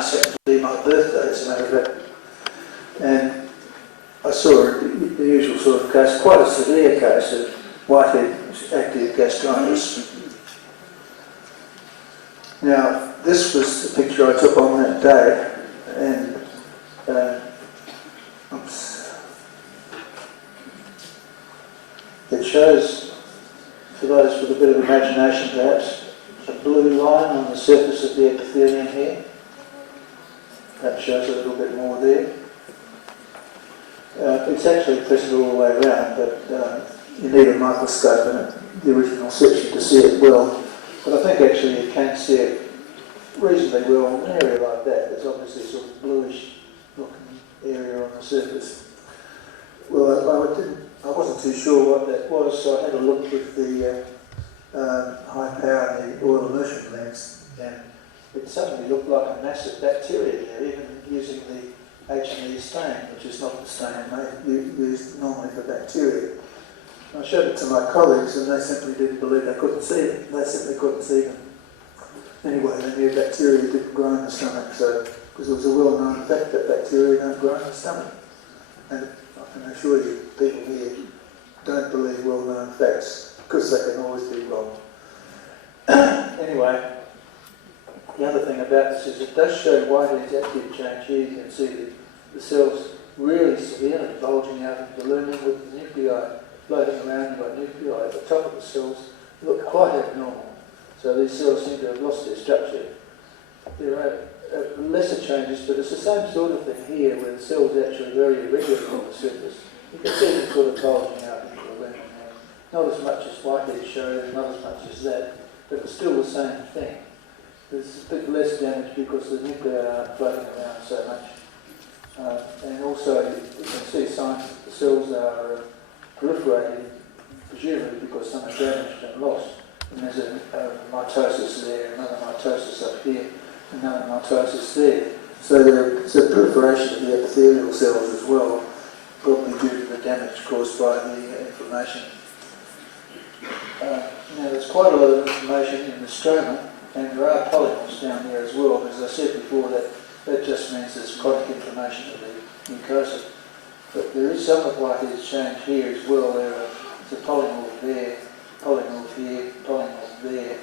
March happened to be my birthday, as a matter of fact. And I saw the usual sort of case, quite a severe case of whitehead active gastritis. Now, this was the picture I took on that day, and it shows, for those with a bit of imagination perhaps, a blue line on the surface of the epithelium here. That shows a little bit more there. It's actually present all the way around, but you need a microscope and the original section to see it well. But I think actually you can see it reasonably well in an area like that. There's obviously sort of bluish looking area on the surface. Well, I wasn't too sure what that was, so I had a look with the high power and the oil immersion lens, and it suddenly looked like a massive bacteria there, even using the H&E stain, which is not the stain used normally for bacteria. I showed it to my colleagues and they simply didn't believe they couldn't see it. They simply couldn't see them. Anyway, they knew bacteria didn't grow in the stomach, so because it was a well-known fact that bacteria don't grow in the stomach. And I can assure you, people here don't believe well-known facts because they can always be wrong. Anyway, the other thing about this is it does show whitehead's active change here. You can see the cells really severely bulging out into the lumen with the nuclei floating around. You've got nuclei at the top of the cells look quite abnormal. So these cells seem to have lost their structure. There are lesser changes, but it's the same sort of thing here where the cells are actually very irregular on the surface. You can see them sort of bulging out into the lumen there. Not as much as whitehead showed, not as much as that, but it's still the same thing. There's a bit less damage because the nuclei aren't floating around so much. And also you can see signs that the cells are proliferating, presumably because some are damaged and lost. And there's a mitosis there, another mitosis up here, another mitosis there. So there's a proliferation of the epithelial cells as well, probably due to the damage caused by the inflammation. Now there's quite a lot of inflammation in the stroma, and there are polymorphs down there as well. As I said before, that just means there's chronic inflammation of the mucosa. But there is some of whitehead's change here as well. There's a polymorph there, polymorph here, polymorph there,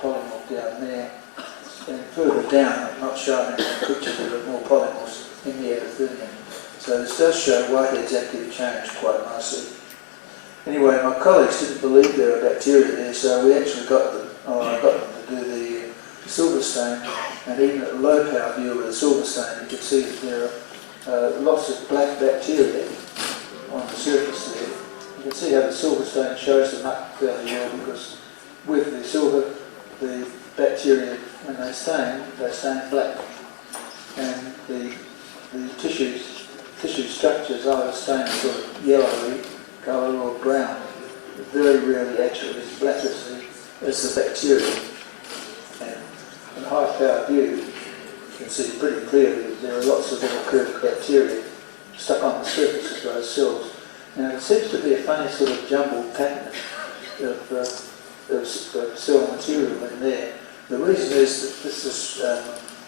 polymorph down there. And further down, I'm not showing in the picture, there are more polymorphs in the epithelium. So this does show whitehead's active change quite nicely. Anyway, my colleagues didn't believe there were bacteria there, so we actually got them to do the silver stain, and even at a low power view with a silver stain, you can see that there are lots of black bacteria on the surface there. You can see how the silver stain shows them up fairly well, because with the silver, the bacteria, when they stain black, and the tissue structures either stain sort of yellowy colour or brown. Very rarely actually as black as the bacteria. And in high power view, you can see pretty clearly that there are lots of little curved bacteria stuck on the surface of those cells. Now it seems to be a funny sort of jumbled pattern of cell material in there. The reason is that this is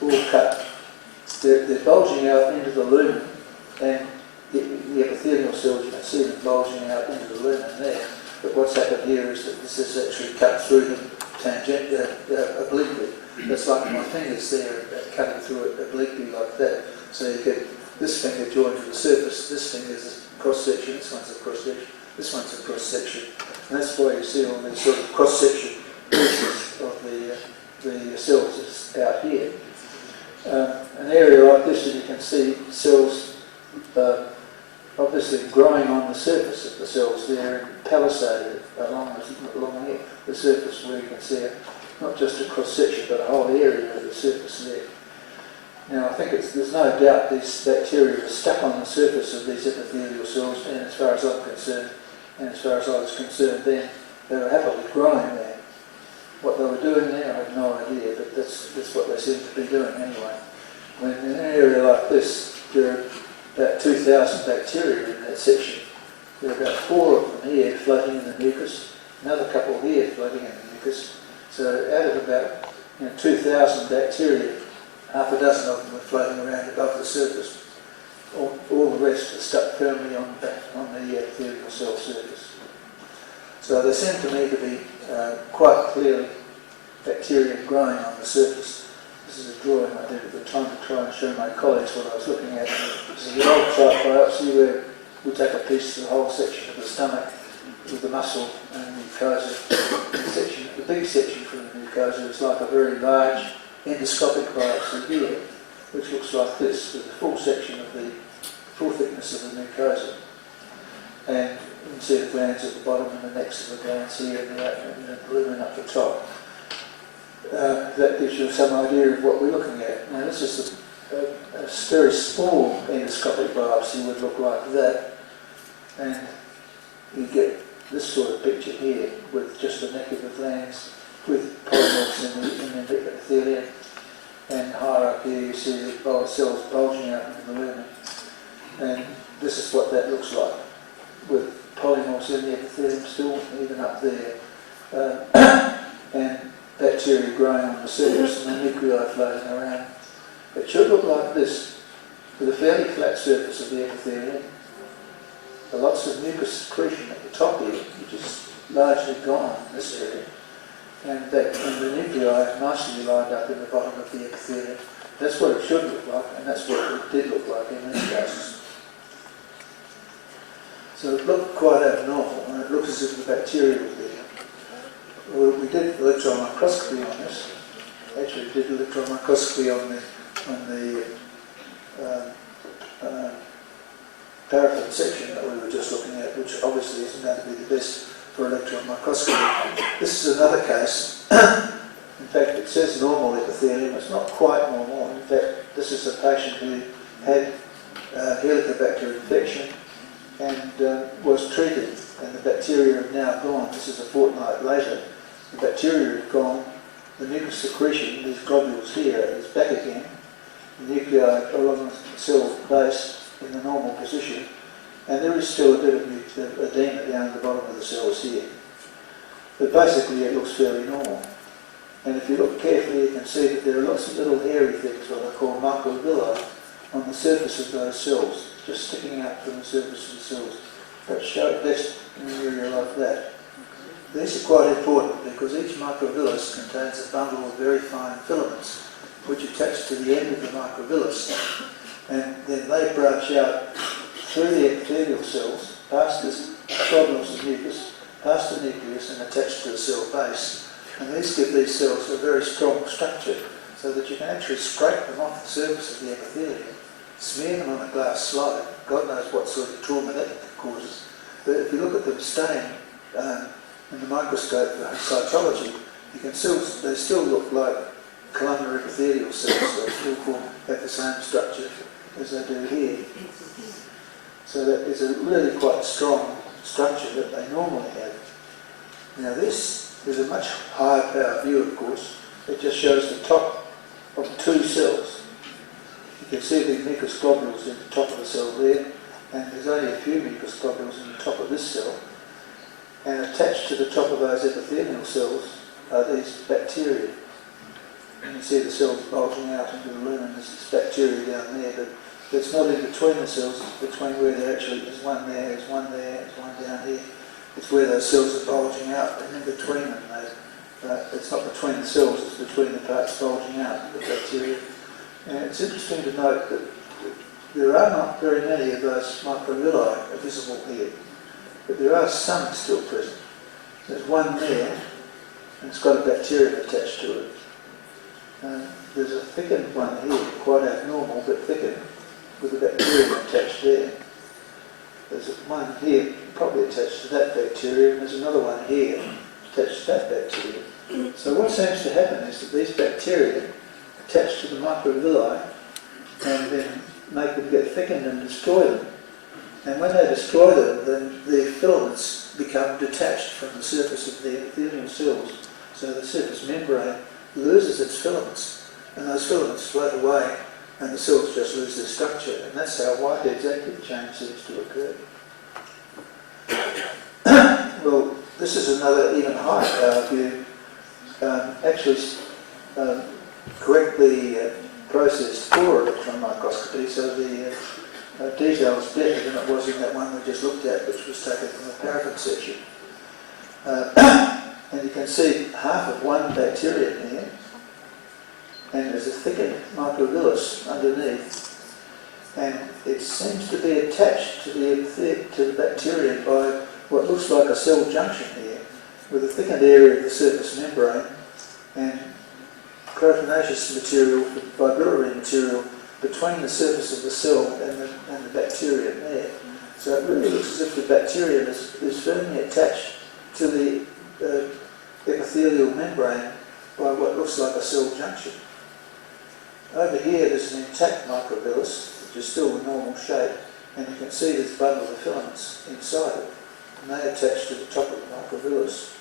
all cut. They're bulging out into the lumen, and the epithelial cells, you can see them bulging out into the lumen there. But what's happened here is that this is actually cut through them obliquely. That's like my fingers there, cutting through it obliquely like that. So you get this finger joined to the surface, this finger's a cross-section, this one's a cross-section, this one's a cross-section. And that's why you see all these sort of cross-section pieces of the cells is out here. An area like this, you can see cells obviously growing on the surface of the cells there and palisaded along here, the surface where you can see not just a cross-section but a whole area of the surface there. Now I think there's no doubt these bacteria are stuck on the surface of these epithelial cells, and as far as I'm concerned, and as far as I was concerned then, they were happily growing there. What they were doing there, I have no idea, but that's what they seem to be doing anyway. When in an area like this, there are about 2,000 bacteria in that section. There are about 4 of them here floating in the mucus, another couple here floating in the mucus. So out of about 2,000 bacteria half a dozen of them are floating around above the surface. All the rest are stuck firmly on the epithelial cell surface. So they seem to me to be quite clearly bacteria growing on the surface. This is a drawing I did at the time to try and show my colleagues what I was looking at. This is the old type biopsy where we take a piece of the whole section of the stomach with the muscle and the mucosa. The big section from the mucosa is like a very large endoscopic biopsy here, which looks like this, with the full section of the full thickness of the mucosa. And you can see the glands at the bottom and the necks of the glands here and the lumen up the top. That gives you some idea of what we're looking at. Now this is a very small endoscopic biopsy would look like that, and you get this sort of picture here with just the neck of the glands with polymorphs in the epithelium, and higher up here you see the cells bulging out in the lumen, and this is what that looks like with polymorphs in the epithelium still even up there, and bacteria growing on the surface and the nuclei floating around. It should look like this, with a fairly flat surface of the epithelium, lots of mucus secretion at the top here, which is largely gone in this area, and the nuclei nicely lined up in the bottom of the epithelium. That's what it should look like, and that's what it did look like in these cases. So it looked quite abnormal, and it looks as if the bacteria was there. Well, we did electron microscopy on this. Actually, we did electron microscopy on the paraffin section that we were just looking at, which obviously isn't going to be the best for electron microscopy. This is another case. In fact, it says normal epithelium. It's not quite normal. In fact, this is a patient who had Helicobacter infection and was treated, and the bacteria have now gone. This is a fortnight later. The bacteria have gone. The mucus secretion, these globules here, is back again. The nuclei along the cell base in the normal position, and there is still a bit of edema down at the bottom of the cells here. But basically it looks fairly normal. And if you look carefully, you can see that there are lots of little hairy things, what I call microvilli, on the surface of those cells, just sticking out from the surface of the cells. Perhaps show it best in an area like that. These are quite important because each microvillus contains a bundle of very fine filaments which attach to the end of the microvillus, and then they branch out through the epithelial cells, past the globules of mucus, past the nucleus, and attach to the cell base. And these give these cells a very strong structure so that you can actually scrape them off the surface of the epithelium, smear them on a glass slide. God knows what sort of trauma that causes. But if you look at them staying in the microscope for cytology, you can they still look like columnar epithelial cells. They still have the same structure as they do here. So that is a really quite strong structure that they normally have. Now this is a much higher power view, of course. It just shows the top of two cells. You can see the mucus globules in the top of the cell there, and there's only a few mucus globules in the top of this cell. And attached to the top of those epithelial cells are these bacteria. And you see the cells bulging out into the lumen. There's this bacteria down there, but it's not in between the cells. It's between where there actually is one there, there's one there, there's one down here. It's where those cells are bulging out, and in between them. It's not between the cells, it's between the parts bulging out, the bacteria. And it's interesting to note that there are not very many of those microvilli visible here, but there are some still present. There's one there, and it's got a bacterium attached to it. There's a thickened one here, quite abnormal, but thickened, with a bacterium attached there. There's one here, probably attached to that bacterium, and there's another one here, attached to that bacterium. So what seems to happen is that these bacteria attach to the microvilli and then make them get thickened and destroy them. And when they destroy them, then the filaments become detached from the surface of the epithelial cells. So the surface membrane loses its filaments, and those filaments float away, and the cells just lose their structure. And that's how Whitehead's active change seems to occur. Well, this is another even higher power view. Actually, correctly processed for electron microscopy, so the detail is better than it was in that one we just looked at, which was taken from the paraffin section. And you can see half of one bacterium here, and there's a thickened microvillus underneath, and it seems to be attached to the bacterium by what looks like a cell junction here, with a thickened area of the surface membrane and proteinaceous material, fibrillary material, between the surface of the cell and the bacterium there. So it really looks as if the bacterium is firmly attached to the epithelial membrane by what looks like a cell junction. Over here there's an intact microvillus, which is still the normal shape, and you can see there's bundles of filaments inside it, and they attach to the top of the microvillus.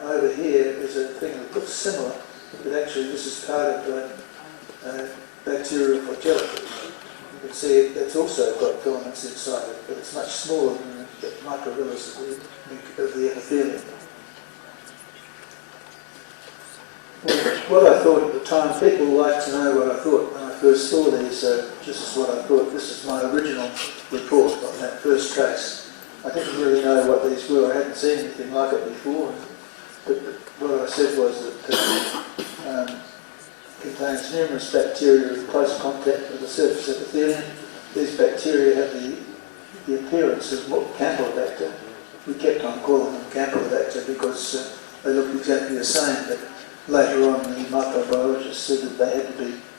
And over here is a thing that looks similar, but actually this is part of bacterial flagella. You can see it's also got filaments inside it, but it's much smaller than the microvillus of the epithelium. Well, what I thought at the time, people like to know what I thought when I first saw these, so this is what I thought. This is my original report on that first case. I didn't really know what these were. I hadn't seen anything like it before. But what I said was that it contains numerous bacteria in close contact with the surface epithelium. These bacteria have the appearance of Campylobacter. We kept on calling them Campylobacter because they look exactly the same, but later on the microbiologists said that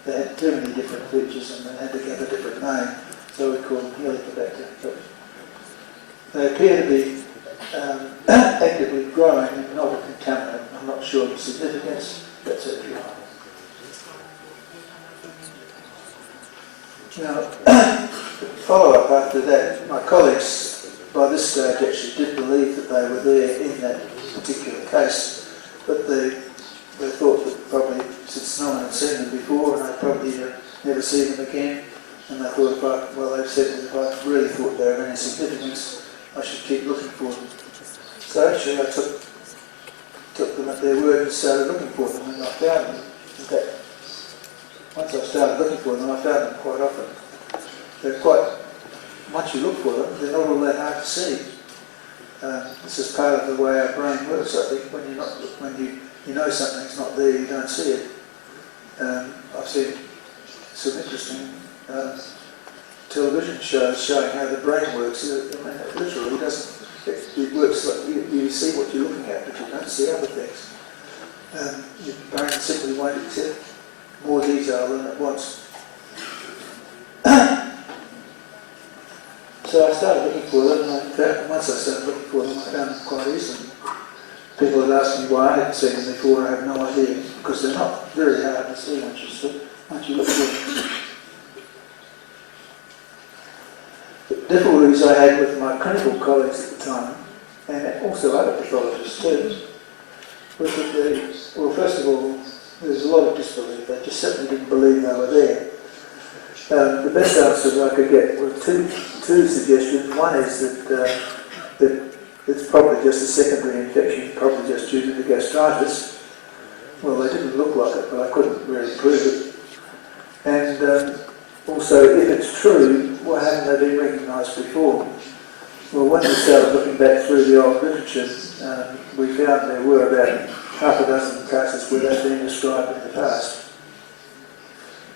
they had too many different features and they had to give a different name, so we called them Helicobacter. But they appear to be actively growing and not a contaminant. I'm not sure of the significance, that's it. Now, follow-up after that, my colleagues by this stage actually did believe that they were there in that particular case, but they thought that probably, since no one had seen them before and I'd probably never see them again, and they thought they said that if I really thought they were of any significance, I should keep looking for them. So actually I took them at their word and started looking for them, and I found them. In fact, once I started looking for them, I found them quite often. Once you look for them, they're not all that hard to see. This is part of the way our brain works, I think. When you know something's not there, you don't see it. I've seen some interesting television shows showing how the brain works. It literally doesn't. It works like you see what you're looking at, but you don't see other things. Your brain simply won't accept more detail than it wants. So I started looking for them, and once I started looking for them, I found them quite easily. People had asked me why I hadn't seen them before, and I have no idea, because they're not very hard to see once you look for them. The difficulties I had with my clinical colleagues at the time, and also other pathologists too, was that first of all, there was a lot of disbelief. They just certainly didn't believe they were there. The best answers I could get were two suggestions. One is that it's probably just a secondary infection, probably just due to the gastritis. Well, they didn't look like it, but I couldn't really prove it. And also, if it's true, why haven't they been recognised before? Well, when we started looking back through the old literature, we found there were about half a dozen cases where they'd been described in the past.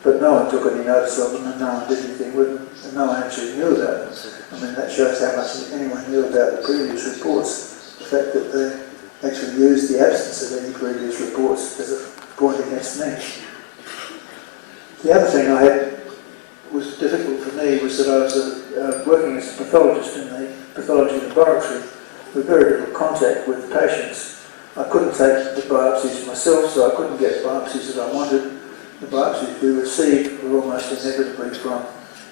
But no one took any notice of them, and no one did anything with them, and no one actually knew about them. I mean, that shows how much anyone knew about the previous reports. The fact that they actually used the absence of any previous reports as a point against me. The other thing I had was difficult for me was that I was working as a pathologist in the pathology laboratory with very little contact with patients. I couldn't take the biopsies myself, so I couldn't get biopsies that I wanted. The biopsies we received were almost inevitably from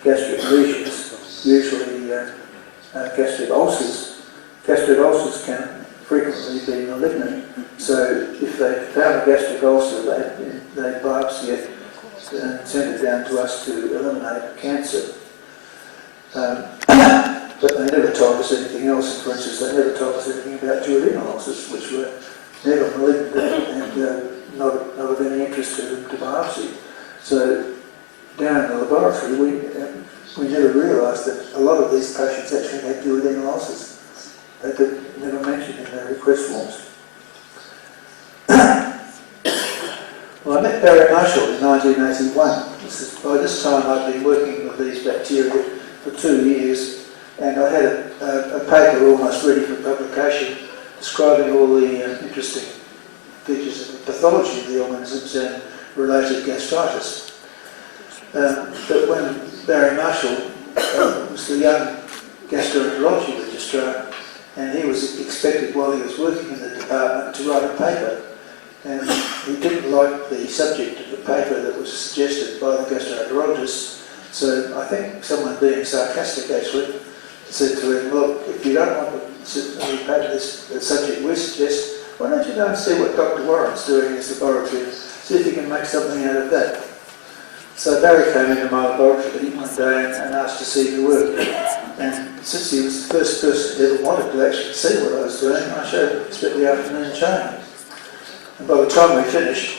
gastric lesions, usually gastric ulcers. Gastric ulcers can frequently be malignant, so if they found a gastric ulcer, they'd biopsy it and send it down to us to eliminate cancer. But they never told us anything else. For instance, they never told us anything about duodenal ulcers, which were never malignant and not of any interest to them to biopsy. So down in the laboratory, we never realised that a lot of these patients actually had duodenal ulcers. They never mentioned in their request forms. Well, I met Barry Marshall in 1981. By this time I'd been working with these bacteria for 2 years, and I had a paper almost ready for publication describing all the interesting features of the pathology of the organisms and related gastritis. But when Barry Marshall was the young gastroenterology registrar, and he was expected while he was working in the department to write a paper, and he didn't like the subject of the paper that was suggested by the gastroenterologist, so I think someone being sarcastic actually said to him, "Look, if you don't want to paper the subject we suggest, why don't you go and see what Dr. Warren's doing in his laboratory, see if you can make something out of that." So Barry came into my laboratory one day and asked to see the work. And since he was the first person who ever wanted to actually see what I was doing, I spent the afternoon showing him. And by the time we finished,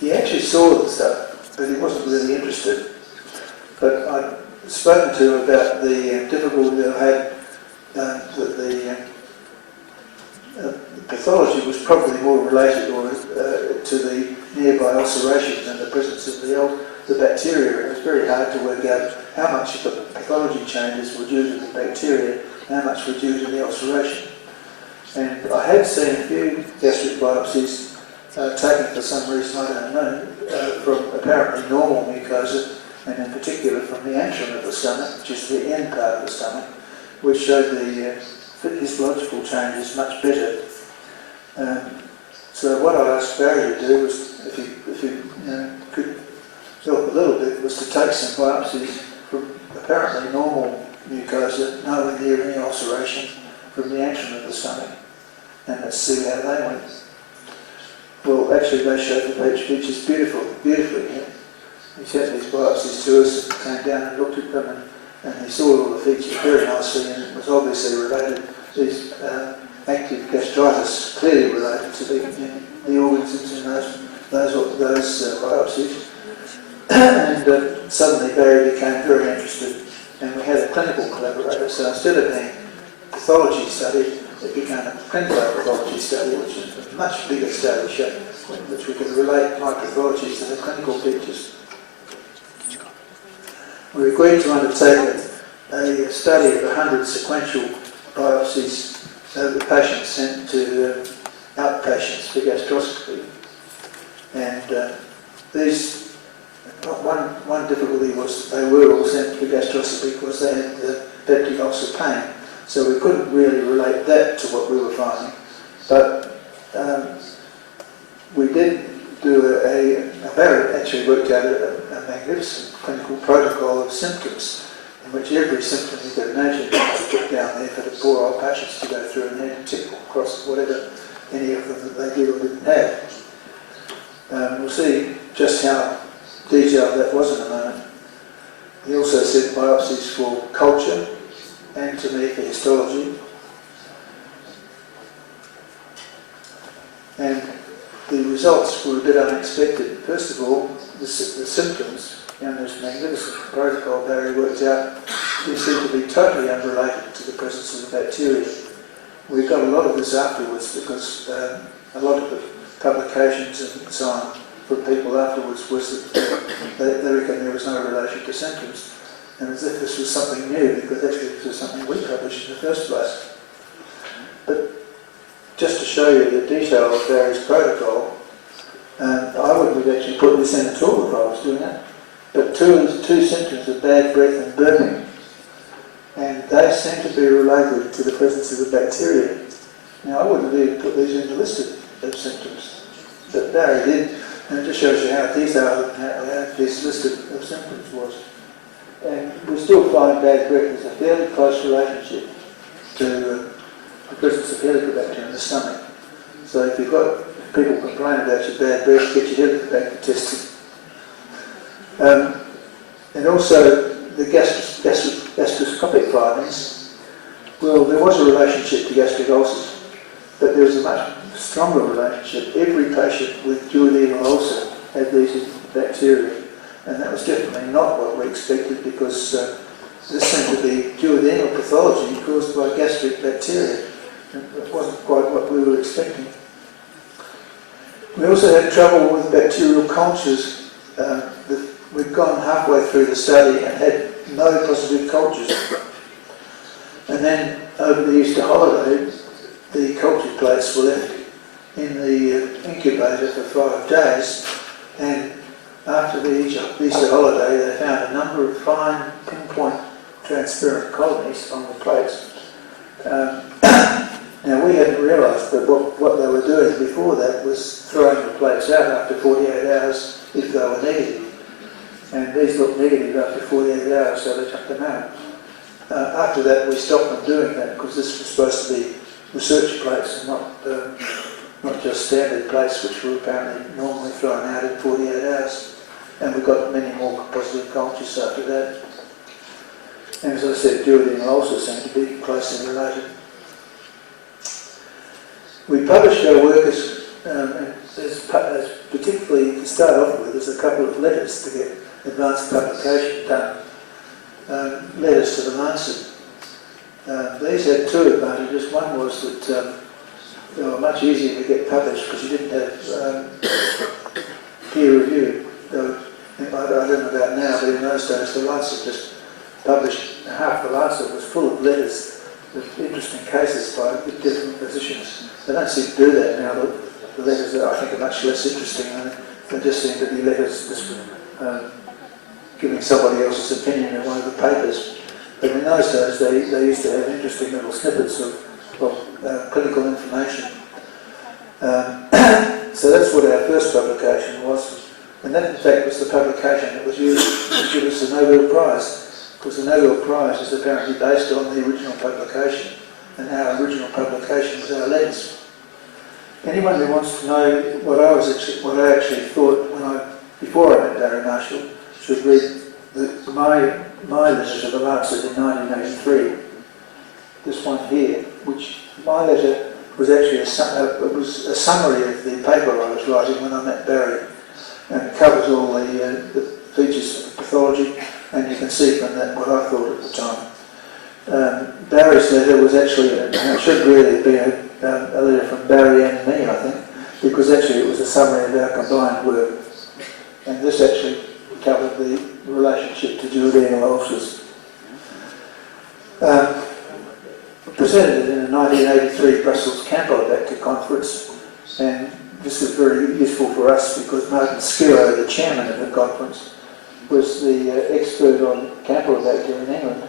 he actually saw the stuff, but he wasn't really interested. But I'd spoken to him about the difficulty I had, that the pathology was probably more related to the nearby ulcerations and the presence of the bacteria. It was very hard to work out how much of the pathology changes were due to the bacteria, how much were due to the ulceration. And I had seen a few gastric biopsies taken for some reason I don't know, from apparently normal mucosa, and in particular from the antrum of the stomach, which is the end part of the stomach, which showed the histological changes much better. So what I asked Barry to do was, if he could help a little bit, was to take some biopsies from apparently normal mucosa, nowhere near any ulceration, from the antrum of the stomach, and let's see how they went. Well, actually they showed the features beautifully. He sent these biopsies to us and came down and looked at them, and he saw all the features very nicely, and it was obviously related. These active gastritis clearly related to the organisms in those biopsies. And suddenly Barry became very interested, and we had a clinical collaborator. So instead of being a pathology study, it became a clinical pathology study, which is a much bigger study, which we can relate micropathology to the clinical features. We agreed to undertake a study of 100 sequential biopsies that the patients sent to outpatients for gastroscopy. And these, one difficulty was they were all sent for gastroscopy because they had the peptic ulcer pain. So we couldn't really relate that to what we were finding. But we did do Barry actually worked out a magnificent clinical protocol of symptoms, in which every symptom you could imagine was put down there for the poor old patients to go through and then tick across whatever any of them that they did or didn't have. We'll see just how detailed that was in a moment. He also sent biopsies for culture and to me for histology. And the results were a bit unexpected. First of all, the symptoms in this magnificent protocol Barry worked out, they seem to be totally unrelated to the presence of the bacteria. We got a lot of this afterwards because a lot of the publications and so on from people afterwards was that they reckon there was no relation to symptoms, and as if this was something new, because actually this was something we published in the first place. But just to show you the detail of Barry's protocol, I wouldn't have actually put this in at all if I was doing it, but two symptoms of bad breath and burping, and they seem to be related to the presence of the bacteria. Now I wouldn't have even put these in the list of symptoms, but Barry did, and it just shows you how detailed how his list of symptoms was. And we still find bad breath as a fairly close relationship to the presence of helicobacter in the stomach. So if you've got people complain about your bad breath, get your helicobacter tested. And also the gastroscopic findings, well, there was a relationship to gastric ulcers, but there was a much stronger relationship. Every patient with duodenal ulcer had these bacteria, and that was definitely not what we expected because this seemed to be duodenal pathology caused by gastric bacteria. It wasn't quite what we were expecting. We also had trouble with bacterial cultures. We'd gone halfway through the study and had no positive cultures. And then over the Easter holiday, the culture plates were left in the incubator for 5 days, and after the Easter holiday they found a number of fine pinpoint transparent colonies on the plates. Now we hadn't realised that what they were doing before that was throwing the plates out after 48 hours if they were negative. And these looked negative after 48 hours, so they took them out. After that we stopped them doing that because this was supposed to be research plates and not just standard plates which were apparently normally thrown out in 48 hours. And we got many more positive cultures after that. And as I said, duodenal ulcers seem to be closely related. We published our work as particularly to start off with, there's a couple of letters to get advanced publication done. Letters to the Lancet. These had two advantages. One was that they were much easier to get published because you didn't have peer review. I don't know about now, but in those days the Lancet just published, half the Lancet was full of letters with interesting cases by different physicians. They don't seem to do that now. The letters I think are much less interesting. They just seem to be letters just giving somebody else's opinion in one of the papers. But in those days they used to have interesting little snippets of clinical information. So that's what our first publication was. And that in fact was the publication that was used to give us the Nobel Prize, because the Nobel Prize is apparently based on the original publication, and our original publication was our letters. Anyone who wants to know what I actually thought before I met Barry Marshall should read my letter to the Lancet in 1983. This one here, which my letter was actually a summary of the paper I was writing when I met Barry, and it covers all the features of the pathology, and you can see from that what I thought at the time. Barry's letter was actually, and it should really be a letter from Barry and me, I think, because actually it was a summary of our combined work. And this actually covered the relationship to duodenal ulcers. Presented it in a 1983 Brussels Campylobacter conference, and this was very useful for us because Martin Skiro, the chairman of the conference, was the expert on Campylobacter in England,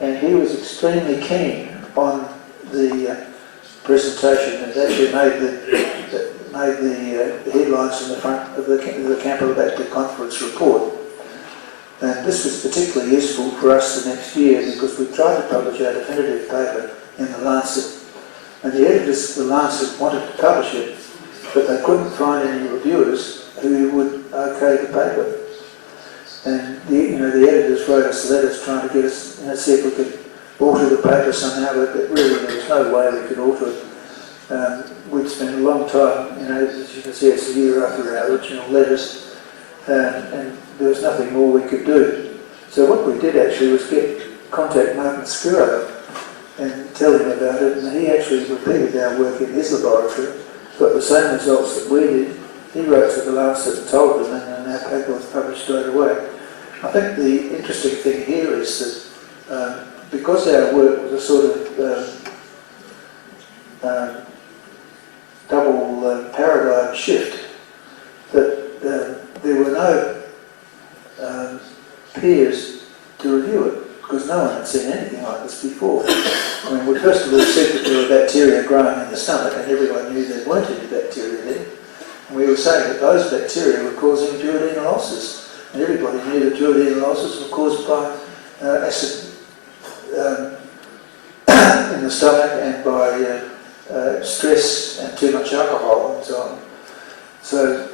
and he was extremely keen on the presentation and actually made the headlines in the front of the Campylobacter conference report. And this was particularly useful for us the next year because we tried to publish our definitive paper in the Lancet. And the editors of the Lancet wanted to publish it, but they couldn't find any reviewers who would okay the paper. And the editors wrote us letters trying to get us, see if we could alter the paper somehow, but really there was no way we could alter it. We'd spent a long time, as you can see, it's a year after our original letters, and there was nothing more we could do. So what we did actually was contact Martin Skiro and tell him about it, and he actually repeated our work in his laboratory, got the same results that we did. He wrote to the Lancet and told them, and our paper was published straight away. I think the interesting thing here is that because our work was a sort of double paradigm shift, that there were no peers to review it, because no one had seen anything like this before. I mean, we first of all said that there were bacteria growing in the stomach, and everyone knew there weren't any bacteria there. And we were saying that those bacteria were causing duodenal ulcers, and everybody knew that duodenal ulcers were caused by acid in the stomach and by stress and too much alcohol and so on. So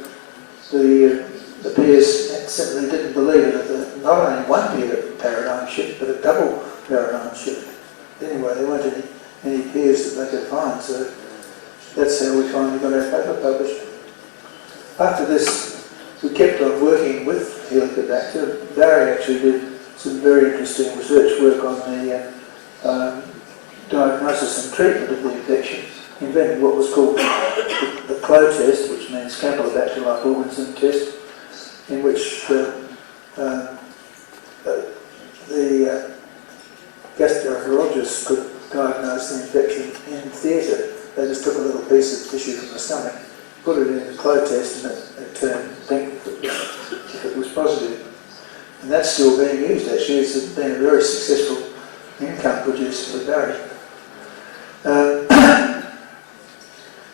the peers simply didn't believe it. Not only one paradigm shift, but a double paradigm shift. Anyway, there weren't any peers that they could find, so that's how we finally got our paper published. After this, we kept on working with Helicobacter. Barry actually did some very interesting research work on the diagnosis and treatment of the infection. He invented what was called the CLO test, which means Campylobacter-like organism test, in which the gastroenterologist could diagnose the infection in theatre. They just took a little piece of tissue from the stomach, put it in the CLO test, and it turned pink if it was positive. And that's still being used, actually. It's been a very successful income producer for Barry.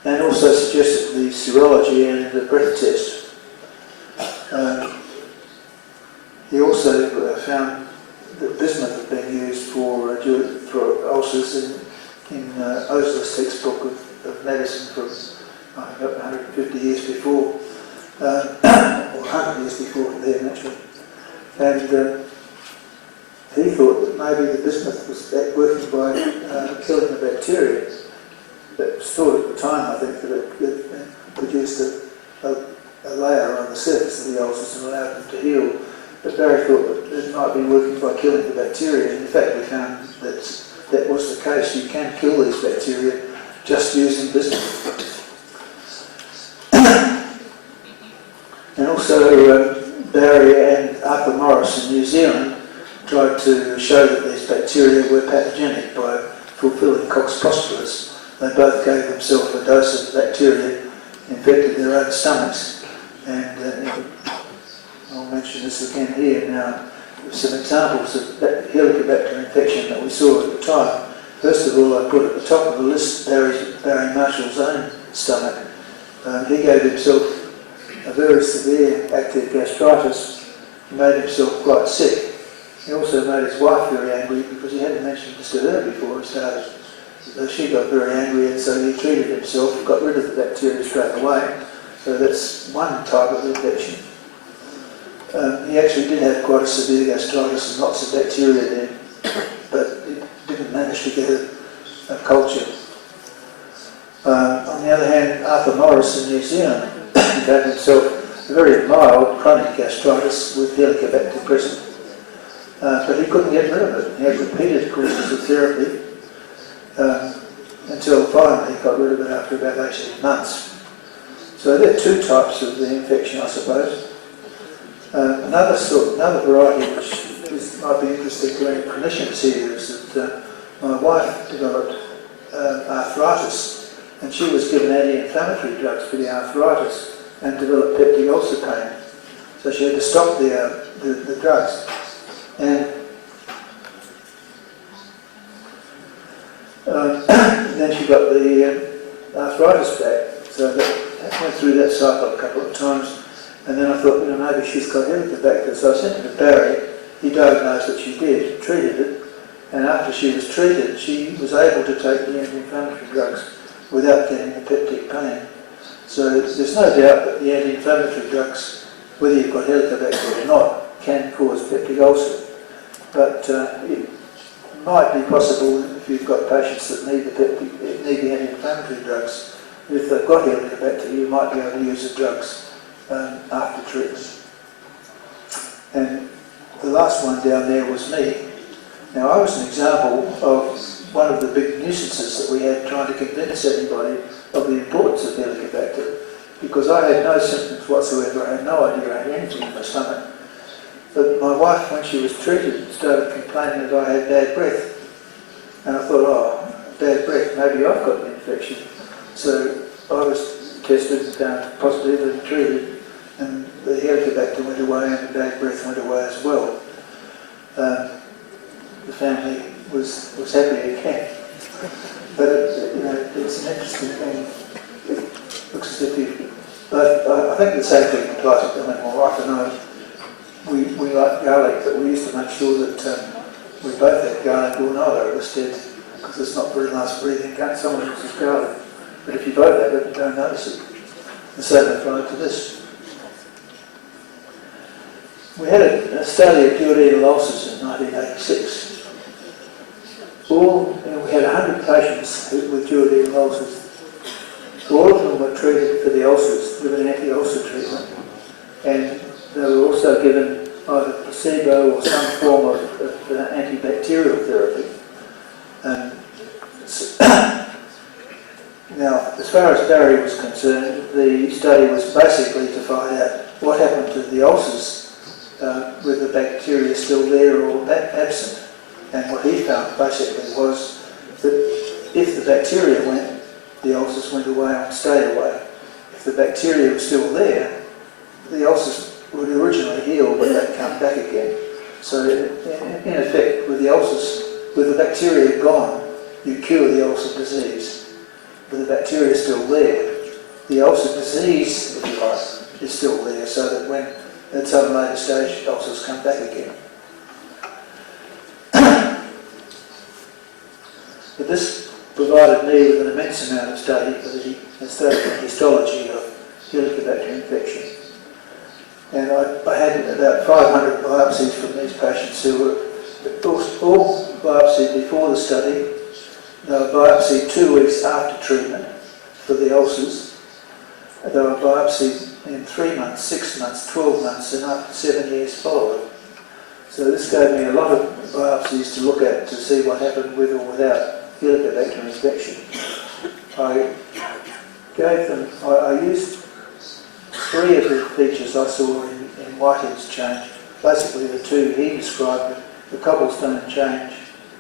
And also suggested the serology and the breath test. He also found that bismuth had been used for ulcers in Osler's textbook of medicine from about 150 years before, or 100 years before then actually. And he thought that maybe the bismuth was working by killing the bacteria. It was thought at the time, I think, that it produced a layer on the surface of the ulcers and allowed them to heal. But Barry thought that it might be working by killing the bacteria. And in fact, we found that that was the case. You can kill these bacteria just using bismuth. And also, Barry and Arthur Morris in New Zealand tried to show that these bacteria were pathogenic by fulfilling Koch's postulates. They both gave themselves a dose of bacteria, infected their own stomachs, and I'll mention this again here now. Some examples of Helicobacter infection that we saw at the time. First of all, I put at the top of the list Barry Marshall's own stomach. He gave himself a very severe active gastritis. He made himself quite sick. He also made his wife very angry because he hadn't mentioned this to her before he started. So she got very angry, and so he treated himself, got rid of the bacteria straight away. So that's one type of infection. He actually did have quite a severe gastritis and lots of bacteria there, but he didn't manage to get a culture. On the other hand, Arthur Morris in New Zealand gave himself a very mild chronic gastritis with Helicobacter present, but he couldn't get rid of it. He had repeated courses of therapy until finally he got rid of it after about 18 months. So there are two types of the infection, I suppose. Another variety which might be interesting to any clinicians here is that my wife developed arthritis, and she was given anti-inflammatory drugs for the arthritis and developed peptic ulcer pain. So she had to stop the drugs. And then she got the arthritis back. So I went through that cycle a couple of times. And then I thought, maybe she's got Helicobacter. So I sent it to Barry. He diagnosed that she did, treated it, and after she was treated, she was able to take the anti-inflammatory drugs without getting the peptic pain. So there's no doubt that the anti-inflammatory drugs, whether you've got Helicobacter or not, can cause peptic ulcer. But it might be possible if you've got patients that need the anti-inflammatory drugs. If they've got Helicobacter, you might be able to use the drugs after treatment. And the last one down there was me. Now I was an example of one of the big nuisances that we had trying to convince everybody of the importance of Helicobacter, because I had no symptoms whatsoever. I had no idea I had anything in my stomach. But my wife, when she was treated, started complaining that I had bad breath. And I thought, bad breath, maybe I've got an infection. So I was tested and found positive and treated, and the Helicobacter went away and the bad breath went away as well. The family was happy again. But it's an interesting thing. It looks as if you... I think the same thing applies. My wife and I, we like garlic, but we used to make sure that we both had garlic or neither of us did, because it's not very nice breathing. Someone else's garlic. But if you both have it, you don't notice it. The same applied to this. We had a study of duodenal ulcers in 1986. We had 100 patients with duodenal ulcers. All of them were treated for the ulcers with an anti-ulcer treatment. and they were also given either placebo or some form of antibacterial therapy. And now, as far as Barry was concerned, the study was basically to find out what happened to the ulcers with the bacteria still there or absent. And what he found basically was that if the bacteria went, the ulcers went away and stayed away. If the bacteria was still there, the ulcers would originally heal, but they'd come back again. So in effect, with the ulcers, with the bacteria gone, you cure the ulcer disease. With the bacteria still there, the ulcer disease, if you like, is still there, so that when at some later stage ulcers come back again. But this provided me with an immense amount of study for the histology of Helicobacter infection. And I had about 500 biopsies from these patients who were all biopsied before the study. They were biopsied 2 weeks after treatment for the ulcers. They were biopsied in 3 months, 6 months, 12 months, and up to 7 years follow-up. So this gave me a lot of biopsies to look at to see what happened with or without Helicobacter infection. I gave them, I used 3 of the features I saw in Whitehead's change, basically the 2 he described, the cobblestone change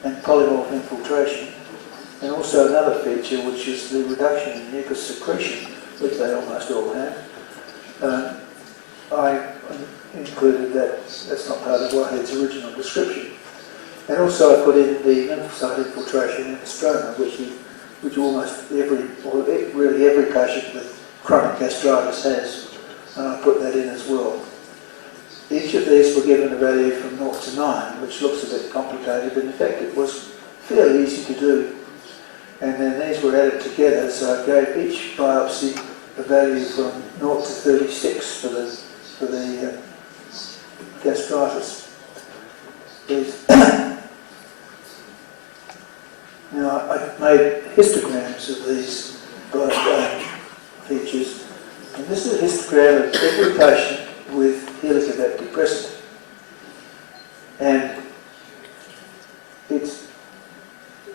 and polymorph infiltration, and also another feature which is the reduction in mucus secretion, which they almost all have. I included that, that's not part of Whitehead's original description. And also I put in the lymphocyte infiltration in the stroma, which almost every, or really every patient with chronic gastritis has. And I put that in as well. Each of these were given a value from 0 to 9, which looks a bit complicated, but in fact it was fairly easy to do. And then these were added together, so I gave each biopsy a value from 0 to 36 for the gastritis. Now I made histograms of these features. And this is a histogram of every patient with Helicobacter present. And it's,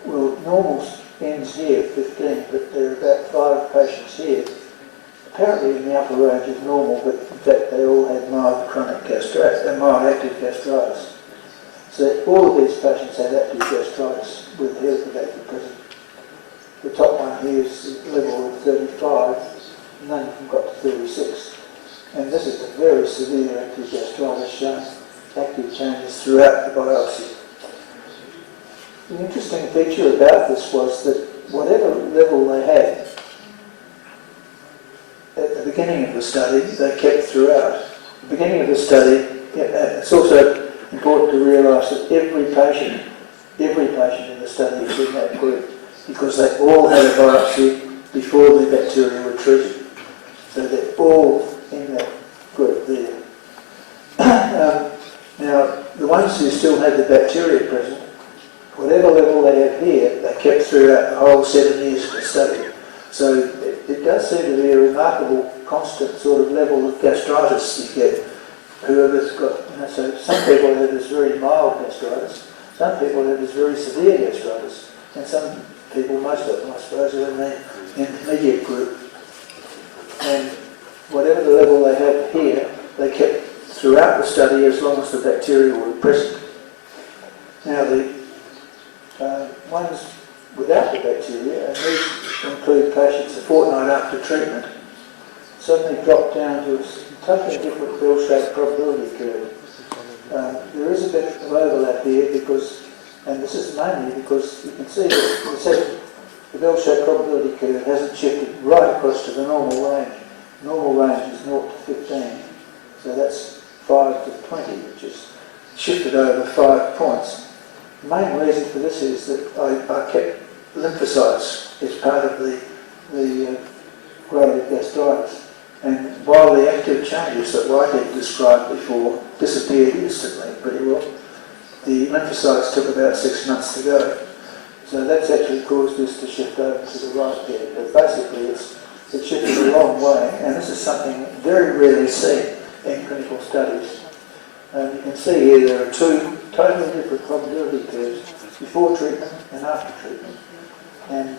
well, normal ends here, 15, but there are about 5 patients here. Apparently in the upper range is normal, but in fact they all had mild chronic gastritis, mild active gastritis. So all of these patients had active gastritis with Helicobacter present. The top one here is level of 35. None of them got to 36. And this is a very severe active gastritis showing active changes throughout the biopsy. The interesting feature about this was that whatever level they had at the beginning of the study, they kept throughout. At the beginning of the study, it's also important to realise that every patient in the study is in that group, because they all had a biopsy before the bacteria were treated. So they're all in that group there. Now, the ones who still had the bacteria present, whatever level they have here, they kept throughout the whole 7 years of the study. So it does seem to be a remarkable constant sort of level of gastritis you get. Whoever's got, so some people have this very mild gastritis, some people have this very severe gastritis, and some people, most of them I suppose, are in the intermediate group. And whatever the level they have here, they kept throughout the study as long as the bacteria were present. Now the ones without the bacteria, and these include patients a fortnight after treatment, suddenly dropped down to a totally different bell-shaped probability curve. There is a bit of overlap here because, and this is mainly because you can see that the bell-shaped probability curve hasn't shifted right across to the normal range. Normal range is 0 to 15, so that's 5 to 20, which is shifted over 5 points. The main reason for this is that I kept lymphocytes as part of the grade of gastritis. And while the active changes that Whitehead described before disappeared instantly pretty well, the lymphocytes took about 6 months to go. So that's actually caused this to shift over to the right here. But basically it's shifted a long way, and this is something very rarely seen. in clinical studies. You can see here there are two totally different probability curves before treatment and after treatment. And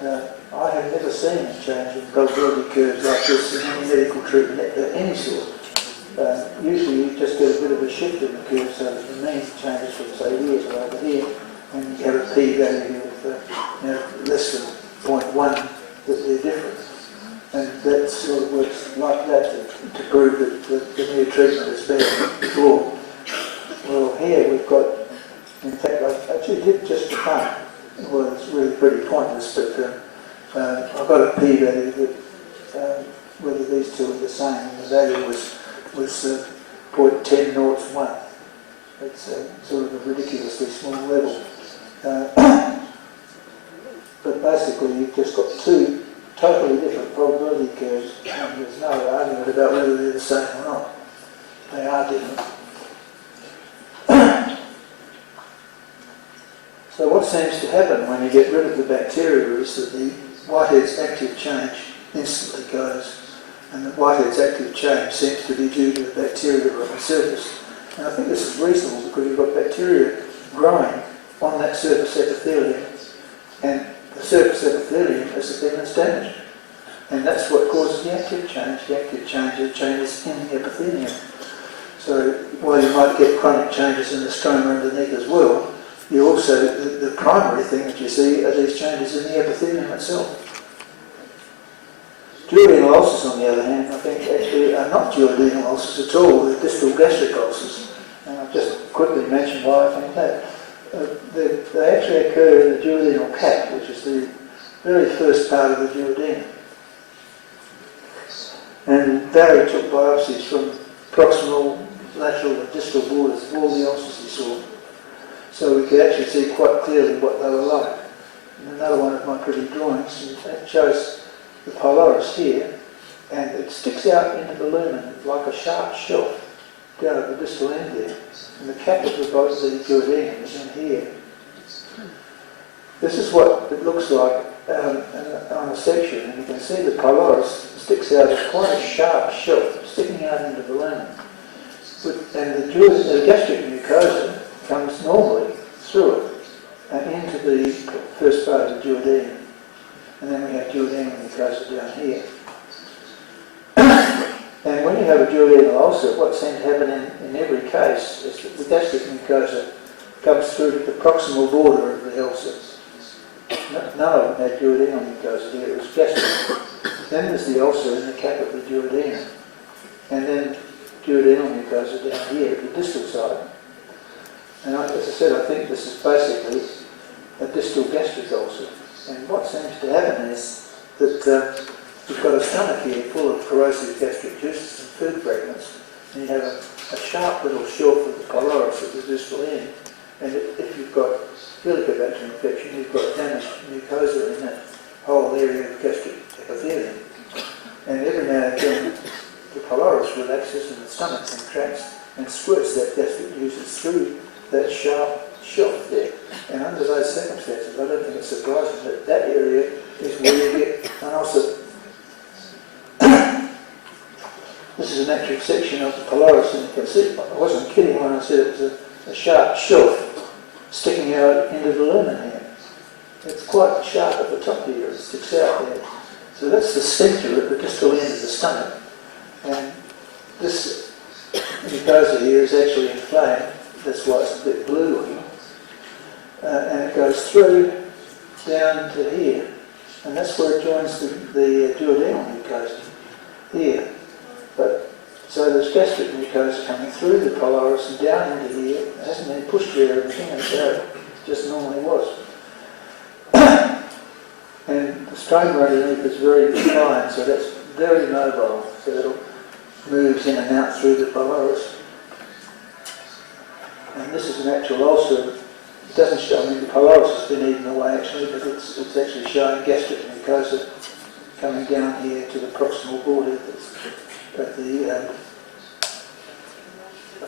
I have never seen a change in probability curves like this in any medical treatment of any sort. Usually you just get a bit of a shift in the curve so that the mean changes from say here to over here, and you have a p-value of less than 0.1 that they're different. And that sort of works like that to prove that the new treatment is better than before. Well, here we've got, in fact, I actually did just for fun. Well, it's really pretty pointless, but I've got a p-value that whether these two are the same, and the value was 0.1001. It's sort of a ridiculously small level. But basically, you've just got two totally different probability curves, and there's no argument about whether they're the same or not. They are different. So what seems to happen when you get rid of the bacteria is that the whitehead's active change instantly goes, and the whitehead's active change seems to be due to the bacteria on the surface. And I think this is reasonable because you've got bacteria growing on that surface epithelium, and the surface epithelium has been damaged. And that's what causes the active change. The active change are changes in the epithelium. So while you might get chronic changes in the stroma underneath as well, you also, the primary thing that you see are these changes in the epithelium itself. Duodenal ulcers, on the other hand, I think actually are not duodenal ulcers at all. They're distal gastric ulcers. And I'll just quickly mention why I think that. They actually occur in the duodenal cap, which is the very first part of the duodenum. And Barry took biopsies from proximal, lateral and distal borders of all the ulcers he saw. So we could actually see quite clearly what they were like. And another one of my pretty drawings, and that shows the pylorus here, and it sticks out into the lumen like a sharp shelf down at the distal end there. And the cap of the duodenum is in here. This is what it looks like on a section, and you can see the pylorus sticks out as quite a sharp shelf sticking out into the lumen. And the gastric mucosa comes normally through it and into the first part of the duodenum. And then we have duodenal mucosa down here. And when you have a duodenal ulcer, what seems to happen in every case is that the gastric mucosa comes through to the proximal border of the ulcer. None of them had duodenal mucosa here, it was gastric. Then there's the ulcer in the cap of the duodenum. And then duodenal mucosa down here at the distal side. And as I said, I think this is basically a distal gastric ulcer. And what seems to happen is that you've got a stomach here full of corrosive gastric juices and food fragments, and you have a sharp little shelf of the pylorus at the distal end. And if you've got Helicobacter infection, you've got damaged mucosa in that whole area of gastric epithelium. And every now and again, the pylorus relaxes and the stomach contracts and squirts that gastric juices through that sharp shelf there. And under those circumstances, I don't think it's surprising that that area is where you get an ulcer. This is an actual section of the pylorus, and you can see, I wasn't kidding when I said it was a sharp shelf sticking out into the lumen here. It's quite sharp at the top here, it sticks out there. So that's the centre at the distal end of the stomach. And this mucosa here is actually inflamed, that's why it's a bit blue looking. And it goes through down to here, and that's where it joins the duodenal mucosa here. But so there's gastric mucosa coming through the pylorus and down into here. It hasn't been pushed through everything, and so it just normally was. And the stroma underneath is very fine, so that's very mobile. So it moves in and out through the pylorus. And this is an actual ulcer. It doesn't show, I mean, the pylorus has been eaten away actually, but it's actually showing gastric mucosa coming down here to the proximal border of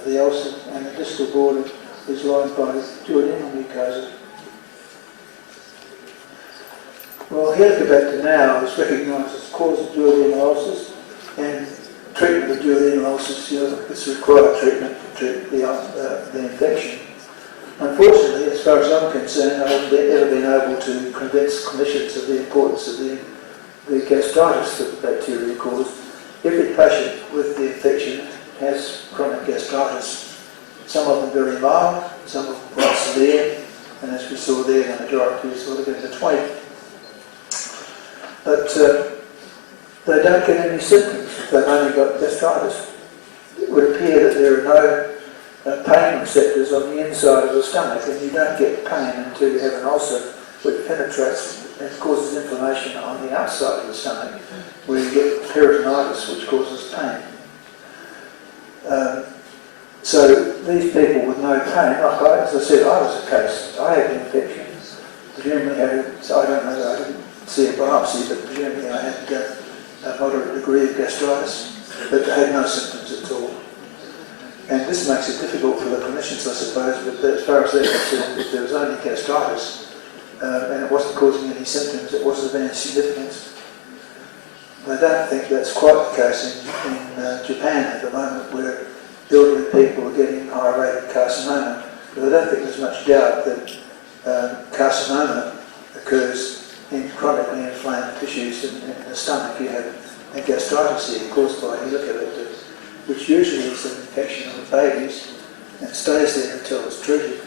the ulcer, and the distal border is lined by duodenal mucosa. Well, Helicobacter now is recognised as the cause of duodenal ulcers, and treatment of duodenal ulcers, it's required treatment to treat the infection. Unfortunately, as far as I'm concerned, I haven't ever been able to convince clinicians of the importance of the gastritis that the bacteria cause. Every patient with the infection has chronic gastritis. Some of them very mild, some of them quite severe, and as we saw there, the majority is sort of in between. But they don't get any symptoms. They've only got gastritis. It would appear that there are no pain receptors on the inside of the stomach, and you don't get pain until you have an ulcer which penetrates and causes inflammation on the outside of the stomach, where you get peritonitis, which causes pain. So these people with no pain, as I said, I was a case. I had an infection. Presumably, I don't know, I didn't see a biopsy, but presumably I had a moderate degree of gastritis, but I had no symptoms at all. And this makes it difficult for the clinicians, I suppose, but as far as they're concerned, if there was only gastritis, and it wasn't causing any symptoms, it wasn't of any significance. I don't think that's quite the case in Japan at the moment, where elderly people are getting high rate of carcinoma, but I don't think there's much doubt that carcinoma occurs in chronically inflamed tissues in the stomach. You have a gastritis here caused by Helicobacter, which usually is an infection of the babies and stays there until it's treated.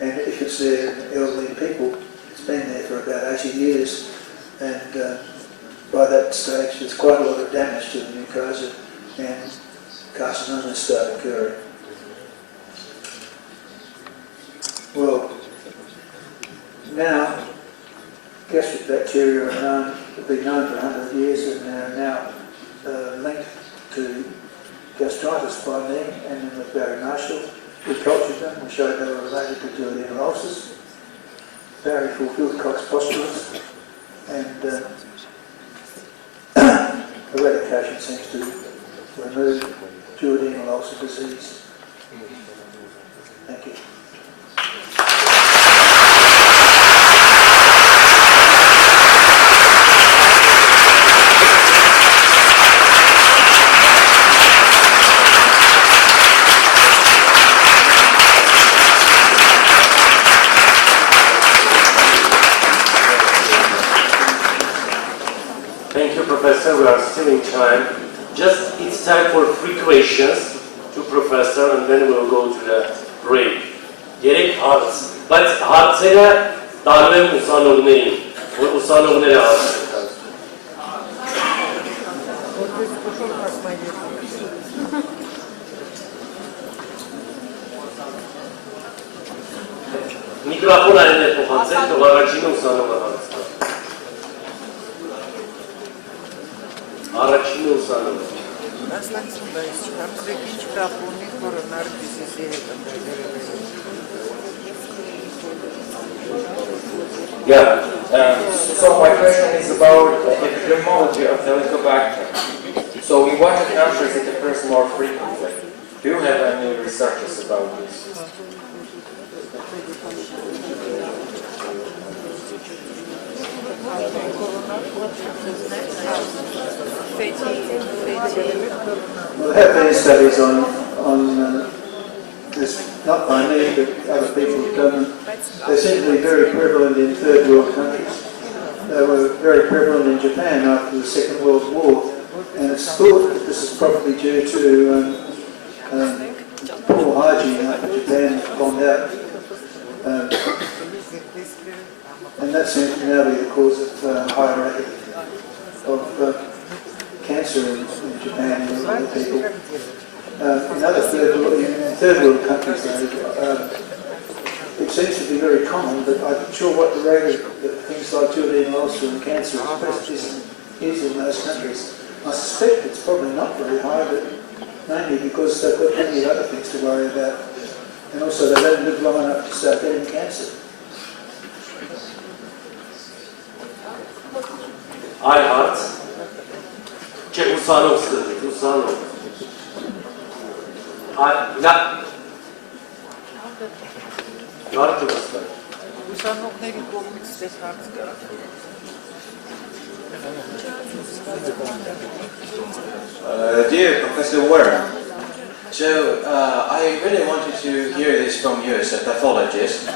And if it's there in elderly people, it's been there for about 80 years, and by that stage there's quite a lot of damage to the mucosa and carcinomas start occurring. Well, now gastric bacteria have been known for 100 years, and are now linked to gastritis by me and then with Barry Marshall. We cultured them, we showed they were related to duodenal ulcers. Barry fulfilled Cox postulates, and eradication seems to remove duodenal ulcer disease. Thank you. Professor, we are still in time. Just it's time for 3 questions to Professor, and then we'll go to the break. Gerek harç. Բայց հարցերը տարբեր ուսանողներին, որ ուսանողները հարցնեն։ Միկրոֆոն այդտեղ փոխանցեք, թող առաջինը ուսանողը հարցնի։ Առաջինը ուսանողը։ Yeah, so my question is about the epidemiology of Helicobacter. So in what countries it occurs more frequently? Do you have any researches about this? Well, there have been studies on this, not by me, but other people have done them. They seem to be very prevalent in third world countries. They were very prevalent in Japan after the Second World War, and it's thought that this is probably due to poor hygiene after Japan bombed out. And that seems to now be the cause of high rate of cancer in Japan and other people. In other third world countries, though, it seems to be very common, but I'm not sure what the rate of things like duodenal ulcer and cancer is in those countries. I suspect it's probably not very high, but mainly because they've got plenty of other things to worry about, and also they don't live long enough to start getting cancer. Այ հարց, չէ ուսանող սկզբից, ուսանող։ Հարցը վստահ։ Ուսանողների կողմից դες հարց կա։ Dear Professor Warren, so I really wanted to hear this from you as a pathologist.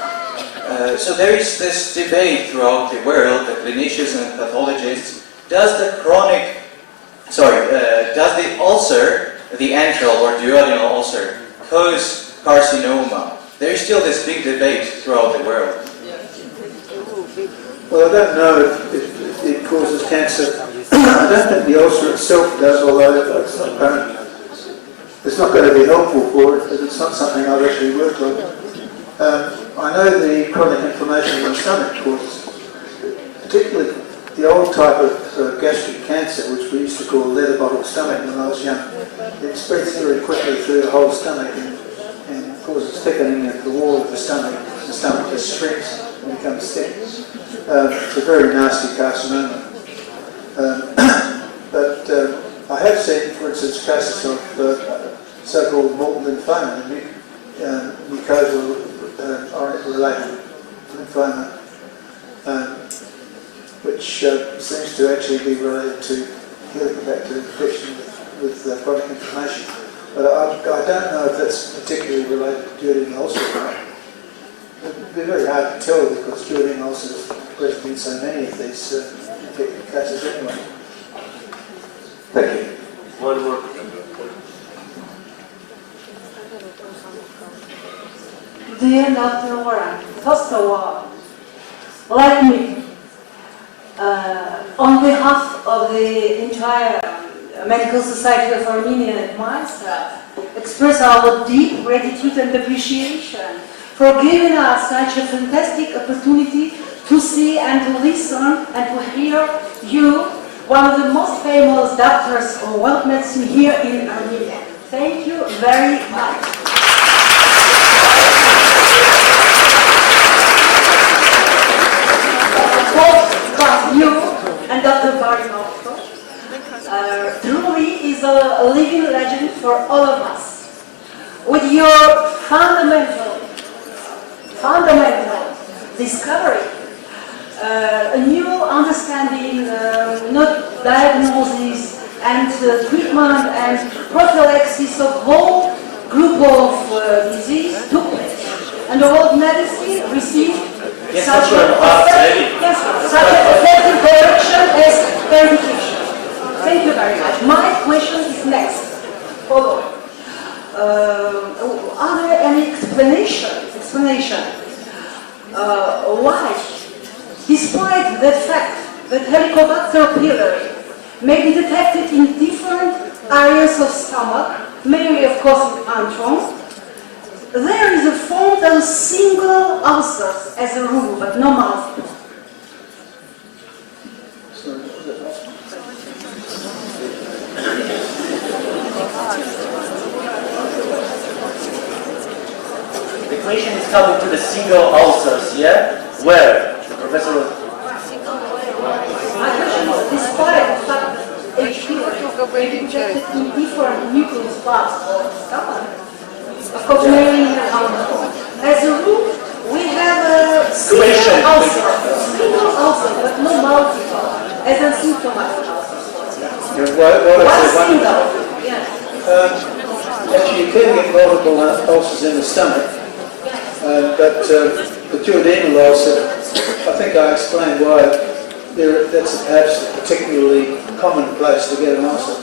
So there is this debate throughout the world, the clinicians and pathologists, does the ulcer, the antral or duodenal ulcer, cause carcinoma? There is still this big debate throughout the world. Well, I don't know if it causes cancer. I don't think the ulcer itself does, although it's not apparent. It's not going to be helpful for it, but it's not something I've actually worked on. I know the chronic inflammation of the stomach causes, particularly the old type of gastric cancer, which we used to call leather bottle stomach when I was young. It spreads very quickly through the whole stomach and causes thickening of the wall of the stomach. The stomach just shrinks and becomes thick. It's a very nasty carcinoma. But I have seen, for instance, cases of so-called multiple lymphoma, mucosal related lymphoma, which seems to actually be related to Helicobacter infection with chronic inflammation. But I don't know if that's particularly related to duodenal ulcer. It would be very hard to tell because duodenal ulcers there's been so many of these infected cases anyway. Thank you. One more. Dear Dr. Warren, first of all, let me, on behalf of the entire Medical Society of Armenia and myself, express our deep gratitude and appreciation for giving us such a fantastic opportunity to see and to listen and to hear you, one of the most famous doctors of world medicine here in Armenia. Thank you very much. Both you and Dr. Barton also truly is a living legend for all of us. With your fundamental discovery, a new understanding, not diagnosis and treatment and prophylaxis of whole group of disease took place. And the world medicine received such an effective direction as verification. Thank you very much. My question is next. Follow. Are there any explanation why, despite the fact that Helicobacter pylori may be detected in different areas of stomach, mainly of course in antrum, there is a formed of single ulcers as a rule, but no multiple? The question is coming to the single ulcers, yeah? Where? Professor? My question is, despite the fact that H. pylori may be detected in different nucleus parts of the stomach, of course, mainly in the antrum, as a rule, we have a single ulcer, but no multiple, as a symptomatic ulcer. One single, yes. Actually, you can get multiple ulcers in the stomach, but the duodenal ulcer, I think I explained why that's perhaps a particularly common place to get an ulcer,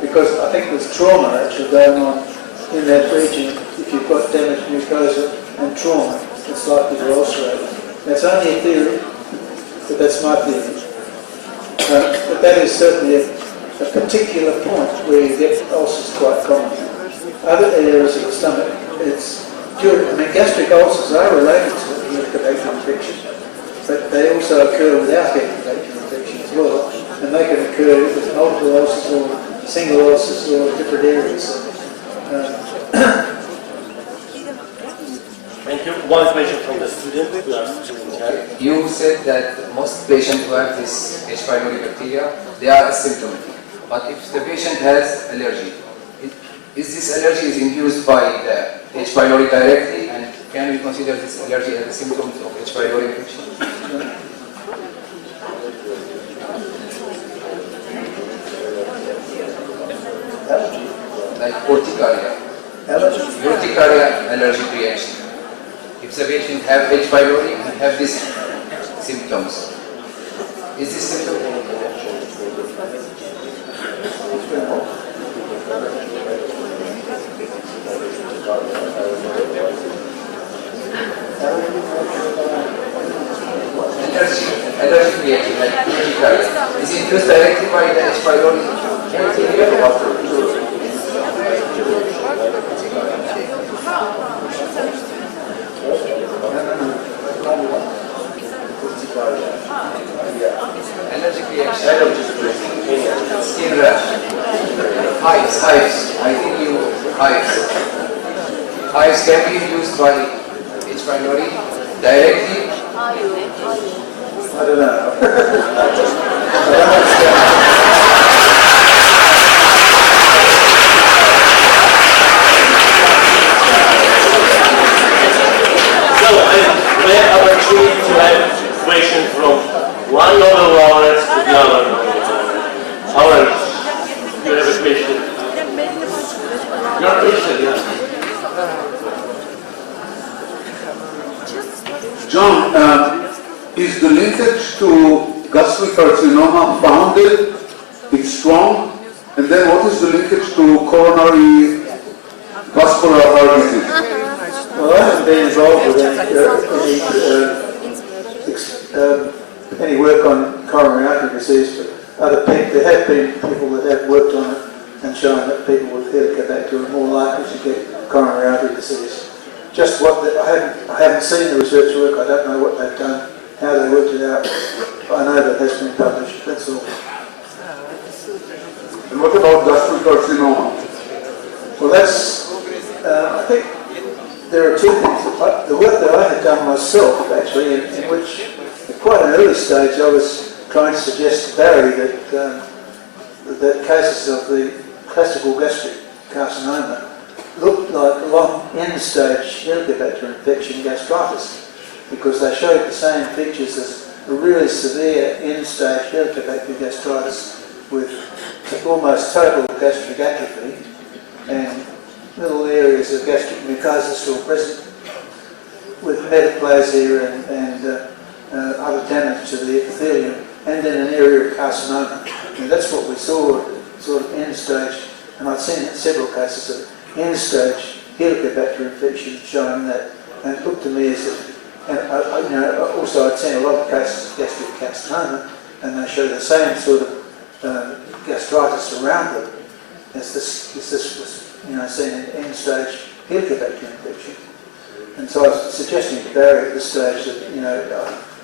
because I think there's trauma actually going on in that region. If you've got damaged mucosa and trauma, it's likely to ulcerate. That's only a theory, but that's my theory. But that is certainly a particular point where you get ulcers quite common. Other areas of the stomach, gastric ulcers are related to Helicobacter infection, but they also occur without Helicobacter infection as well, and they can occur with multiple ulcers or single ulcers or different areas. Thank you. One question from the student. You said that most patients who have this H. pylori bacteria, they are asymptomatic. But if the patient has allergy, is this allergy is induced by the H. pylori directly, and can we consider this allergy as a symptom of H. pylori infection? like urticaria. Urticaria allergic reaction. If the patient have H. pylori and have these symptoms, is this symptom? Allergic reaction like urticaria is induced directly by the H. pylori. Allergic reaction, skin rash, hives. I think hives can be induced by H. pylori directly. I don't know. I don't understand. So, we have opportunity to have questions from one Nobel laureate to the other Nobel laureate. However, you have a question. Your question, yeah. John, is the linkage to gastric carcinoma founded? It's strong? And then what is the linkage to coronary vascular heart disease? Well, I haven't been involved with any work on coronary artery disease, but other people, there have been people that have worked on it and shown that people with Helicobacter are more likely to get coronary artery disease. Just what I haven't seen the research work. I don't know what they've done, how they worked it out. I know that has been published. That's all. And what about gastric carcinoma? Well, that's. I think there are two things. The work that I had done myself, actually, in which, at quite an early stage, I was trying to suggest to Barry that cases of the classical gastric carcinoma looked like long end-stage Helicobacter infection gastritis, because they showed the same features as a really severe end-stage Helicobacter gastritis with almost total gastric atrophy and little areas of gastric mucosa still present with metaplasia and other damage to the epithelium, and then an area of carcinoma. And that's what we saw, sort of end-stage, and I've seen several cases of end-stage Helicobacter infection showing that, and it looked to me as if, and also I'd seen a lot of cases of gastric carcinoma, and they show the same sort of gastritis around them as this was, seen in end-stage Helicobacter infection. And so I was suggesting to Barry at this stage that,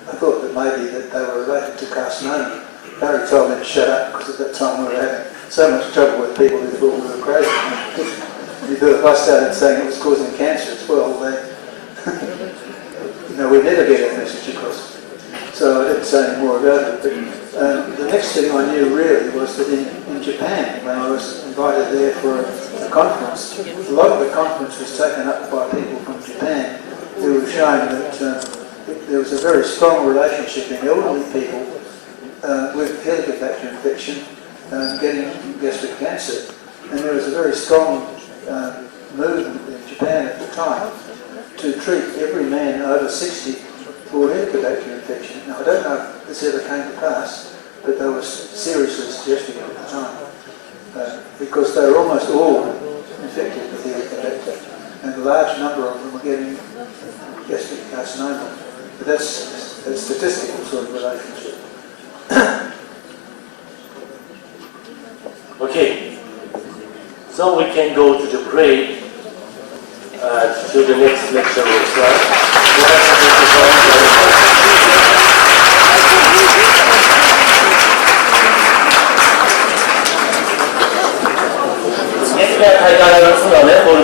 I thought that maybe that they were related to carcinoma. Barry told me to shut up because at that time we were having so much trouble with people who thought we were crazy. He thought if I started saying it was causing cancer as well, we'd never get our message across. So I didn't say any more about it. But the next thing I knew really was that in Japan, when I was invited there for a conference, a lot of the conference was taken up by people from Japan who were showing that there was a very strong relationship in elderly people with Helicobacter infection getting gastric cancer. And there was a very strong movement in Japan at the time to treat every man over 60 for Helicobacter infection. Now, I don't know if this ever came to pass, but they were seriously suggesting it at the time, because they were almost all infected with Helicobacter, and a large number of them were getting gastric carcinoma. But that's a statistical sort of relationship. Okay, so we can go to the break, to the next lecture will start. Ես հայտարարություն անեմ, որ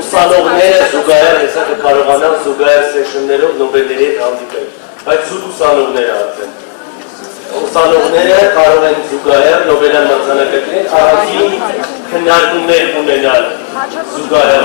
ուսանողները զուգահեռ հեսակը կարողանան զուգահեռ սեշններով նոբելների հետ հանդիպել, բայց զուտ ուսանողները արդեն։ Ուսանողները կարող են զուգահեռ նոբելյան մրցանակակիրներ առանձին քննարկումներ ունենալ զուգահեռ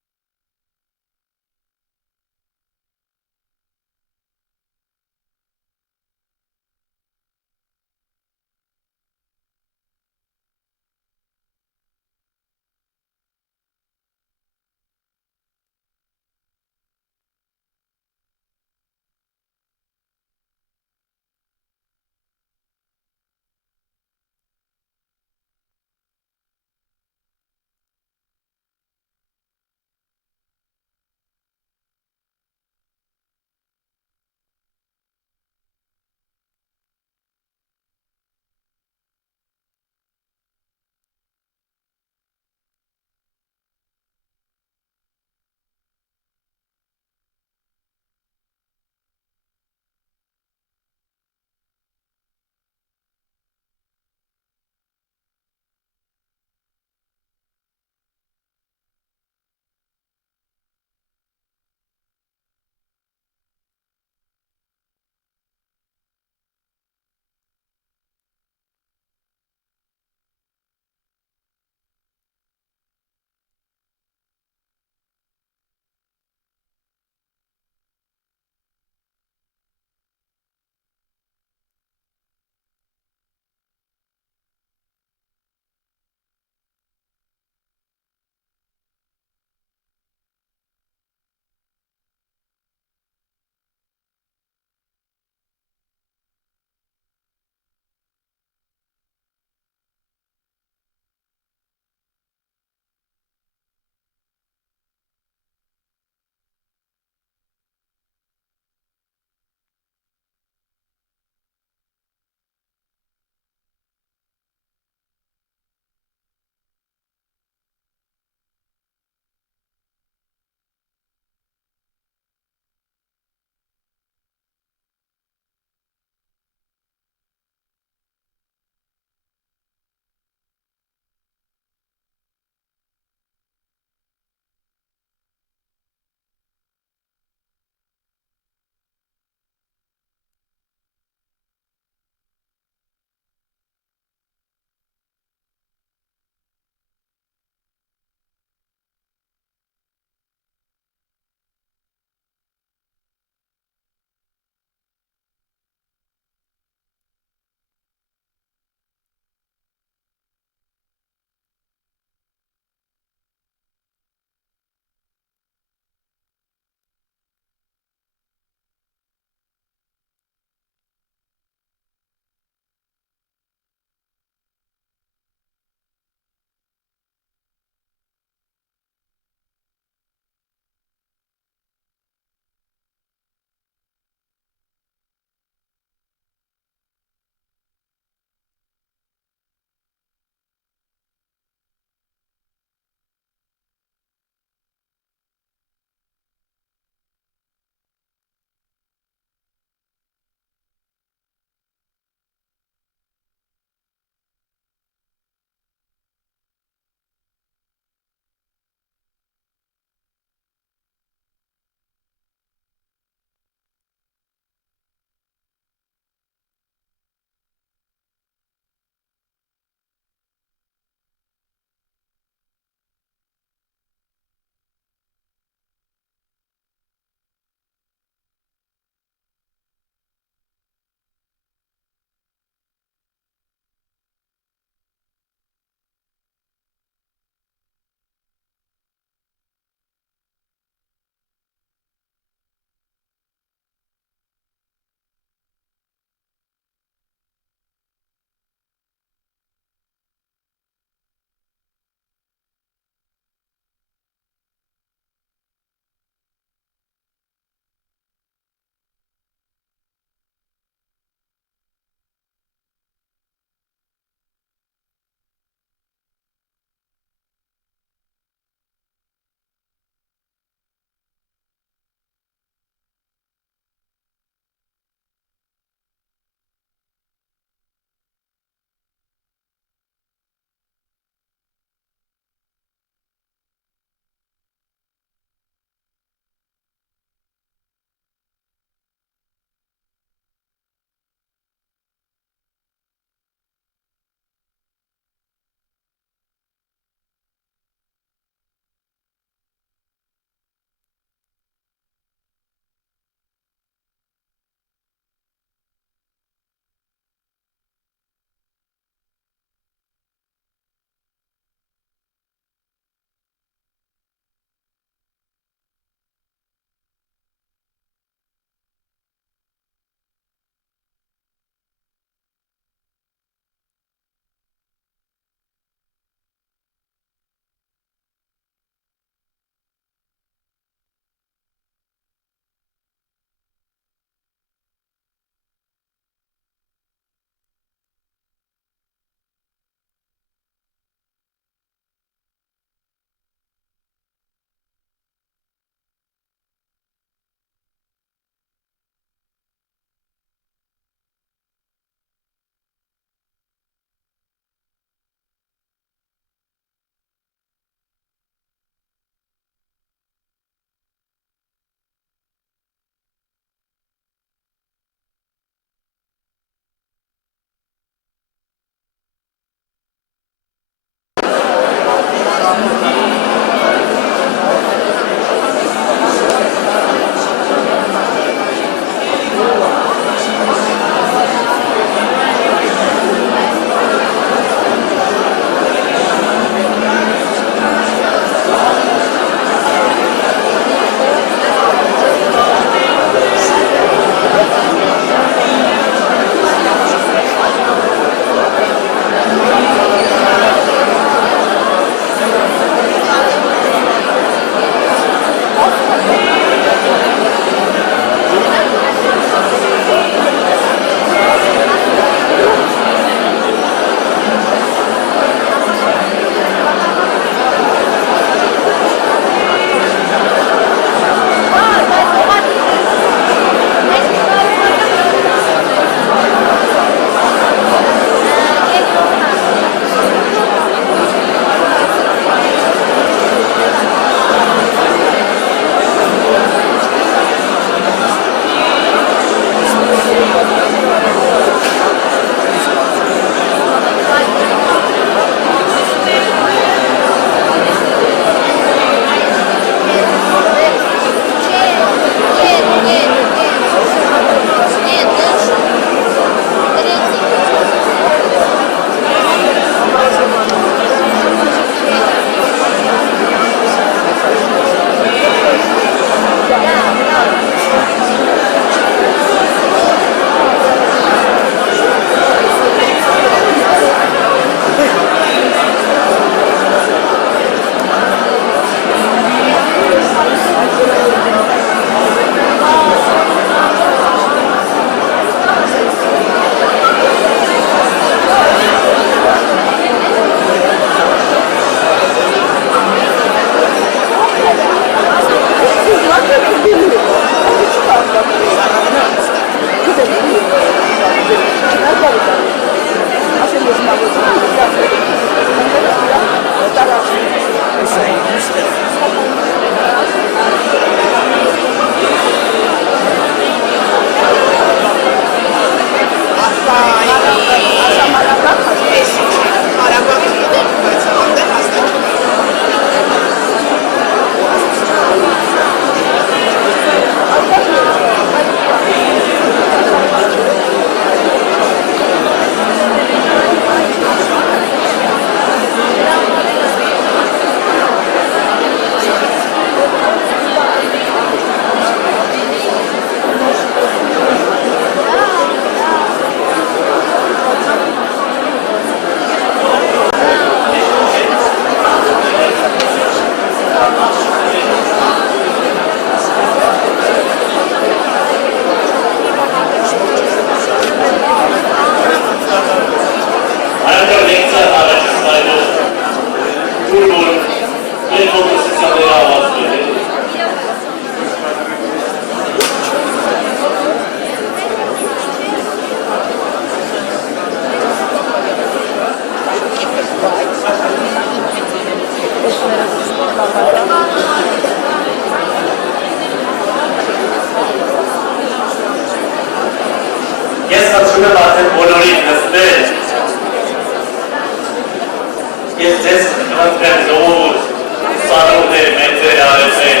Արեցեն,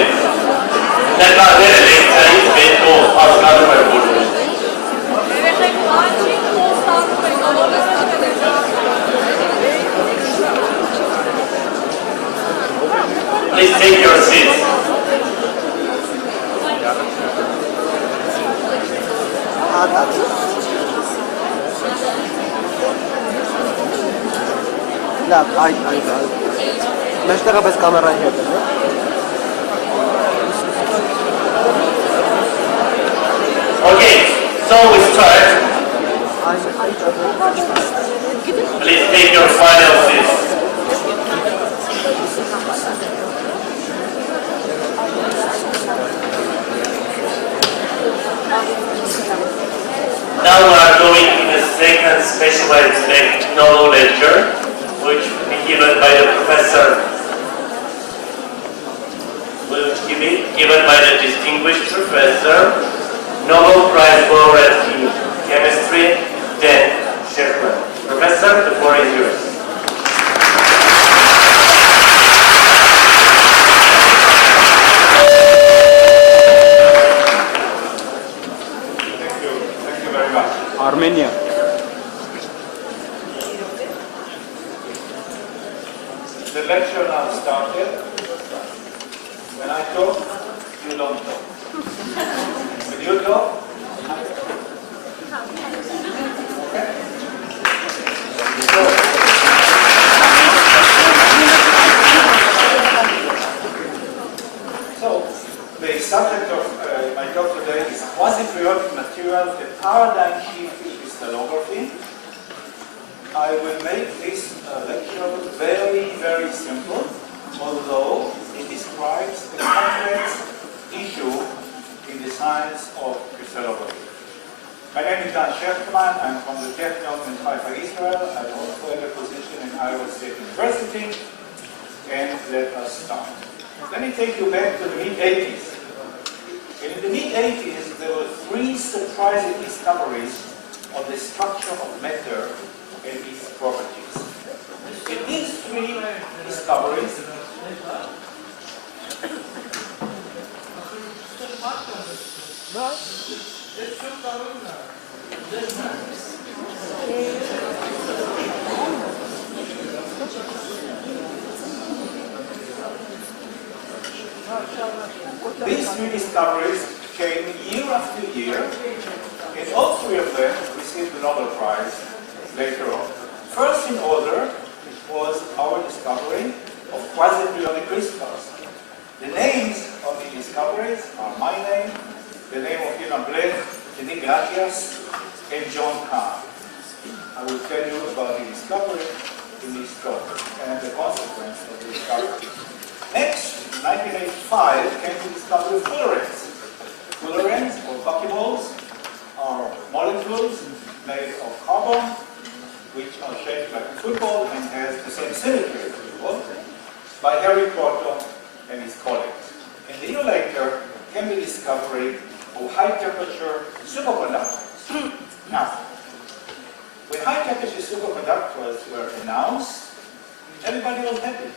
ներբեռնել լեկցիայից պետքով հասկանում եմ որում։ Please take your seats. Մեջտեղը պես կամերայի հետ է։ Okay, so we start. Please take your final seats. Now we are going to the second specialized Nobel lecture, which will be given by the professor, given by the distinguished professor, Nobel Prize laureate in chemistry, Shechtman. Professor, the floor is yours. Thank you very much. Armenia. The lecture now started. When I talk, you don't talk. When you talk, I talk. Okay? So, the subject of my talk today is quasi-periodic materials, the paradigm shift in crystallography. I will make this lecture very, very simple, although it describes a complex issue in the science of crystallography. My name is Shechtman. I'm from the Technion in Haifa, Israel. I also have a position in Iowa State University. And let us start. Let me take you back to the mid-80s. And in the mid-80s, there were three surprising discoveries of the structure of matter and its properties. In these three discoveries, these three discoveries came year after year, and all three of them received the Nobel Prize later on. First in order was our discovery of quasi-periodic crystals. The names of the discoveries are my name, the name of E.Yonath, and John Kahn. I will tell you about the discovery in this talk and the consequence of the discovery. Next, in 1985, came the discovery of fullerenes. Fullerenes, or buckyballs, are molecules made of carbon, which are shaped like a football and has the same symmetry as a football, by Harry Croton and his colleagues. And a year later came the discovery of high-temperature superconductors. Now, when high-temperature superconductors were announced, everybody was happy.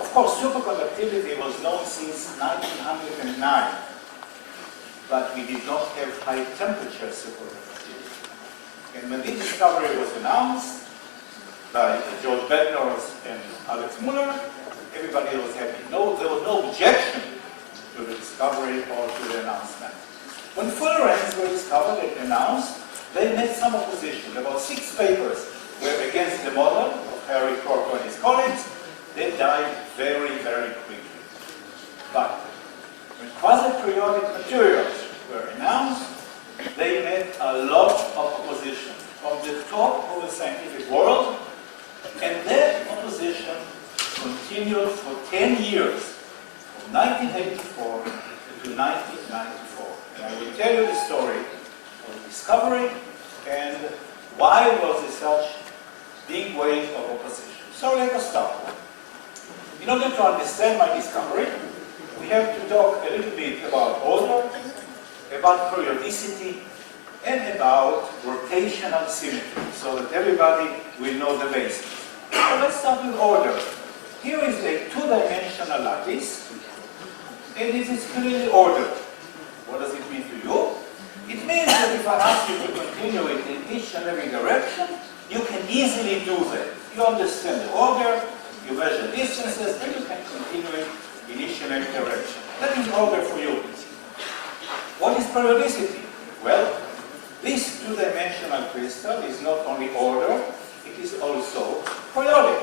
Of course, superconductivity was known since 1909, but we did not have high-temperature superconductivity. And when this discovery was announced by George Bednorz and Alex Muller, everybody was happy. No, there was no objection to the discovery or to the announcement. When fullerenes were discovered and announced, they met some opposition. About 6 papers were against the model of Harry Croton and his colleagues. They died very, very quickly. But when quasi-periodic materials were announced, they met a lot of opposition from the top of the scientific world, and that opposition continued for 10 years, from 1984 to 1994. And I will tell you the story of the discovery and why was there such big wave of opposition. So let us start. In order to understand my discovery, we have to talk a little bit about order, about periodicity, and about rotational symmetry, so that everybody will know the basics. So let's start with order. Here is a 2-dimensional lattice, and it is clearly ordered. What does it mean to you? It means that if I ask you to continue it in each and every direction, you can easily do that. You understand the order, you measure distances, and you can continue it in each and every direction. That is order for you. What is periodicity? Well, this two-dimensional crystal is not only order, it is also periodic.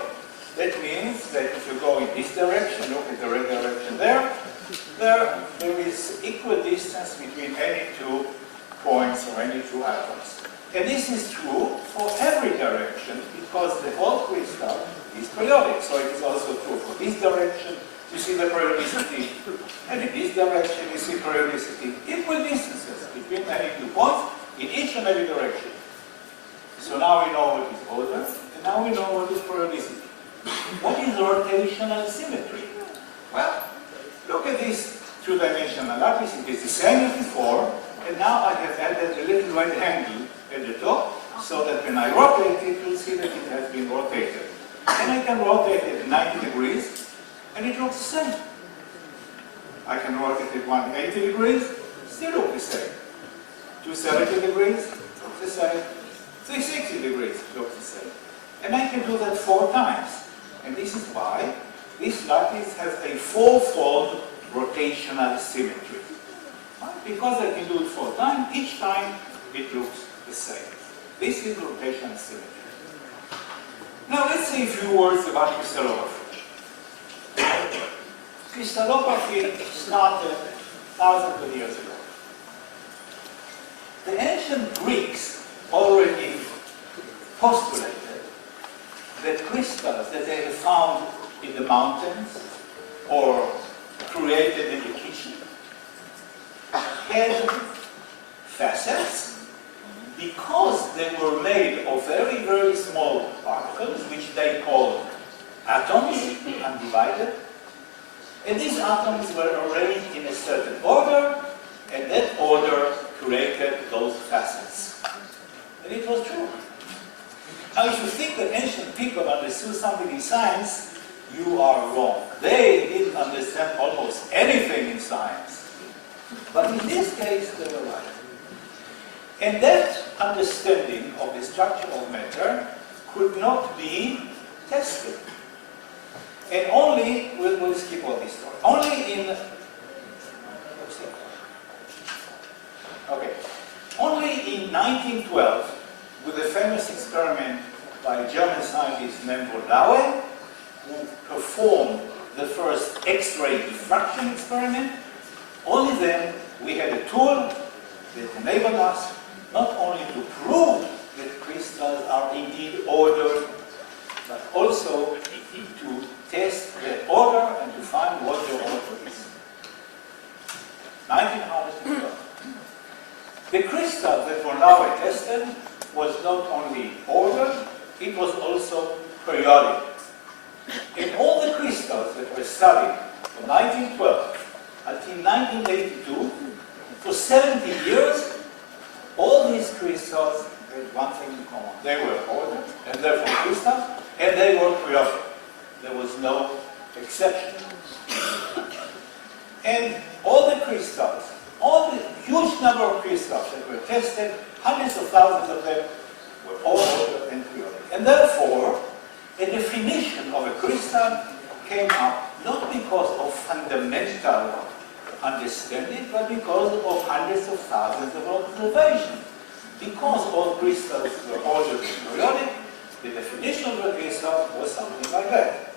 That means that if you go in this direction, look at the red direction there is equal distance between any two points or any two atoms. And this is true for every direction because the whole crystal is periodic. So it is also true for this direction, you see the periodicity, and in this direction you see periodicity. Equal distances between any two points in each and every direction. So now we know what is order, and now we know what is periodicity. What is rotational symmetry? Well, look at this two-dimensional lattice. It is the same as before, and now I have added a little right handle at the top, so that when I rotate it, you'll see that it has been rotated. And I can rotate it 90 degrees, and it looks the same. I can rotate it 180 degrees, still look the same. 270 degrees, looks the same. 360 degrees, looks the same. And I can do that 4 times. And this is why this lattice has a 4-fold rotational symmetry. Right? Because I can do it 4 times, each time it looks the same. This is rotational symmetry. Now let's say a few words about crystallography. Crystallography started thousands of years ago. The ancient Greeks already postulated that crystals that they have found in the mountains or created in the kitchen had facets because they were made of very, very small particles, which they called atoms, undivided. And these atoms were arranged in a certain order, and that order created those facets. And it was true. Now, if you think that ancient people understood something in science, you are wrong. They didn't understand almost anything in science. But in this case, they were right. And that understanding of the structure of matter could not be tested. And only, we'll skip all this story, only in, only in 1912, with a famous experiment by a German scientist named Laue, who performed the first X-ray diffraction experiment, only then we had a tool that enabled us not only to prove that crystals are indeed ordered, but also to test their order and to find what their order is. 1912. The crystal that Laue tested was not only ordered, it was also periodic. And all the crystals that were studied from 1912 until 1982, for 70 years, all these crystals had one thing in common. They were ordered, and therefore crystals, and they were periodic. There was no exception. And all the crystals, all the huge number of crystals that were tested, hundreds of thousands of them, were all ordered and periodic. And therefore, a definition of a crystal came up not because of fundamental understanding, but because of hundreds of thousands of observations. Because all crystals were ordered and periodic, the definition of a crystal was something like that.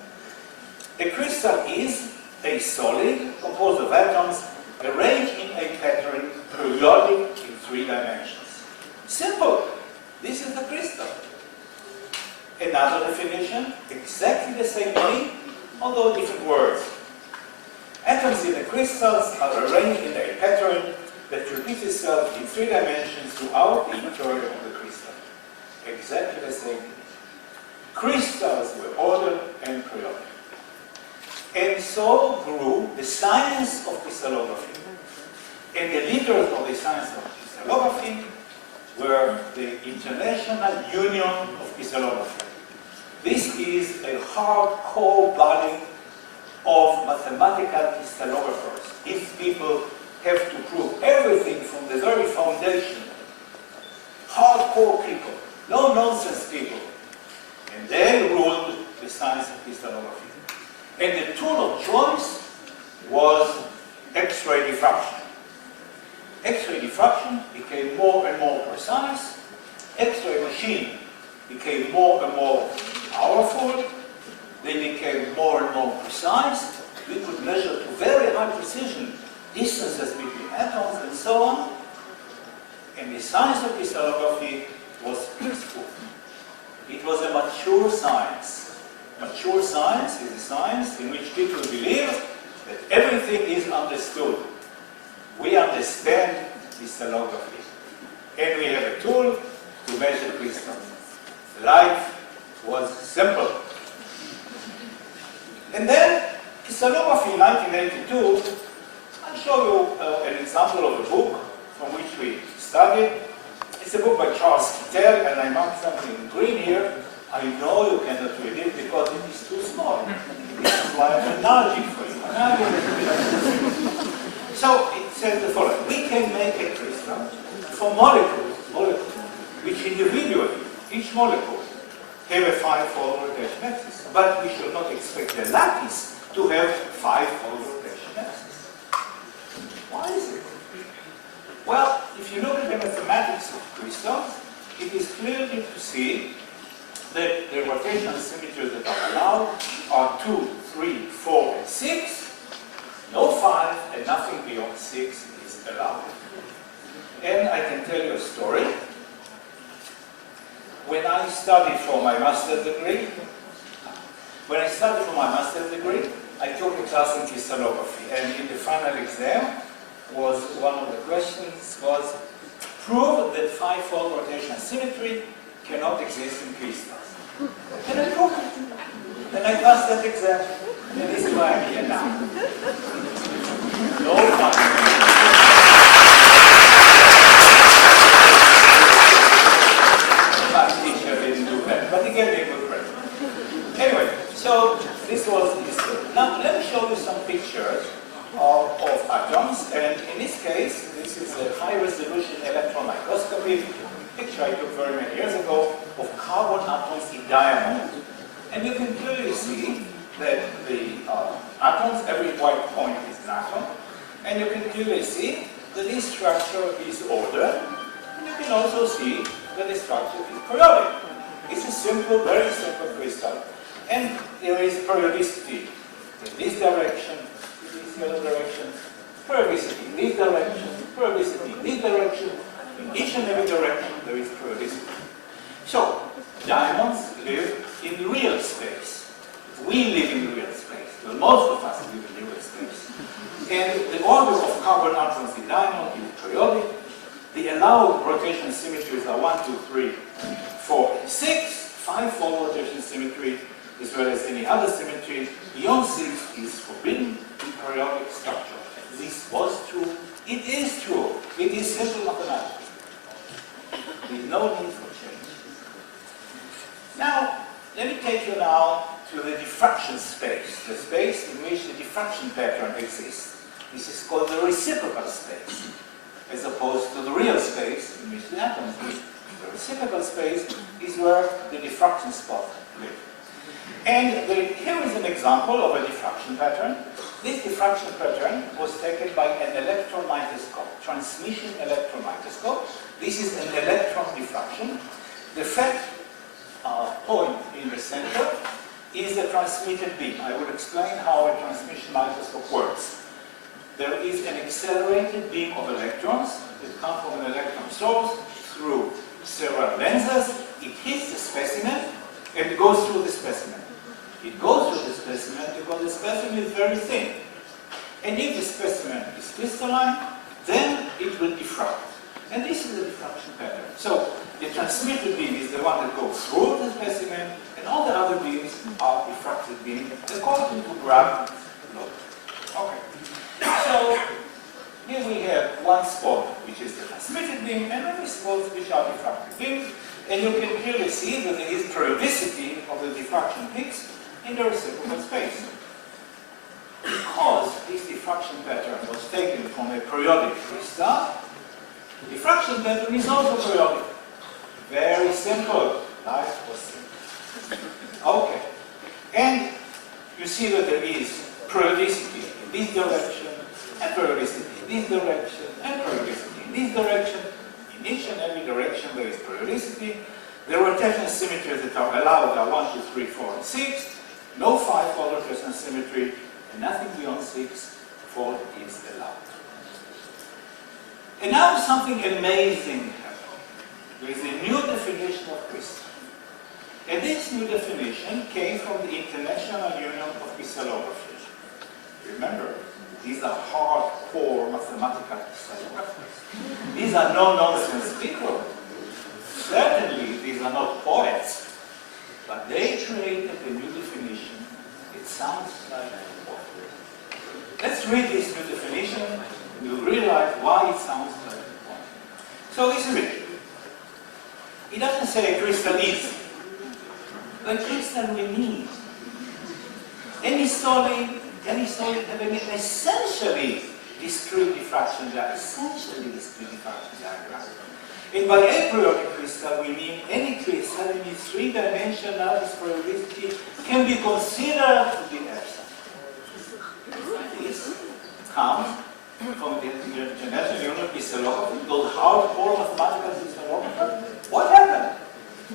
A crystal is a solid composed of atoms arranged in a pattern periodic in 3 dimensions. Simple. This is the crystal. Another definition, exactly the same meaning, although different words. Atoms in the crystals are arranged in a pattern that repeats itself in 3 dimensions throughout the interior of the crystal. Exactly the same meaning. Crystals were ordered and periodic. And so grew the science of crystallography. And the leaders of the science of crystallography were the International Union of Crystallography. This is a hardcore body of mathematical crystallographers. people have to prove everything from the very foundation. Hardcore people, no-nonsense people. And they ruled the science of crystallography. And the tool of choice was X-ray diffraction. X-ray diffraction became more and more precise. X-ray machine became more and more powerful. They became more and more precise. We could measure to very high precision distances between atoms and so on. And the science of crystallography was peaceful. It was a mature science. Mature science is a science in which people believe that everything is understood. We understand crystallography. And we have a tool to measure crystals. Life was simple. And then, crystallography in 1982, I'll show you an example of a book from which we studied. It's a book by Charles Kittel, and I marked something in green here. I know you cannot read it because it is too small. This is why I'm analogy for you. So it says the following. We can make a crystal for molecules, which individually, each molecule, have a 5-fold rotation axis. But we should not expect the lattice to have 5-fold rotation axis. Why is it? Well, if you look at the mathematics of crystals, it is clearly to see that the rotational symmetries that are allowed are 2, 3, 4, and 6. No 5, and nothing beyond 6 is allowed. And I can tell you a story. When I studied for my master's degree, I took a class in crystallography, and in the final exam, was one of the questions was, prove that 5-fold rotational symmetry cannot exist in crystals. And I proved it. And I passed that exam. And this is why I'm here now. No fun. My teacher didn't do that, but he gave me a good grade. Anyway, so this was the story. Now let me show you some pictures of atoms, and in this case, this is a high-resolution electron microscopy picture I took very many years ago of carbon atoms in diamond. And you can clearly see that the atoms, every white point is an atom, and you can clearly see that this structure is ordered, and you can also see that the structure is periodic. It's a simple, very simple crystal, and there is periodicity in this direction, the other direction, periodicity in this direction, periodicity in this direction, in each and every direction there is periodicity. So, diamonds live in real space. We live in real space. Well, most of us live in real space. And the order of carbon atoms in diamond is periodic. The allowed rotation symmetries are 1, 2, 3, 4, and 6. 5-fold rotation symmetry, as well as any other symmetry. Beyond 6 is forbidden in periodic structure. This was true. It is true. It is simple mathematics. There is no need for change. Now, let me take you now to the diffraction space, the space in which the diffraction pattern exists. This is called the reciprocal space, as opposed to the real space in which the atoms live. The reciprocal space is where the diffraction spots live. And here is an example of a diffraction pattern. This diffraction pattern was taken by an electron microscope, transmission electron microscope. This is an electron diffraction. The fat point in the center is the transmitted beam. I will explain how a transmission microscope works. There is an accelerated beam of electrons that come from an electron source through several lenses. It hits the specimen and it goes through the specimen. It goes through the specimen because the specimen is very thin. And if the specimen is crystalline, then it will diffract. And this is the diffraction pattern. So the transmitted beam is the one that goes through the specimen, and all the other beams are diffracted beams according to graph law. Okay. So here we have one spot, which is the transmitted beam, and many spots which are diffracted beams. And you can clearly see that there is periodicity of the diffraction peaks in the reciprocal space. Because this diffraction pattern was taken from a periodic crystal, the diffraction pattern is also periodic. Very simple. Life was simple. Okay. And you see that there is periodicity in this direction, and periodicity in this direction, and periodicity in this direction. In each and every direction there is periodicity. The rotation symmetries that are allowed are 1, 2, 3, 4, and 6. No 5-fold rotation symmetry, and nothing beyond 6-fold is allowed. And now something amazing happened. There is a new definition of crystal. And this new definition came from the International Union of Crystallography. Remember, these are hardcore mathematical crystallographers. These are no-nonsense people. Certainly, these are not poets, but they created a new definition. It sounds like a poet. Let's read this new definition, and you'll realize why it sounds like a poet. So this is it. It doesn't say crystal is. But crystal we need. Any solid having an essentially discrete diffraction diagram. And by aperiodic crystal, we mean any crystal in its three-dimensional periodicity can be considered to be absent. This comes from the International Union of Crystallography, those hardcore mathematical crystallographers. What happened?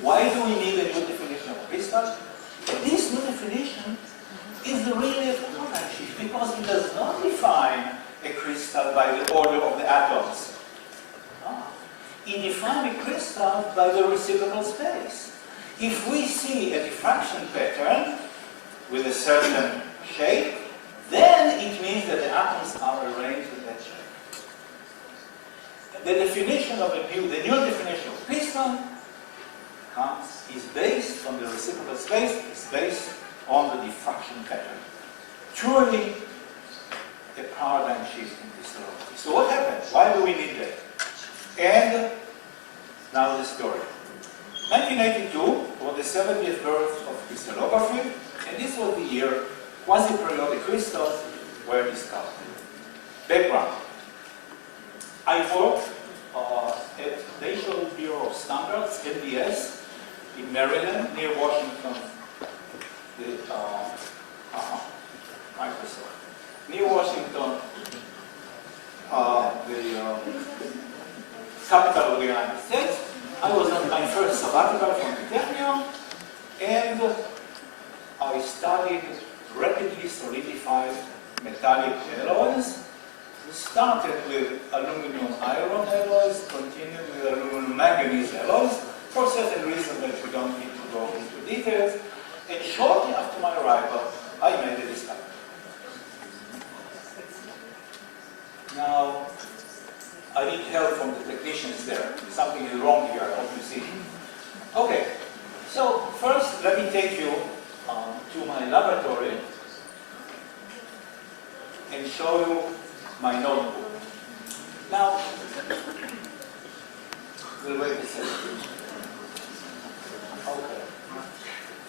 Why do we need a new definition of crystal? This new definition is really a paradigm shift because it does not define a crystal by the order of the atoms. It defines a crystal by the reciprocal space. If we see a diffraction pattern with a certain shape, then it means that the atoms are arranged in that shape. The definition of the new definition of crystal is based on the reciprocal space, is based on the diffraction pattern. Truly a paradigm shift in crystallography. So what happened? Why do we need that? And now the story. 1982 was the 70th birth of crystallography, and this was the year quasi-periodic crystals were discovered. Background. I worked at National Bureau of Standards, NBS, in Maryland, near Washington, Microsoft. Near Washington, the capital of the United States. I was on my first sabbatical from the Technion, and I studied rapidly solidified metallic alloys. We started with aluminum iron alloys, continued with aluminum manganese alloys, for certain reasons that we don't need to go into details. And shortly after my arrival, I made a discovery. Now, I need help from the technicians there. Something is wrong here, I hope you see. Okay, so first let me take you to my laboratory and show you my notebook. Now, we'll wait a second. Okay.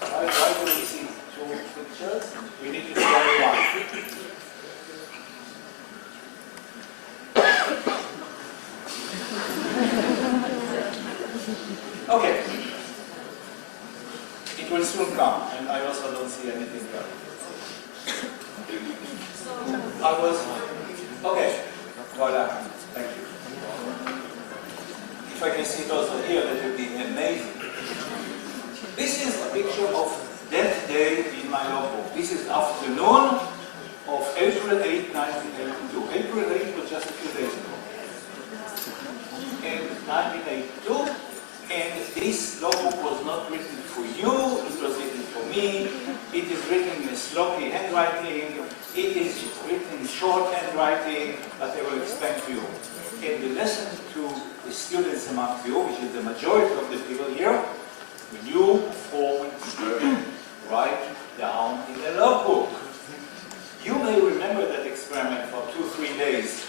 Why do we see two pictures? We need to see only one. Okay. It will soon come, and I also don't see anything there. Okay. Voila. Thank you. If I can see it also here, that would be amazing. This is a picture of that day in my notebook. This is afternoon of April 8, 1982. April 8 was just a few days ago. In 1982, and this notebook was not written for you, it was written for me. It is written in sloppy handwriting. It is written in short handwriting, but I will explain to you. And the lesson to the students among you, which is the majority of the people here, when you form experiment, write down in the logbook. You may remember that experiment for 2-3 days,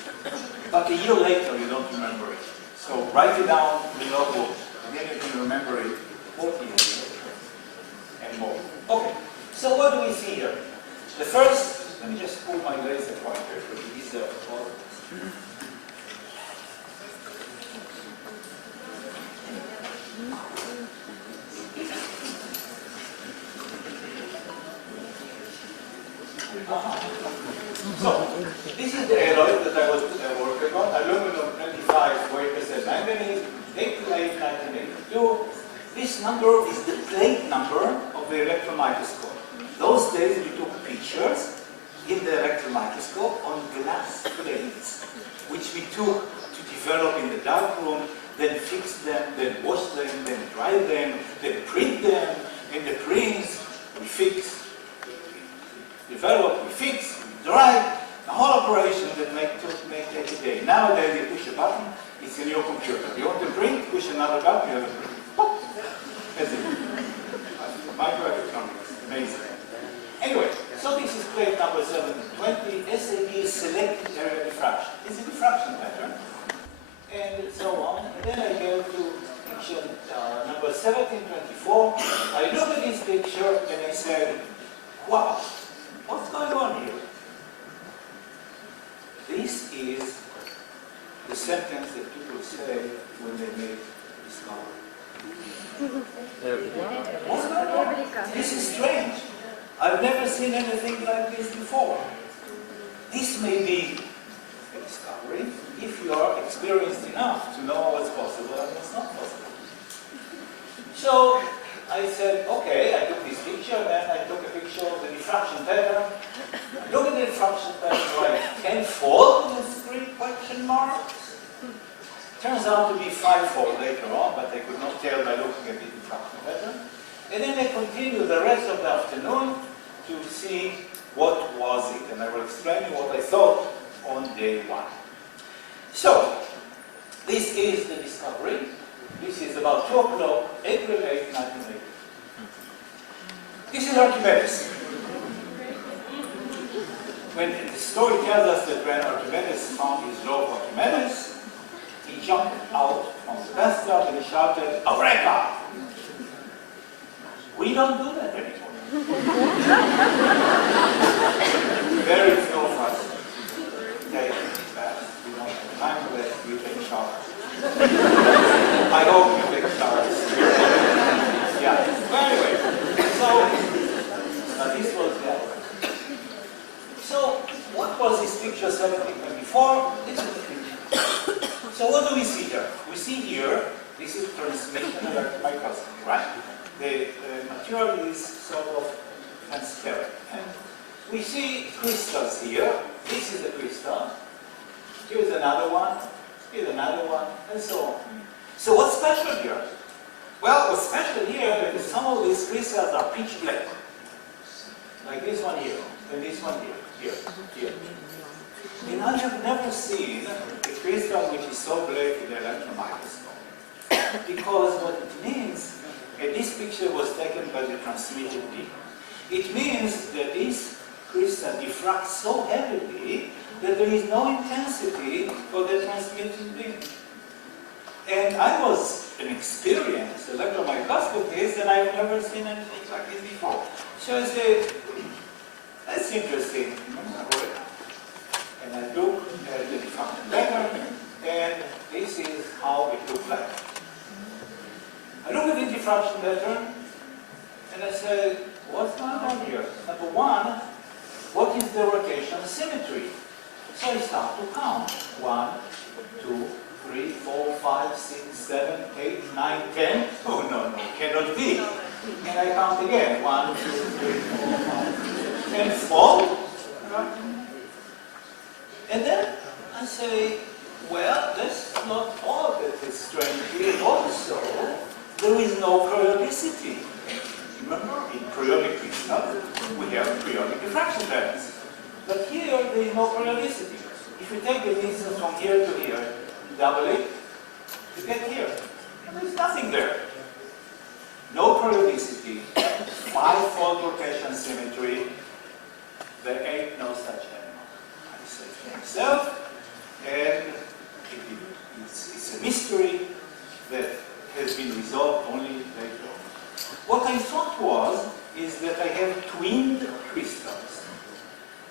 but a year later you don't remember it. So write it down in the logbook, and then you can remember it 40 years later and more. Okay, so what do we see here? The first, let me just pull my laser pointer to be easier to follow this. number is the plate number of the electron microscope. Those days we took pictures in the electron microscope on glass plates, which we took to develop in the darkroom, then fix them, then wash them, then dry them, then print them. In the prints, we fix, we develop, we fix, we dry. The whole operation that make a day. Nowadays you push a button, it's in your computer. You want to print, push another button, you have a print. Pop! That's it. Microelectronics, amazing. Anyway, so this is plate number 720, SAB selected area diffraction. It's a diffraction pattern, and so on. And then I go to picture number 1724. I look at this picture and I say, wow, what's going on here? This is the sentence that people say when they make a discovery. What's going on? This is strange. I've never seen anything like this before. This may be a discovery if you are experienced enough to know what's possible and what's not possible. So I said, okay, I took this picture, then I took a picture of the diffraction pattern. Look at the diffraction pattern, right? Tenfold with 3 question marks. Turns out to be 5-fold later on, but I could not tell by looking at the diffraction pattern. And then I continued the rest of the afternoon to see what was it, and I will explain you what I thought on day 1. So, this is the discovery. This is about 2 o'clock, April 8, 1980. This is Archimedes. When the story tells us that when Archimedes found his law of Archimedes, he jumped out from the bathtub and he shouted, "Eureka!" We don't do that anymore. Very few of us take baths. We don't have time for that. We take showers. I hope you take showers. Yeah. Well, anyway, so this was that. So what was this picture 1724? This is the picture. So what do we see here? We see here, this is transmission microscopy, right? The material is sort of transparent. And we see crystals here. This is a crystal. Here's another one. Here's another one, and so on. So what's special here? Well, what's special here is some of these crystals are pitch black. Like this one here, and this one here, here. And I have never seen a crystal which is so black in the electron microscope. Because what it means, and this picture was taken by the transmitted beam, it means that this crystal diffracts so heavily that there is no intensity for the transmitted beam. And I was an experienced electron microscopist, and I've never seen anything like this before. So I said, that's interesting. And I look at the diffraction pattern, and this is how it looks like. I look at the diffraction pattern, and I say, what's going on here? Number one, what is the rotation symmetry? So I start to count. 1, 2, 3, 4, 5, 6, 7, 8, 9, 10. Oh, no, cannot be. And I count again. 1, 2, 3, 4, 5, 6, 10, 4. And then I say, well, that's not all that is strange here. Also, there is no periodicity. Remember, in periodic crystal, we have periodic diffraction patterns. But here, there is no periodicity. If you take the distance from here to here, double it, you get here. And there's nothing there. No periodicity, 5-fold rotation symmetry, there ain't no such animal. I say to myself, and it's a mystery that has been resolved only later on. What I thought is that I have twinned crystals.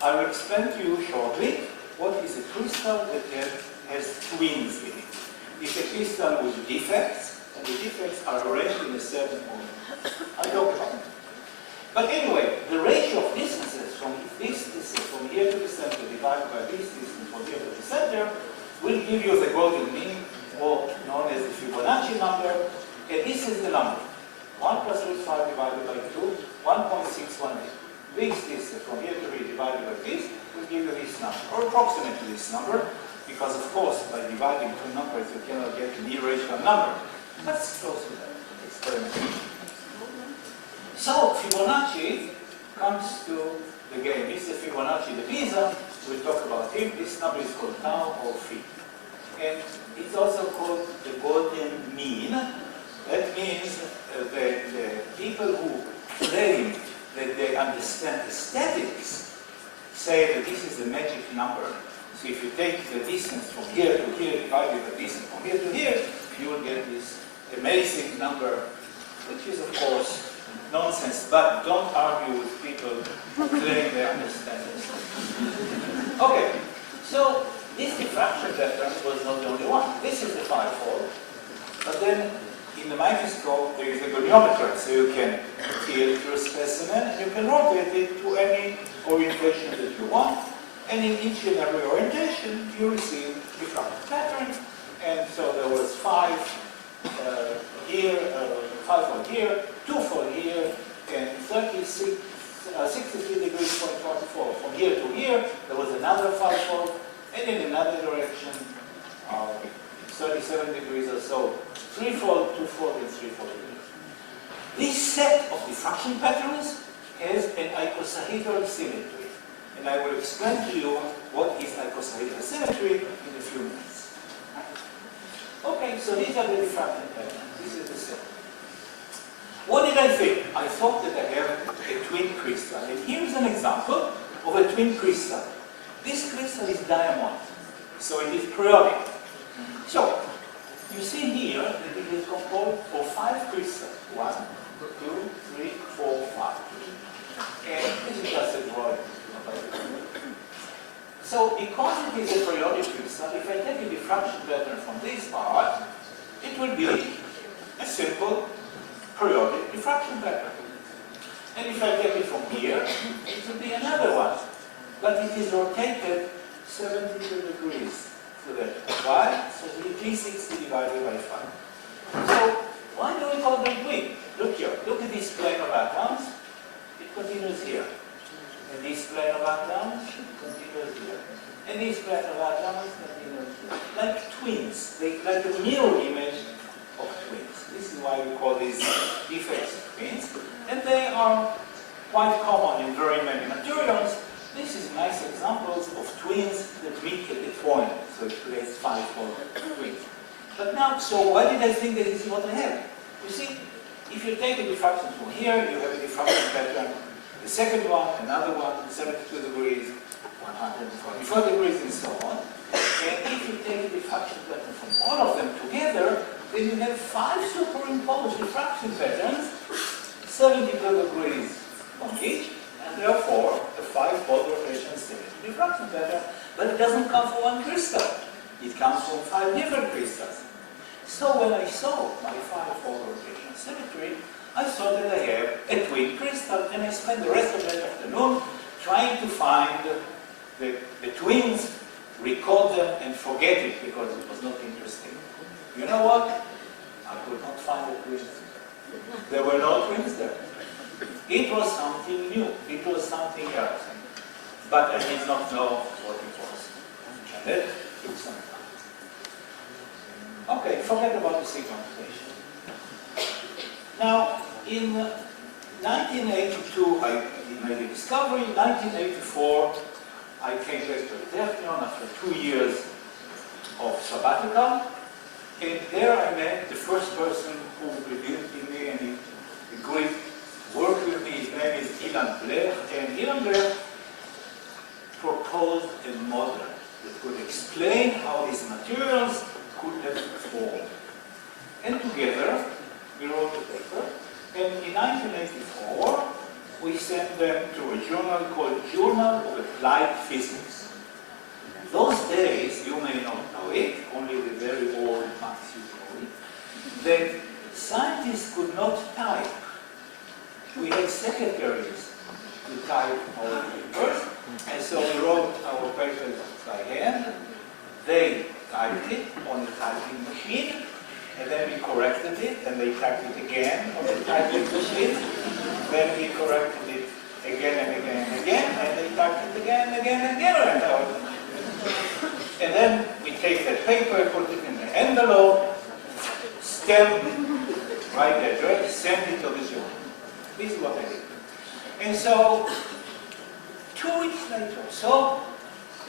I will explain to you shortly what is a crystal that has twins in it. It's a crystal with defects, and the defects are arranged in a certain order. I don't know. But anyway, the ratio of distances from this distance from here to the center divided by this distance from here to the center will give you the golden mean, or known as the Fibonacci number, and this is the number. 1 plus root 5 divided by 2, 1.618. This distance from here to here divided by this will give you this number, or approximately this number, because of course by dividing two numbers you cannot get an irrational number. That's close to that experiment. So Fibonacci comes to the game. This is Fibonacci divisor. We'll talk about him. This number is called tau or phi. And it's also called the golden mean. That means the people who claim that they understand aesthetics say that this is the magic number. So if you take the distance from here to here divided by the distance from here to here, you will get this amazing number, which is of course nonsense. But don't argue with people who claim they understand this. Okay, so this diffraction pattern was not the only one. This is the fivefold, but then in the microscope there is a goniometer, so you can tilt your specimen and you can rotate it to any orientation that you want, and in each and every orientation you receive diffraction pattern. And so there was 5 here, 5-fold here, 2-fold here, and 63 degrees point 44. From here to here there was another 5-fold, and in another direction 37 degrees or so. 3-fold, 2-fold, and 3-fold. This set of diffraction patterns has an icosahedral symmetry. And I will explain to you what is icosahedral symmetry in a few minutes. Okay, so these are the diffraction patterns. This is the set. What did I think? I thought that I have a twin crystal. And here's an example of a twin crystal. This crystal is diamond, so it is periodic. So, you see here that it is composed of 5 crystals. 1, 2, 3, 4, 5. And this is just a drawing. So, because it is a periodic crystal, if I take a diffraction pattern from this part, it will be a simple periodic diffraction pattern. And if I take it from here, it will be another one. But it is rotated 72 degrees. So that why? So it will be 360 divided by 5. So why do we call them twin? Look here. Look at this plane of atoms. It continues here. And this plane of atoms continues here. And this plane of atoms continues here. Like twins. Like a mirror image of twins. This is why we call these defects twins. And they are quite common in very many materials. This is nice examples of twins that meet at the point, so it creates 5-fold twins. But now, so why did I think that this is what I have? You see, if you take a diffraction from here, you have a diffraction pattern. The second one, another one, 72 degrees, 144 degrees, and so on. And if you take a diffraction pattern from all of them together, then you have 5 superimposed diffraction patterns, 72 degrees on each. And therefore, a 5-fold rotation symmetry diffraction pattern, but it doesn't come from one crystal. It comes from 5 different crystals. So when I saw my 5-fold rotation symmetry, I saw that I have a twin crystal, and I spent the rest of that afternoon trying to find the twins, record them, and forget it because it was not interesting. You know what? I could not find the twins. There were no twins there. It was something new. It was something else. But I did not know what it was. And it took some time. Okay, forget about the segmentation. Now, in 1982, I made a discovery. In 1984, I came back to the Technion after 2 years of sabbatical. And there I met the first person who believed in me and he agreed work with me. His name is E.Yonath, and E.Yonath proposed a model that could explain how these materials could have formed. And together, we wrote a paper, and in 1984, we sent them to a journal called Journal of Applied Physics. Those days, you may not know it, only the very old Max know it, that scientists could not type. We had secretaries to type our papers, and so we wrote our papers by hand. They typed it on a typing machine, and then we corrected it, and they typed it again on the typing machine. Then we corrected it again and again and again, and they typed it again and again and again. And then we take that paper, put it in the envelope, stamp, write the address, send it to the journal. This is what I did. And so, 2 weeks later, so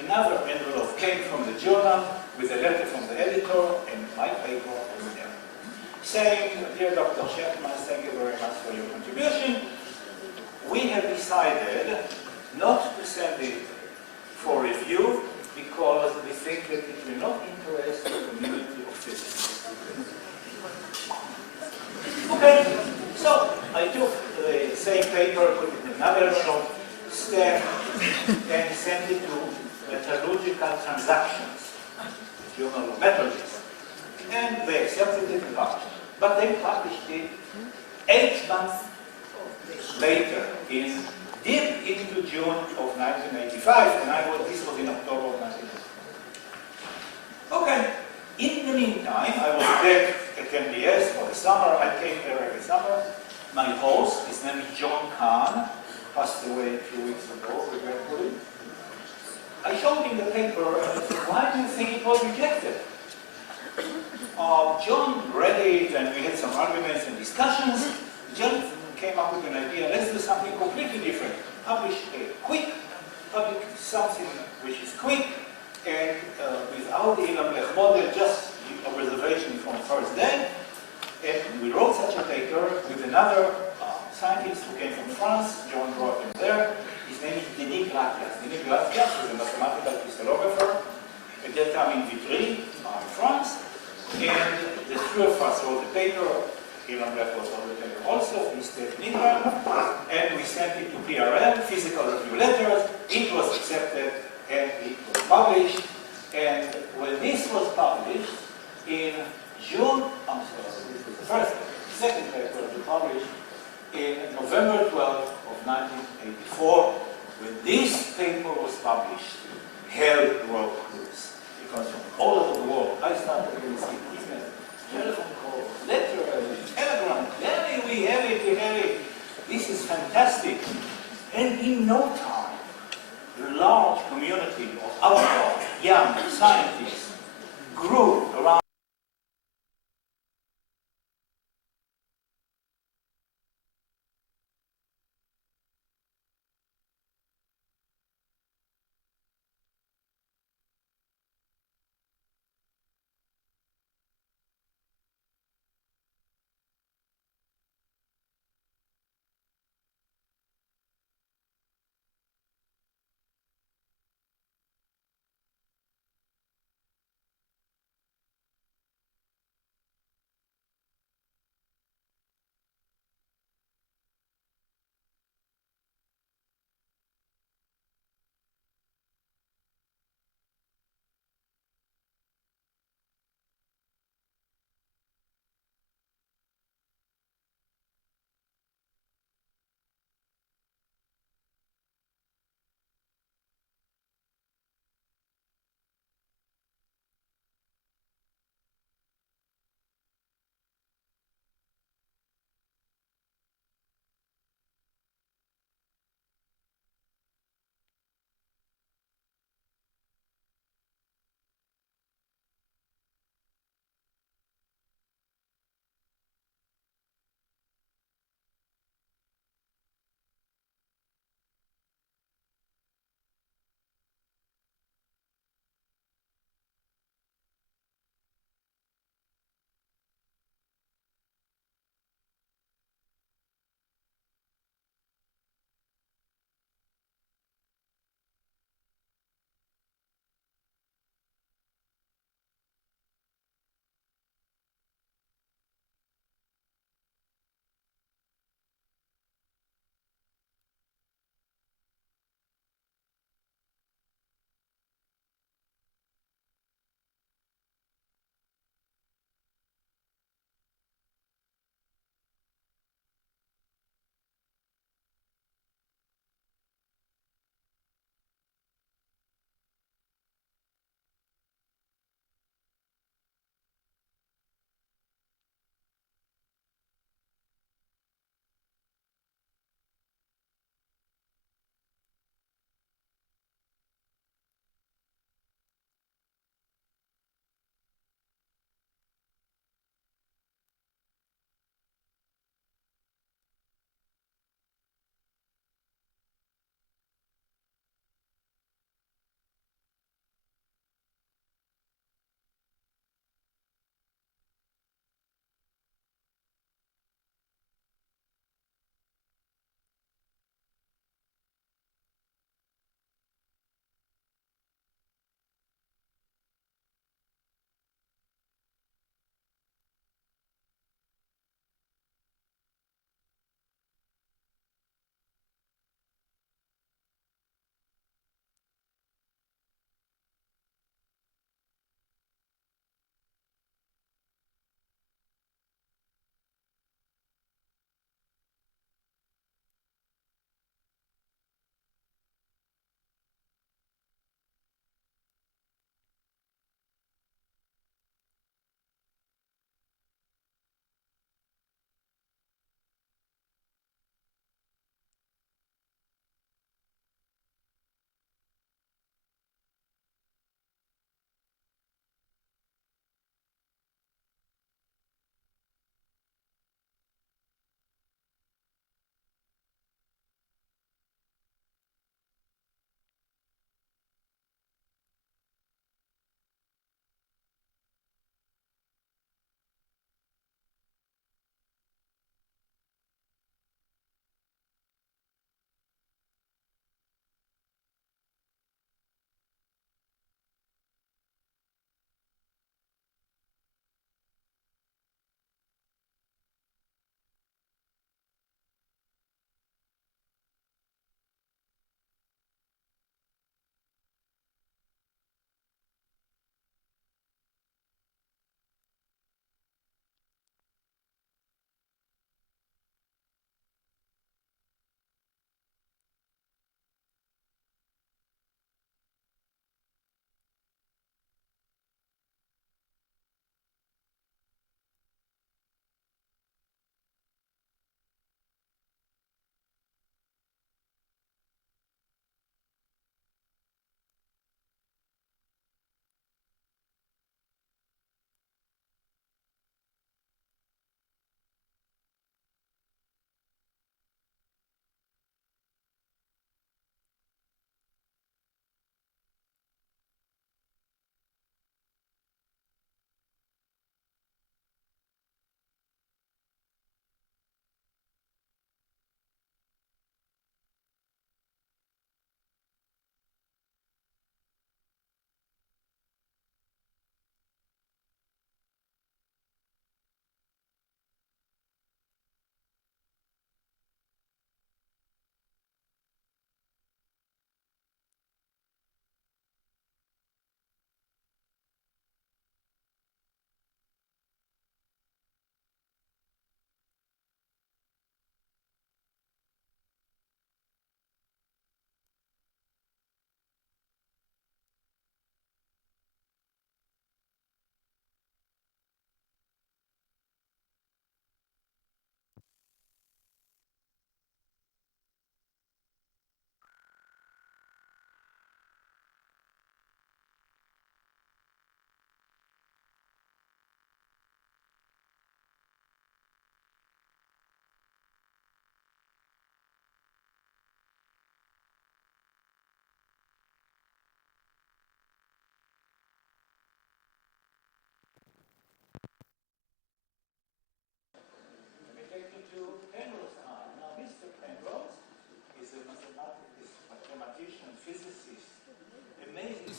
another envelope came from the journal with a letter from the editor, and my paper was there. Saying, dear Dr. Shechtman, thank you very much for your contribution. We have decided not to send it for review because we think that it will not interest the community of physicists. Okay, so I took the same paper, put it in another envelope, stamp, and sent it to Metallurgical Transactions, the Journal of Metallurgists. And they accepted it and published it. But they published it 8 months later, deep into June of 1985, and this was in October of 1985. Okay, in the meantime, I was back at MBS for the summer. I came there every summer. My host, his name is John Kahn, passed away a few weeks ago, regretfully. I showed him the paper and I said, why do you think it was rejected? John read it and we had some arguments and discussions. John came up with an idea, let's do something completely different. Publish something which is quick and without the E.Yonath model, just observation from first day. And we wrote such a paper with another scientist who came from France. John brought him there. His name is Denis Gratias. Denis Gratias is a mathematical crystallographer, at that time in Vitry, in France. And the three of us wrote the paper. E.Yonath was on the paper also, Mr. Nigram, and we sent it to PRL, Physical Review Letters. It was accepted and it was published. And when this was published in June, I'm sorry, this was the second paper to publish in November 12 of 1984. When this paper was published, hell broke loose. Because from all over the world, I started to receive emails, telephone calls, letters, telegrams. We have it. This is fantastic. And in no time, the large community of our young scientists grew around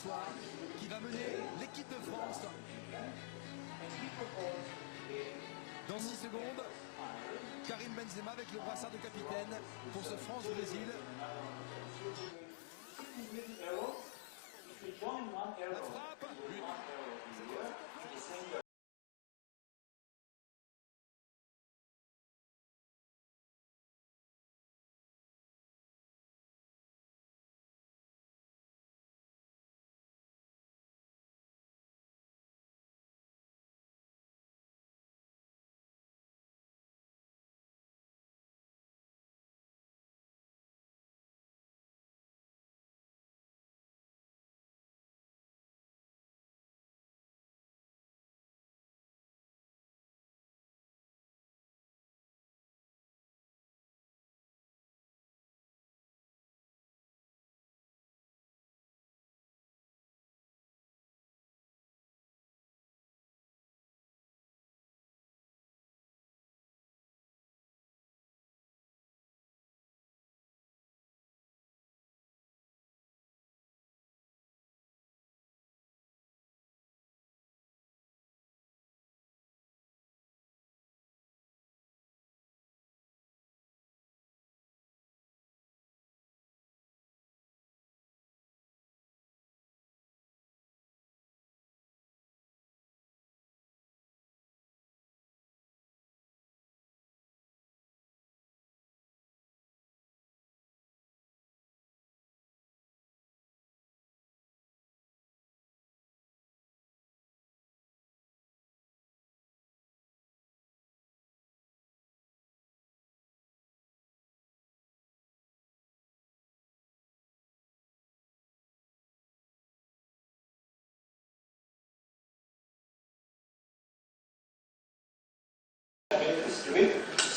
soir qui va mener l'équipe de France. Dans 6 secondes, Karim Benzema avec le brassard de capitaine pour ce France-Brésil. La frappe, but.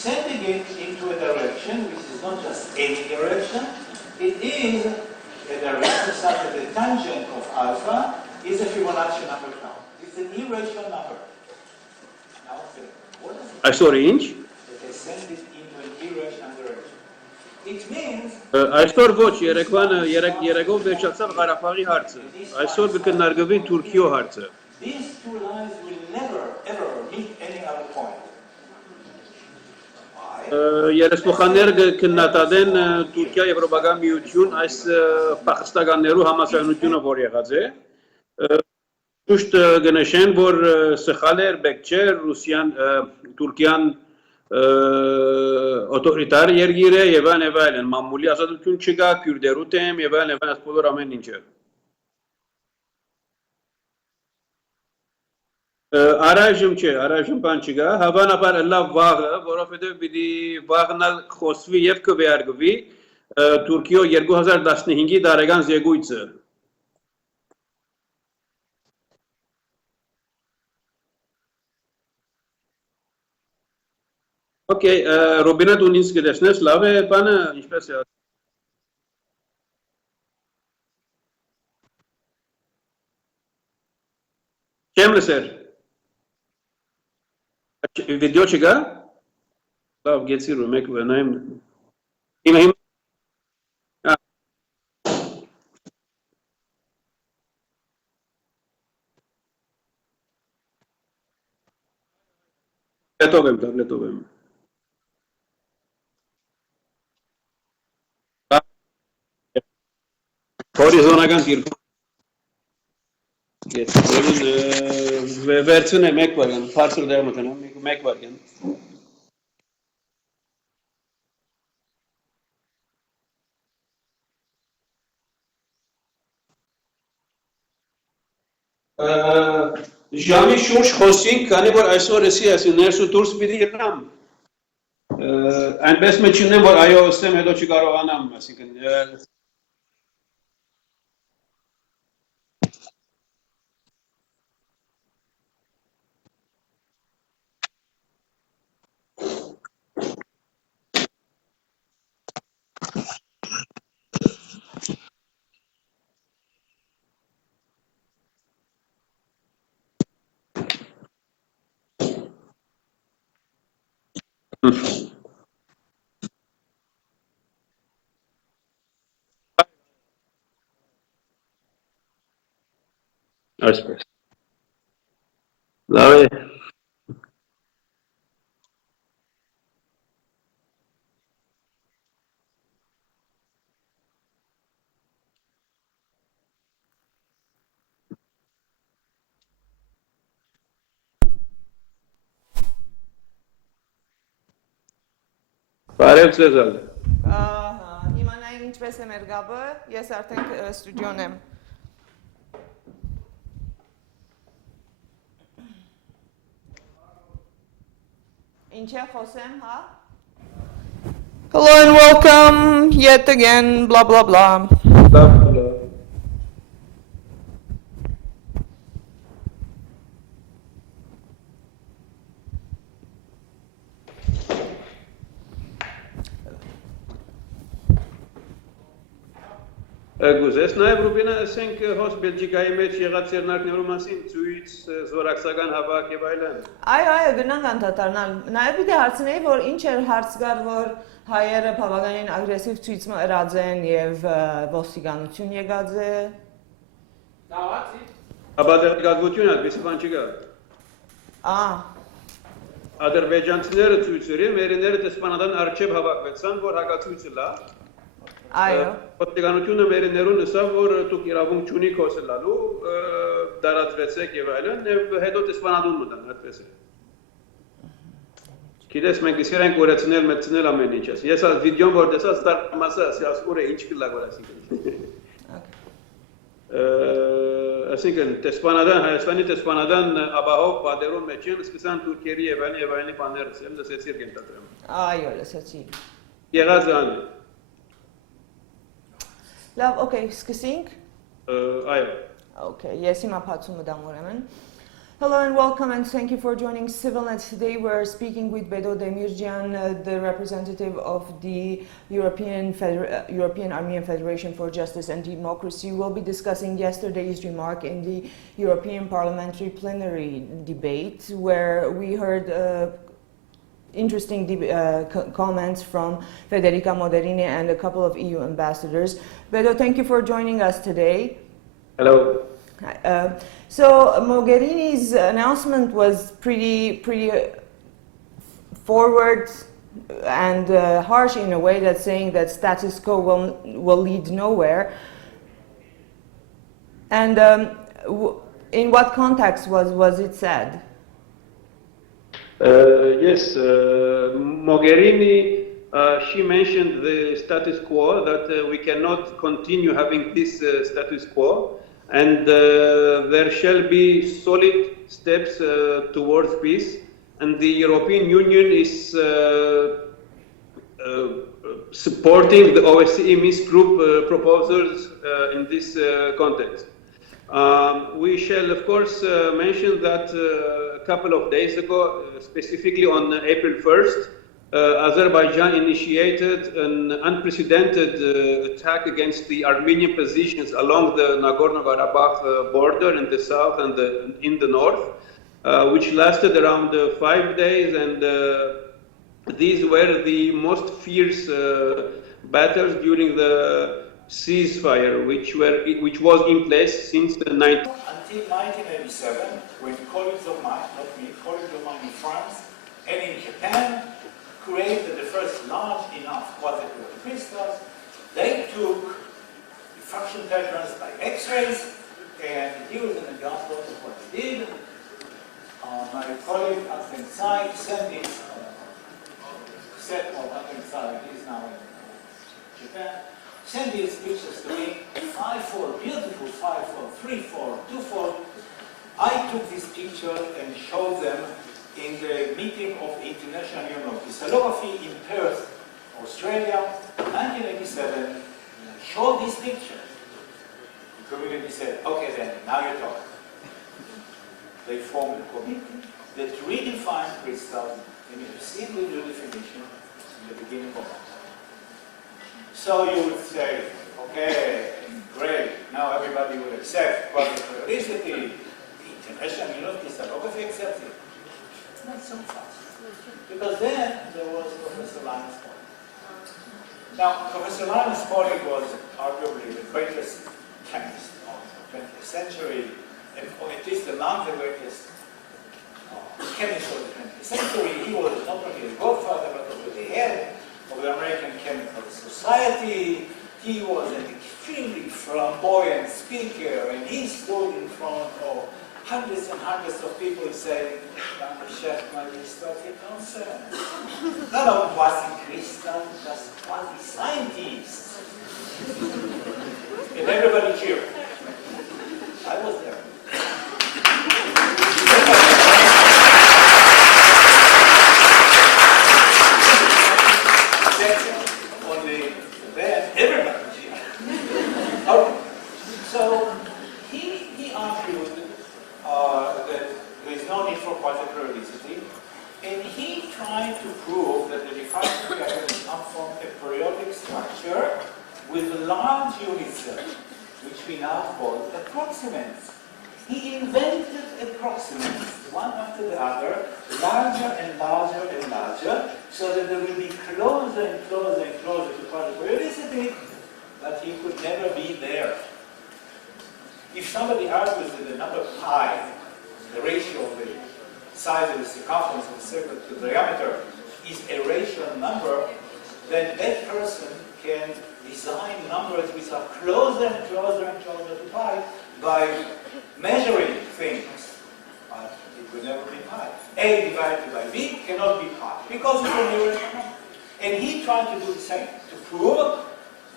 Sending it into a direction which is not just any direction, it is a direction such that the tangent of alpha is a Fibonacci number count. It's an irrational number. Now, what does it mean? Այսօր ինչ That they send it into an irrational direction. It means Այսօր ոչ, երեկով վերջացավ Ղարաբաղի հարցը։ Այսօր կքննարկվի Թուրքիո հարցը։ these two lines will never ever meet any other point. Երեսփոխաններ կքննադատեն Թուրքիա Եվրոպական միություն այս փախստականներու համասայնությունը որ եղած է։ Ճիշտ գնշեն, որ սխալ էր, բեք չէ, Ռուսիան, Թուրքիան օտորիտար երկիր է եւ այլն, մամուլի ազատություն չկա, քյուրդերու դեմ եւ այլն, այս բոլոր ամեն ինչը։ Առայժմ չէ, առայժմ բան չկա, հավանաբար լավ վաղը, որովհետև պիտի վաղնալ խոսվի եւ կվերագրվի Թուրքիո 2015-ի տարեկան զեկույցը։ Okay, Robina դու ինձ կտեսնես, լավ է բանը, ինչպես է։ Չեմ լսեր։ Վիդեո չկա։ Լավ, գեցի ռու մեկ վնայեմ։ Իմ տաբլետով եմ։ Հորիզոնական դիրքում վերցուն է մեկ վարյան, պարսուր դեղ մտնեմ, մեկ վարյան։ Ժամի շուրջ խոսինք, քանի որ այսօր էսի ներս ու դուրս պիտի ելնամ։ Այնպես մեջ չունեմ, որ այո ասեմ, հետո չկարողանամ, այսինքն Այսպես։ Լավ է։ Բարև ձեզ ալ։ Հիմա նայենք ինչպես է մեր գաբը, ես արդեն ստուդիոն եմ։ Ինչ է խոսեմ, հա? Hello and welcome yet again, blah blah blah. Գուզես նաև Ռուբինը ասենք հոս Բելգիկայի մեջ եղած երնարկներու մասին ցույց զորակցական հավաք եւ այլն։ Այո, գնանք անդադարնալ։ Նաև պիտի հարցնեի, որ ինչ էր հարց գար, որ հայերը բավականին ագրեսիվ ցույցում ըրած են եւ ոստիկանություն եկած է։ Դավացի։ Աբադերգազություն այդպես բան չկա։ Ադրբեջանցիները ցույցերին մերիները դեսպանատան արչեւ հավաքվեցան, որ հակացույցը լա։ Այո։ Ոստիկանությունը մերիներուն ասավ, որ դուք իրավունք չունիք խոսելու, դարածվեցեք եւ այլն, եւ հետո դեսպանատուն մտան, այդպես է։ Գիտես, մենք իսկեր ենք օրեցնել, մեծնել ամեն ինչ։ Ես այս վիդեոն որ տեսած դարձա, ասես ուր է ինչ կլա որ ասինքն տեսփանադան Հայաստանի տեսփանադան ապահով պատերում մեջ են սկսան թուրքերի եւ այլնի բաներ ասել, լսեցիր կենտրոնը։ Այո, լսեցի։ Եղած ան։ Լավ, okay, սկսենք։ Այո։ Okay, yes, հիմա փացումը դամ ուրեմն։ Hello and welcome and thank you for joining ՍիվիլՆեթ. Today we're speaking with Bedo Demirjian, the representative of the European Armenian Federation for Justice and Democracy. We'll be discussing yesterday's remark in the European Parliamentary Plenary debate where we heard interesting comments from Federica Mogherini and a couple of EU ambassadors. Bedo, thank you for joining us today. Hello. So Mogherini's announcement was pretty forward and harsh in a way, that saying that status quo will lead nowhere. And in what context was it said? Yes, Mogherini, she mentioned the status quo, that we cannot continue having this status quo, and there shall be solid steps towards peace, and the European Union is supporting the OSCE Minsk Group proposals in this context. We shall, of course, mention that a couple of days ago, specifically on April 1st, Azerbaijan initiated an unprecedented attack against the Armenian positions along the Nagorno-Karabakh border in the south and in the north, which lasted around 5 days, and these were the most fierce battles during the ceasefire, which was in place since the Until 1987, when colleagues of mine, not me, colleagues of mine in France and in Japan created the first large enough quadrilateral crystals, they took diffraction patterns by X-rays, and here is an example of what they did. My colleague Ei-ichi sent this set of Ei-ichi is now in Japan. Send these pictures to me, 5-4, beautiful 5-4, 3-4, 2-4. I took this picture and showed them in the meeting of the International Union of Crystallography in Perth, Australia, 1987. I showed this picture. The community said, okay then, now you talk. They formed a committee that redefined crystals, and you see the new definition in the beginning of it. So you would say, okay, great, now everybody will accept quadrilaterality, the International Union of Crystallography accepts it. Not so fast. Because then there was Professor Linus Pauling. Now, Professor Linus Pauling was arguably the greatest chemist of the 20th century, or at least among the greatest chemists of the 20th century. He was not only the godfather, but also the head of the American Chemical Society. He was an extremely flamboyant speaker, and he stood in front of hundreds and hundreds of people saying, Shechtman is talking nonsense. None of quasi-Christian, just quasi-scientists. And everybody cheered. I was there. Only then, everybody cheered. Okay. So he argued that there is no need for quasi-periodicity, and he tried to prove that the defined patterns come from a periodic structure with large unit cells, which we now call approximants. He invented approximants, one after the other, larger and larger and larger, so that they will be closer and closer and closer to quasi-periodicity, but he could never be there. If somebody argues that the number pi, the ratio of the size of the circumference of the circle to the diameter, is a rational number, then that person can design numbers which are closer and closer and closer to pi by measuring things. But it will never be pi. A divided by B cannot be pi because it's only a rational number. And he tried to do the same, to prove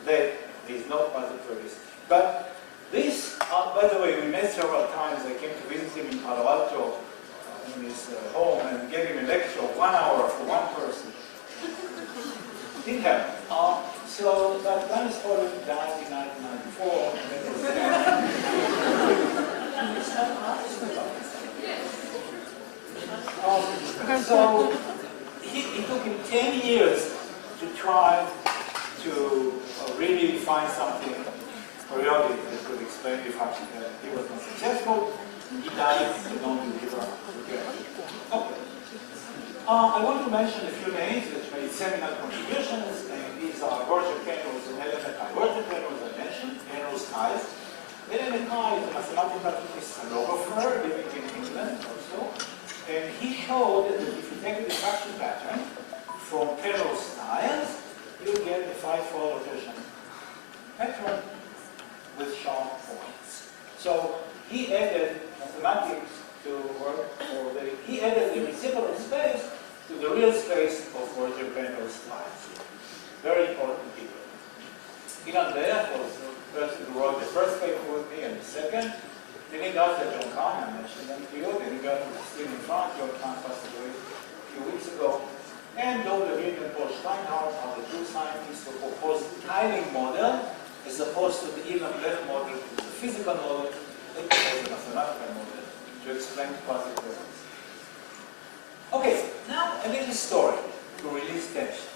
that there is no quasi-periodicity. But this, by the way, we met several times. I came to visit him in Palo Alto, in his home, and gave him a lecture of 1 hour for one person. Didn't happen. So, but Dennis Ford died in 1994. So, it took him 10 years to try to really find something periodic that could explain the function. He was not successful. He died in the non-believer. Okay. I want to mention a few names which made seminal contributions, and these are Roger Penrose and Helen Mackay. Roger Penrose I mentioned, Penrose ties. Helen Mackay is a mathematical crystallographer living in England also, and he showed that if you take the diffraction pattern from Penrose tiles, you get a 5-fold rotation pattern with sharp points. So he added mathematics to work, or he added the reciprocal space to the real space of Roger Penrose tiles. Very important people. E.Yonath was the person who wrote the first paper with me and the second. Then he got John Kahn, I mentioned them to you. Then he got Stephen Frank, John Kahn passed away a few weeks ago. And Nobel Days and Paul Steinhardt are the two scientists who proposed the tiling model as opposed to the E.Yonath model, the physical model, as a mathematical model, to explain quasi-periodicity. Okay, now a little story to release tension.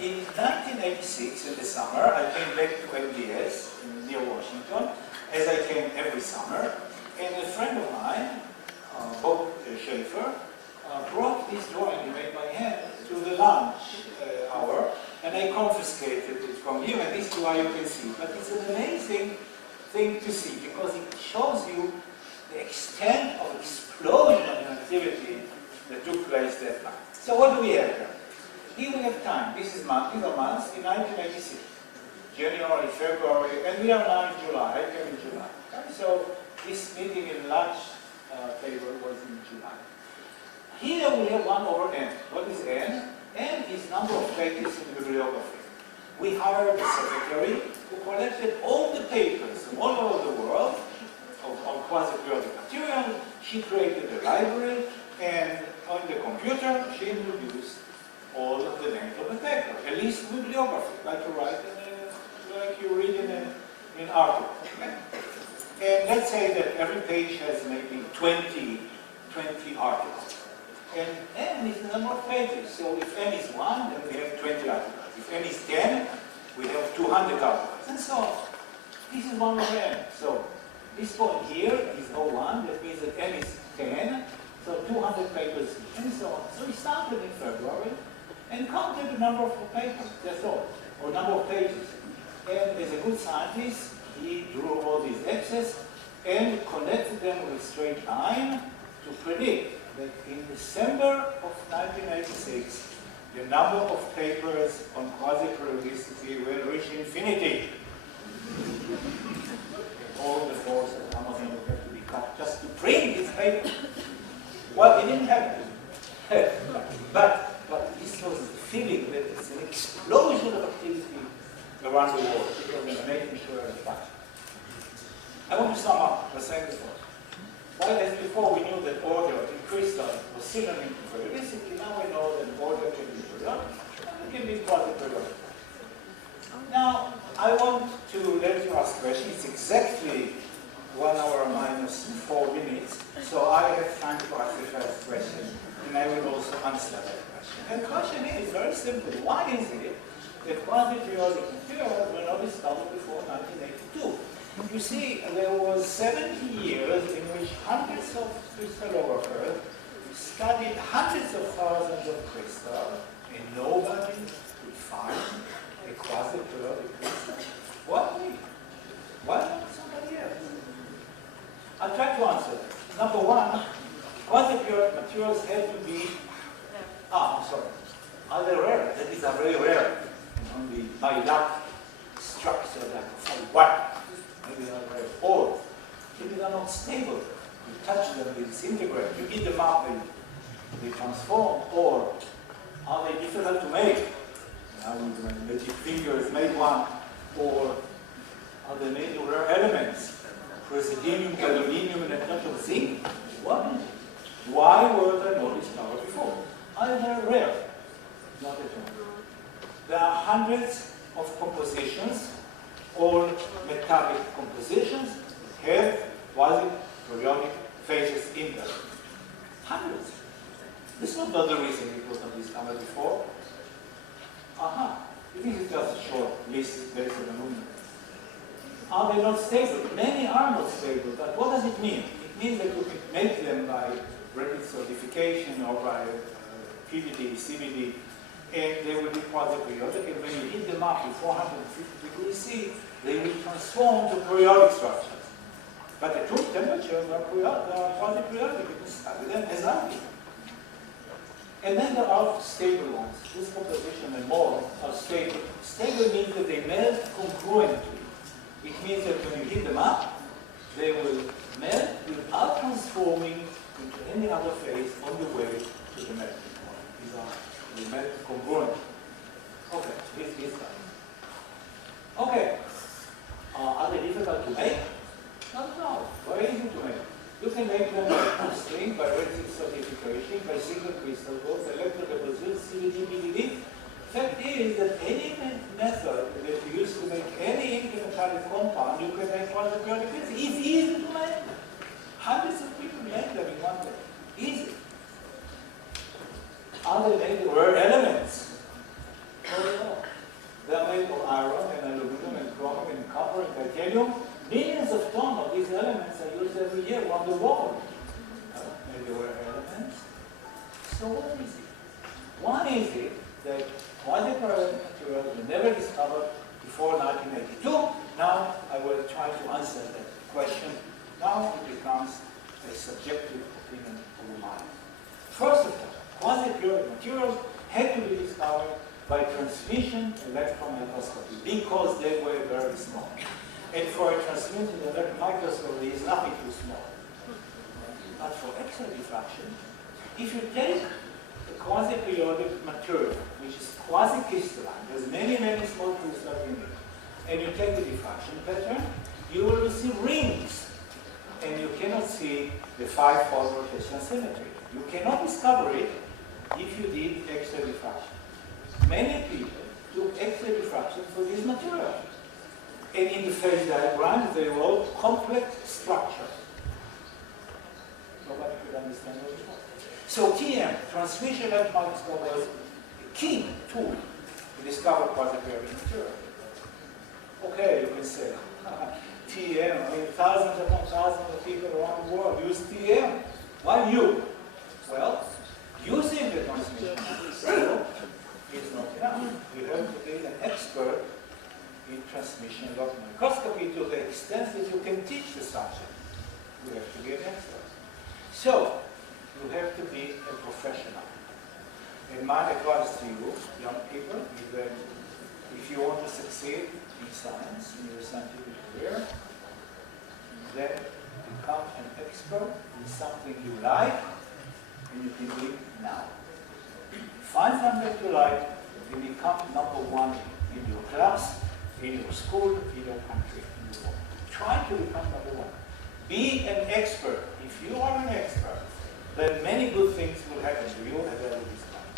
In 1986, in the summer, I came back to MDS near Washington, as I came every summer, and a friend of mine, Bob Schaefer, brought this drawing he made by hand to the lunch hour, and I confiscated it from him, and this is why you can see. But it's an amazing thing to see, because it shows you the extent of explosion in activity that took place that night. So what do we have here? Here we have time. This is month, these are months in 1986. January, February, and we are now in July. I came in July. Okay? So this meeting in lunch table was in July. Here we have 1 over n. What is n? N is number of pages in the bibliography. We hired a secretary who collected all the papers from all over the world on quasi-periodic material. She created a library, and on the computer she introduced all of the names of the paper, at least bibliography, like you write like you read in an article. Okay? And let's say that every page has maybe 20 articles. And n is the number of pages. So if n is 1, then we have 20 articles. If n is 10, we have 200 articles, and so on. This is 1 over n. So this point here is 01, that means that n is 10, so 200 papers, and so on. So we started in February and counted the number of papers, that's all, or number of pages. And as a good scientist, he drew all these X's, and connected them with a straight line to predict that in December of 1986, the number of papers on quasi-periodicity will reach infinity. All the force of Amazon will have to be cut just to print this paper. Well, it didn't happen. But this was the feeling that it's an explosion of activity around the world. It was an amazing fact. I want to sum up by saying this one. While as before we knew that order in crystal was synonym to periodicity, now we know that order can be periodic and it can be quasi-periodic. Now, I want to let you ask questions. It's exactly 1 hour minus 4 minutes, so I have time to ask the first question, and I will also answer that question. And the question is very simple. Why is it that quasi-periodic materials were not discovered before 1982? You see, there was 70 years in which hundreds of crystallograpers studied hundreds of thousands of crystals, and nobody could find a quasi-periodic crystal. Why? Why not somebody else? I'll try to answer. Number one, quasi-periodic materials have to be, I'm sorry, are they rare? That is, are very rare. Only by luck, structure that what? Maybe they are very old. Maybe they are not stable. You touch them, they disintegrate. You heat them up, they transform. Or are they difficult to make? Now with my magic fingers made one. Or are they made of rare elements? Praseodymium, gadolinium, and a bunch of zinc? What? Why were they not discovered before? Are they rare? Not at all. There are hundreds of compositions. All metallic compositions have quasi-periodic phases in them. Hundreds. This is not the reason it was not discovered before. This is just a short list based on the movement. Are they not stable? Many are not stable, but what does it mean? It means that you can make them by rapid solidification or by PVD, CVD, and they will be quasi-periodic, and when you heat them up to 450 degrees C, they will transform to periodic structures. But at room temperature, they are quasi-periodic. You can study them as algae. And then there are stable ones. This composition and more are stable. Stable means that they melt congruently. It means that when you heat them up, they will melt without transforming into any other phase on the way to the melting point. These are the melt congruent. Okay, this is that. Okay. Are they difficult to make? No. Very easy to make. You can make them by boosting, by rapid solidification, by single crystal growth, electrodeposition, CVD, BDD. Fact is that any method that you use to make any intermetallic compound, you can make quasi-periodic crystals. It's easy to make. Hundreds of people make them in one day. Easy. Are they made of rare elements? No. They are made of iron and aluminum and chromium and copper and titanium. Millions of tons of these elements are used every year around the world. Maybe rare elements. So what is it? One is it that quasi-periodic materials were never discovered before 1982. Now I will try to answer that question. Now it becomes a subjective opinion of the mind. First of all, quasi-periodic materials had to be discovered by transmission electron microscopy because they were very small. And for a transmission electron microscopy, there is nothing too small. But for X-ray diffraction, if you take a quasi-periodic material, which is quasi-crystalline, there's many small crystals in it, and you take the diffraction pattern, you will receive rings. And you cannot see the 5-fold rotational symmetry. You cannot discover it if you did X-ray diffraction. Many people took X-ray diffraction for this material. And in the phase diagrams, they wrote complex structure. Nobody could understand what it was. So TM, transmission electron microscope, was a key tool to discover quasi-periodic material. Okay, you can say, TM, I mean, thousands of people around the world use TM. Why you? Well, using the transmission microscope is not enough. You have to be an expert in transmission electron microscopy to the extent that you can teach the subject. you have to be an expert. So, you have to be a professional. And my advice to you, young people, is that if you want to succeed in science, in your scientific career, then become an expert in something you like and you can do it now. Find something you like and become number one in your class, in your school, in your country, in the world. Try to become number one. Be an expert. If you are an expert, then many good things will happen to you as well as time.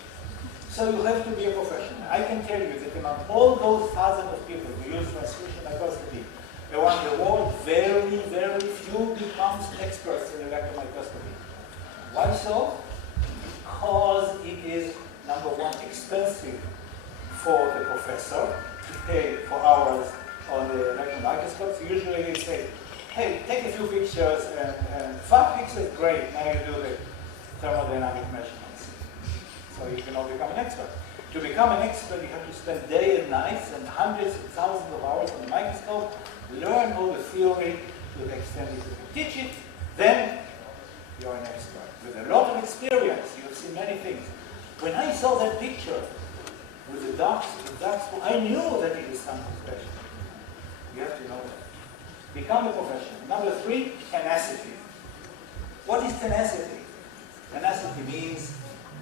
So you have to be a professional. I can tell you that among all those thousands of people who use transfusion microscopy around the world, very, very few becomes experts in electron microscopy. Why so? Because it is, number one, expensive for the professor to pay for hours on the electron microscopes. Usually they say, hey, take a few pictures and 5 pictures, great, now you do the thermodynamic measurements. So you can all become an expert. To become an expert, you have to spend day and nights and hundreds of thousands of hours on the microscope, learn all the theory to the extent that you can teach it, then you're an expert. With a lot of experience, you'll see many things. When I saw that picture with the dark spoon, I knew that it is something special. You have to know that. Become a professional. Number 3, tenacity. What is tenacity? Tenacity means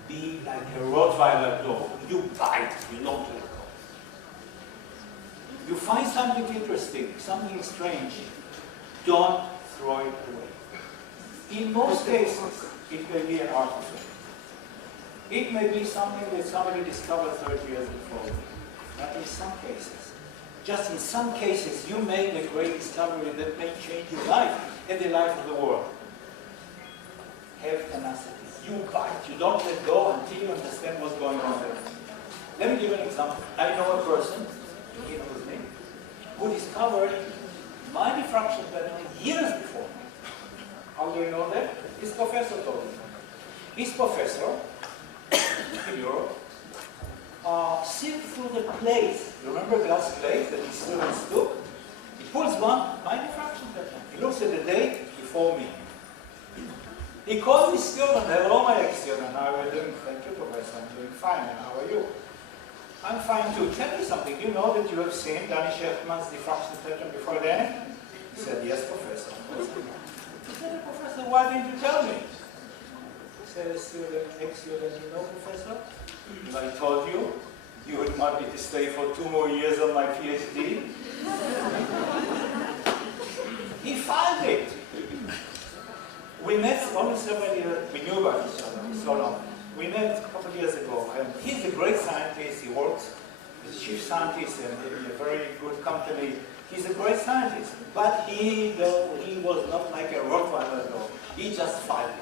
be like a Rottweiler dog. You bite, you don't let go. You find something interesting, something strange, don't throw it away. In most cases, it may be an artifact. It may be something that somebody discovered 30 years before. But in some cases, just in some cases, you made a great discovery that may change your life and the life of the world. Have tenacity. You bite. You don't let go until you understand what's going on there. Let me give you an example. I know a person, he knows me, who discovered my diffraction pattern years before me. How do you know that? His professor told me. His professor in Europe sieved through the plates. You remember glass plates that he students took? He pulls one, my diffraction pattern. He looks at the date before me. He called his student, hello my ex-student, how are you doing? Thank you, Professor, I'm doing fine, and how are you? I'm fine too. Tell me something, do you know that you have seen Danny Shechtman's diffraction pattern before then? He said, yes, Professor. He said, Professor, why didn't you tell me? He said, ex-student, you know, Professor? If I told you, you would want me to stay for 2 more years on my PhD. He found it. We met only several years, we knew about each other so long. We met a couple of years ago, and he's a great scientist. He works as chief scientist in a very good company. He's a great scientist, but he was not like a Rottweiler dog. He just filed it.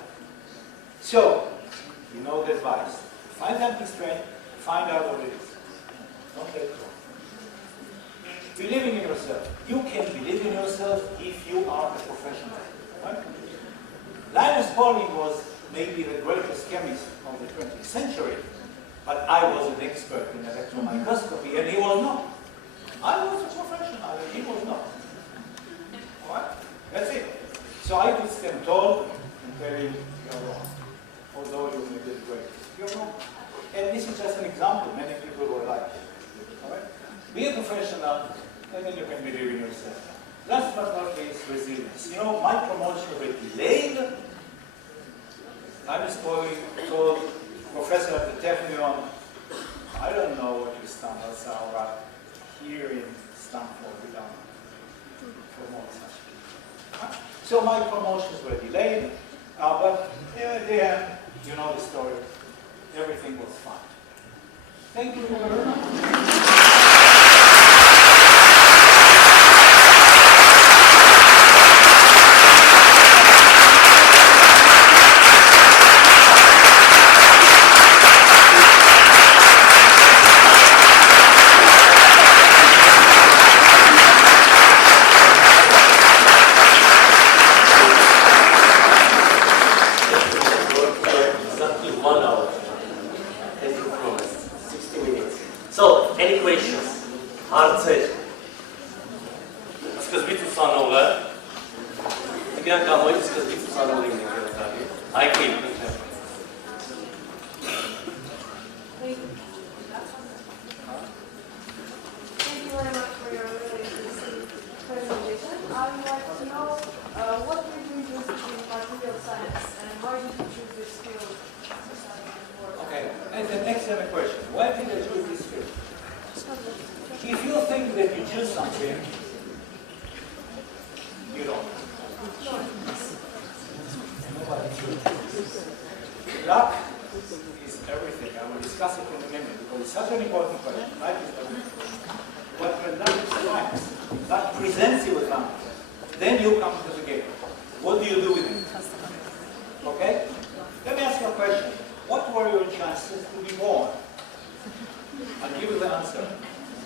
So, you know the advice. Find something strange, find out what it is. Don't let go. Believing in yourself. You can believe in yourself if you are a professional. Right? Linus Pauling was maybe the greatest chemist of the 20th century, but I was an expert in electron microscopy, and he was not. I was a professional, and he was not. All right? That's it. So I could stand tall and tell him, you're wrong. Although you may be the greatest. You're wrong. And this is just an example. Many people were like it. All right? Be a professional, and then you can believe in yourself. Last but not least, resilience. You know, my promotion was delayed. I was told professor at the Technion, I don't know what your standards are, but here in Stanford we don't promote such people. So my promotions were delayed, but at the end, you know the story, everything was fine. Thank you very much. So, any questions? I feel. Thank you very much for your really interesting presentation. I would like to know what were you interested in material science and why did you choose this field? Okay, and the next question. Why did I choose this field? If you think that you choose something, you don't. Nobody chooses. Luck is everything. I will discuss it in a minute because it's such an important question. Life is everything. But when luck is science, luck presents you with something. Then you come to the game. What do you do with it? Okay? Let me ask you a question. What were your chances to be born? I'll give you the answer.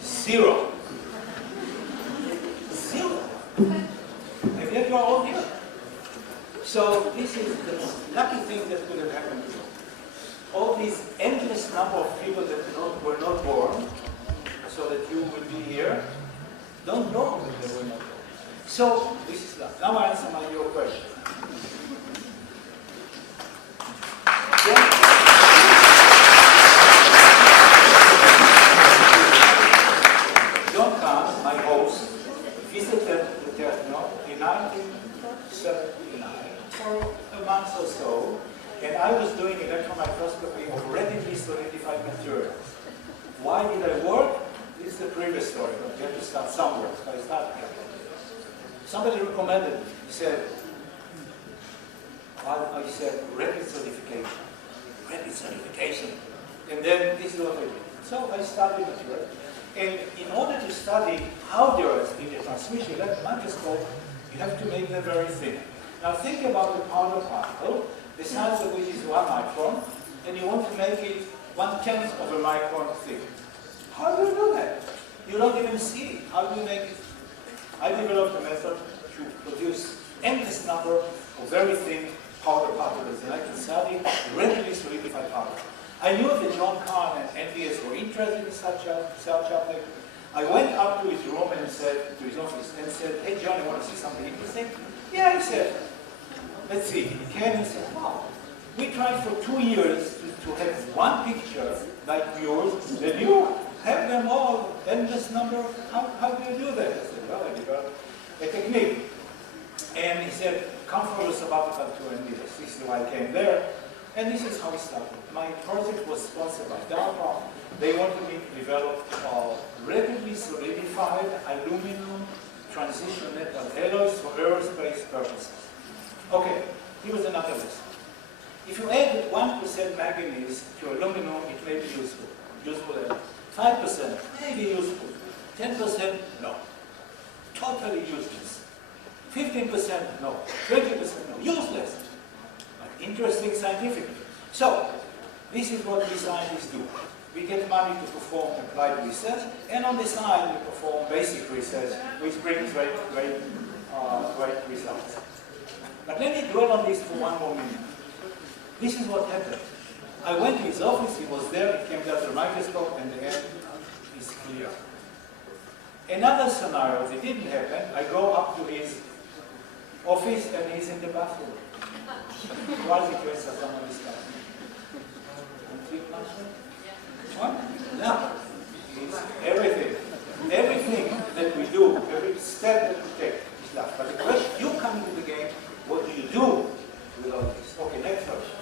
0. 0. And yet you are all here. So this is the most lucky thing that could have happened to you. All these endless number of people that were not born, so that you will be here, don't know that they were not born. So this is luck. Now I answer your question. John Kahn, my host, visited the Techno in 1979 for a month or so, and I was doing electron microscopy of readily solidified materials. Why did I work? This is the previous story, but you have to start somewhere. So I started. Somebody recommended me. He said, ready solidification. Ready solidification. And then this is what I did. So I studied material. And in order to study how there is in the transmission electron microscope, you have to make them very thin. Now think about the powder particle, the size of which is 1 micron, and you want to make it 1/10 of a micron thick. How do you do that? You don't even see it. How do you make it? I developed a method to produce endless number of very thin powder particles, and I can study readily solidified powder. I knew that John Kahn and NDS were interested in such object. I went up to his room and said, to his office, and said, "Hey John, you want to see something interesting?" "Yeah," he said. "Let's see." He came and said, "Wow, we tried for 2 years to have one picture like yours, then you have them all, endless number. How do you do that?" I said, "Well, I developed a technique." And he said, "Come for your sabbatical to NDS." This is why I came there. And this is how it started. My project was sponsored by DARPA. They wanted me to develop rapidly solidified aluminum transition metal alloys for aerospace purposes. Okay, here was another lesson. If you add 1% manganese to aluminum, it may be useful. Useful alloy. 5% may be useful. 10% no. Totally useless. 15% no. 20% no. Useless. Interesting scientifically. So, this is what we scientists do. We get money to perform applied research, and on the side we perform basic research, which brings great results. But let me dwell on this for 1 more minute. This is what happened. I went to his office, he was there, he came down to the microscope, and the end is clear. Another scenario that didn't happen, I go up to his office and he's in the bathroom. Quasi questa sono le scale. What? No. It's everything. Everything that we do, every step that we take is love. But the question, you come into the game, what do you do with all this? Okay, next question.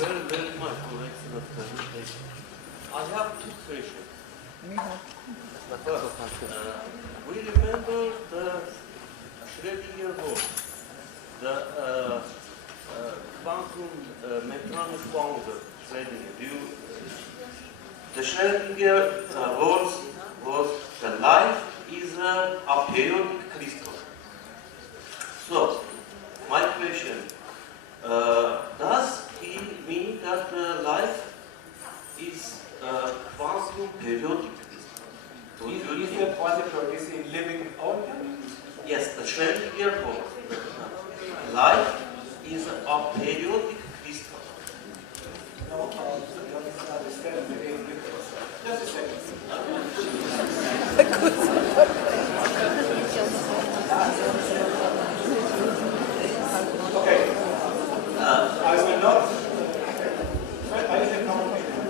Very much for excellent presentation. I have 2 questions. The first, we remember the Schrödinger horse, the quantum mechanics founder, Schrödinger. The Schrödinger horse was the life is a periodic crystal. So, my question, does he mean that life is quantum periodic? Is that quantum is in living organ? Yes, the Schrödinger horse. Life is a periodic crystal. No, you don't understand. Just a second. Okay. I will not. I have no opinion.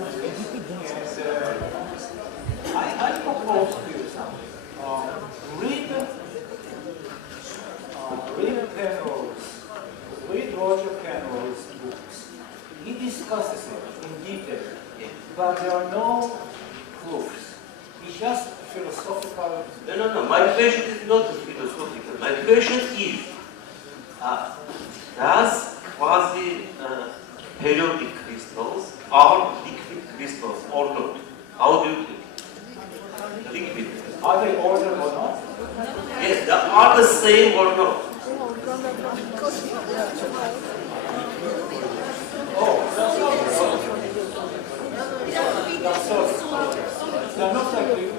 And I propose to you something. Read Penrose's, read Roger Penrose's books. He discusses it in detail, but there are no proofs. It's just philosophical. No. My question is not philosophical. My question is, does quasi-periodic crystals are liquid crystals or not? How do you think? Liquid. Are they ordered or not? Yes, they are the same or not? They're not like liquid.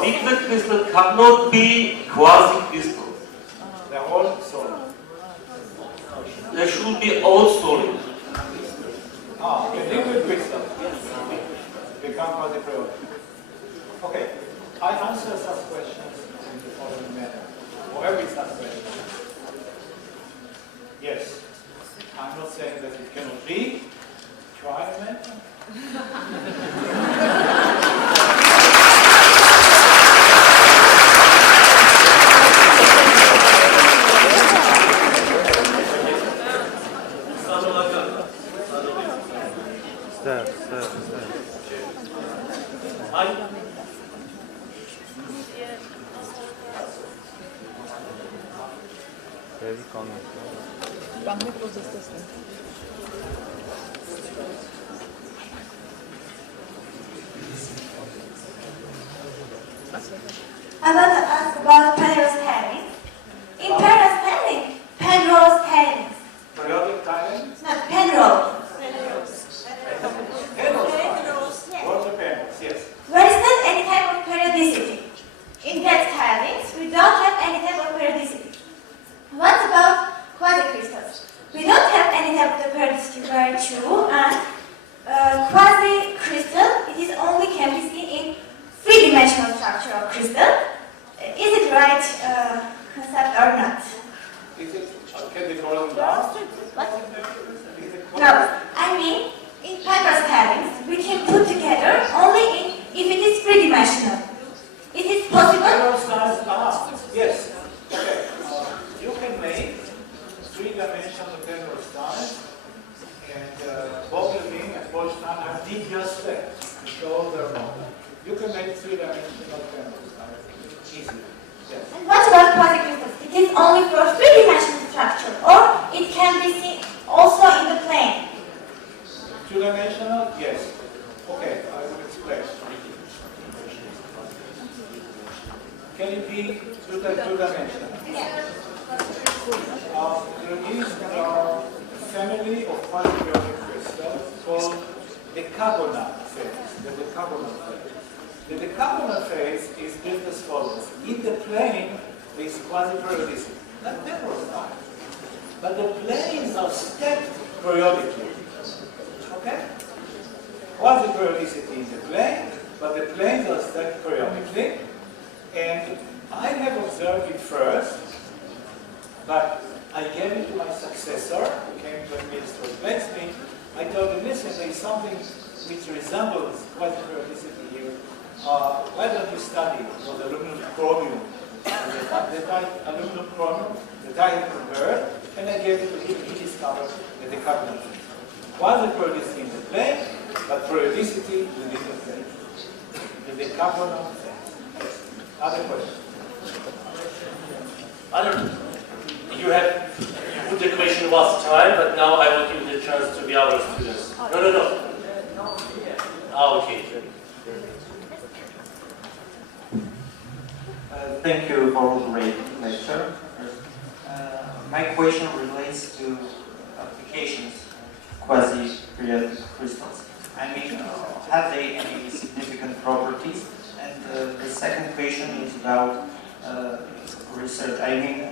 Liquid crystal cannot be quasi-crystals. They're all solid. They should be all solid. The liquid crystal become quasi-periodic. Okay, I answer such questions in the following manner, or every such question. Yes, I'm not saying that it cannot be. Try a mention. I want to ask about Penrose tannings. In Penrose tanning, Penrose tannings. Periodic tannings? No, Penrose. Water Penrose, yes. There is not any type of periodicity. In that tannings, we don't have any type of periodicity. What about quasi-crystals? We don't have any type of periodicity, very true, and quasi-crystal, it is only can be seen in three-dimensional structure of crystal. Is it right concept or not? Is it, can they call them down? No, I mean, in Penrose tannings, we can put together only if it is three-dimensional. Is it possible? Penrose tannings, yes. Okay, you can make three-dimensional Penrose tannings, and both Levine and Boltzmann did just that to show their model. You can make three-dimensional Penrose tannings easily. Yes. And what about quasi-crystals? It is only for three-dimensional structure, or it can be seen also in the plane. Two-dimensional? Yes. Okay, I will explain. Can it be two-dimensional? Yes. There is a family of quasi-periodic crystals called decagonal phase. The decagonal phase. The decagonal phase is built as follows. In the plane, there is quasi-periodicity. Not Penrose time. But the planes are stepped periodically. Okay? Quasi-periodicity in the plane, but the planes are stepped periodically. And I have observed it first, but I gave it to my successor, who came to administer me. I told him, listen, there is something which resembles quasi-periodicity here. Why don't you study for the aluminum chromium? The aluminum chromium that I had prepared, and I gave it to him. He discovered the decagonal phase. Quasi-periodicity in the plane, but periodicity within the plane. The decagonal phase. Other questions? You put the question last time, but now I will give the chance to the other students. No. Okay. Thank you for a great lecture. My question relates to applications of quasi-periodic crystals. I mean, have they any significant properties? And the second question is about research. I mean,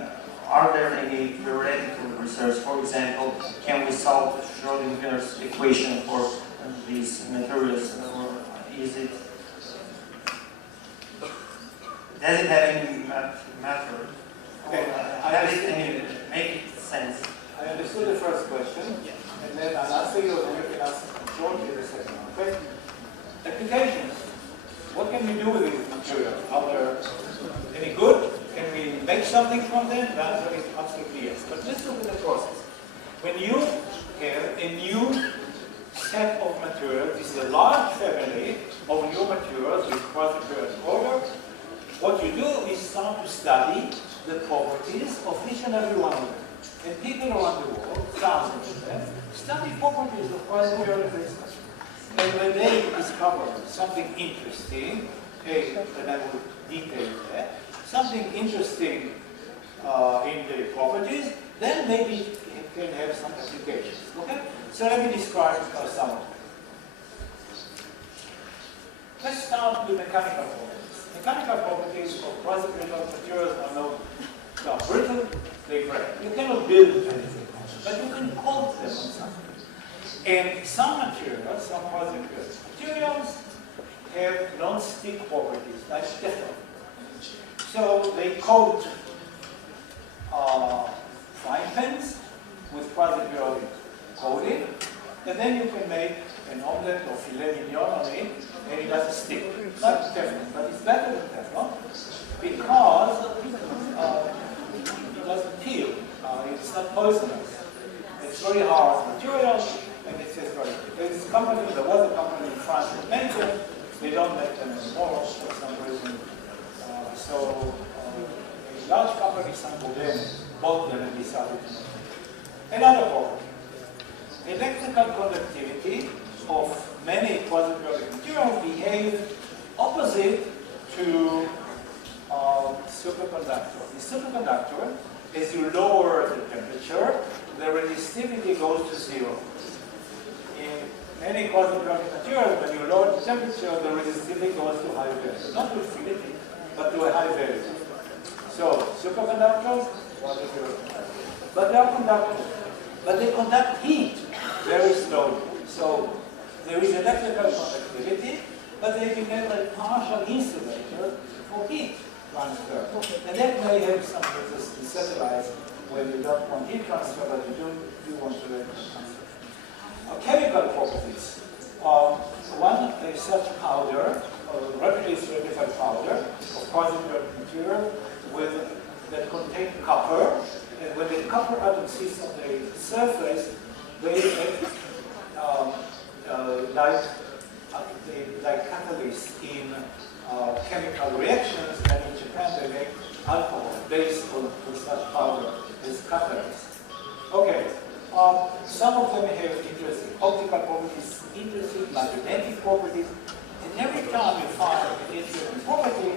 are there any theoretical research? For example, can we solve Schrodinger's equation for these materials, or is it does it have any matter? Does it make sense? I understood the first question, and then I'll answer you, and you can ask shortly the second one. Okay? Applications. What can we do with these materials? Are they any good? Can we make something from them? The answer is absolutely yes. But let's look at the process. When you have a new set of materials, this is a large family of new materials with quasi-periodic order, what you do is start to study the properties of each and every one of them. And people around the world, thousands of them, study properties of quasi-periodic crystals. And when they discover something interesting, and I will detail that, something interesting in the properties, then maybe it can have some applications. Okay? So let me describe some of them. Let's start with mechanical properties. Mechanical properties of quasi-periodic materials are known. They are brittle, they break. You cannot build anything on them, but you can coat them on something. And some materials, some quasi-periodic materials, have non-stick properties, like Shechtman. So they coat frying pans with quasi-periodic coating, and then you can make an omelette or filet mignon on it, and it doesn't stick. Not Teflon, but it's better than Teflon because it doesn't peel. It's not poisonous. It's very hard material, and it says very good. There was a company in France that made them. They don't make them anymore for some reason. So a large company, Saint-Gobain, bought them and decided to make them. Another problem. Electrical conductivity of many quasi-periodic materials behave opposite to superconductor. The superconductor, as you lower the temperature, the resistivity goes to zero. In many quasi-periodic materials, when you lower the temperature, the resistivity goes to high value. Not to infinity, but to a high value. So, superconductors, but they are conductors. But they conduct heat very slowly. So there is electrical conductivity, but they become a partial insulator for heat transfer. And that may have some resistance stabilize when you don't want heat transfer, but you do want electrical transfer. Chemical properties. One is such powder, rapidly solidified powder of quasi-periodic material that contain copper. And when the copper atom sits on the surface, they make like catalysts in chemical reactions, and in Japan they make alcohol based on such powder as catalysts. Okay, some of them have interesting optical properties, interesting magnetic properties, and every time you find an interesting property,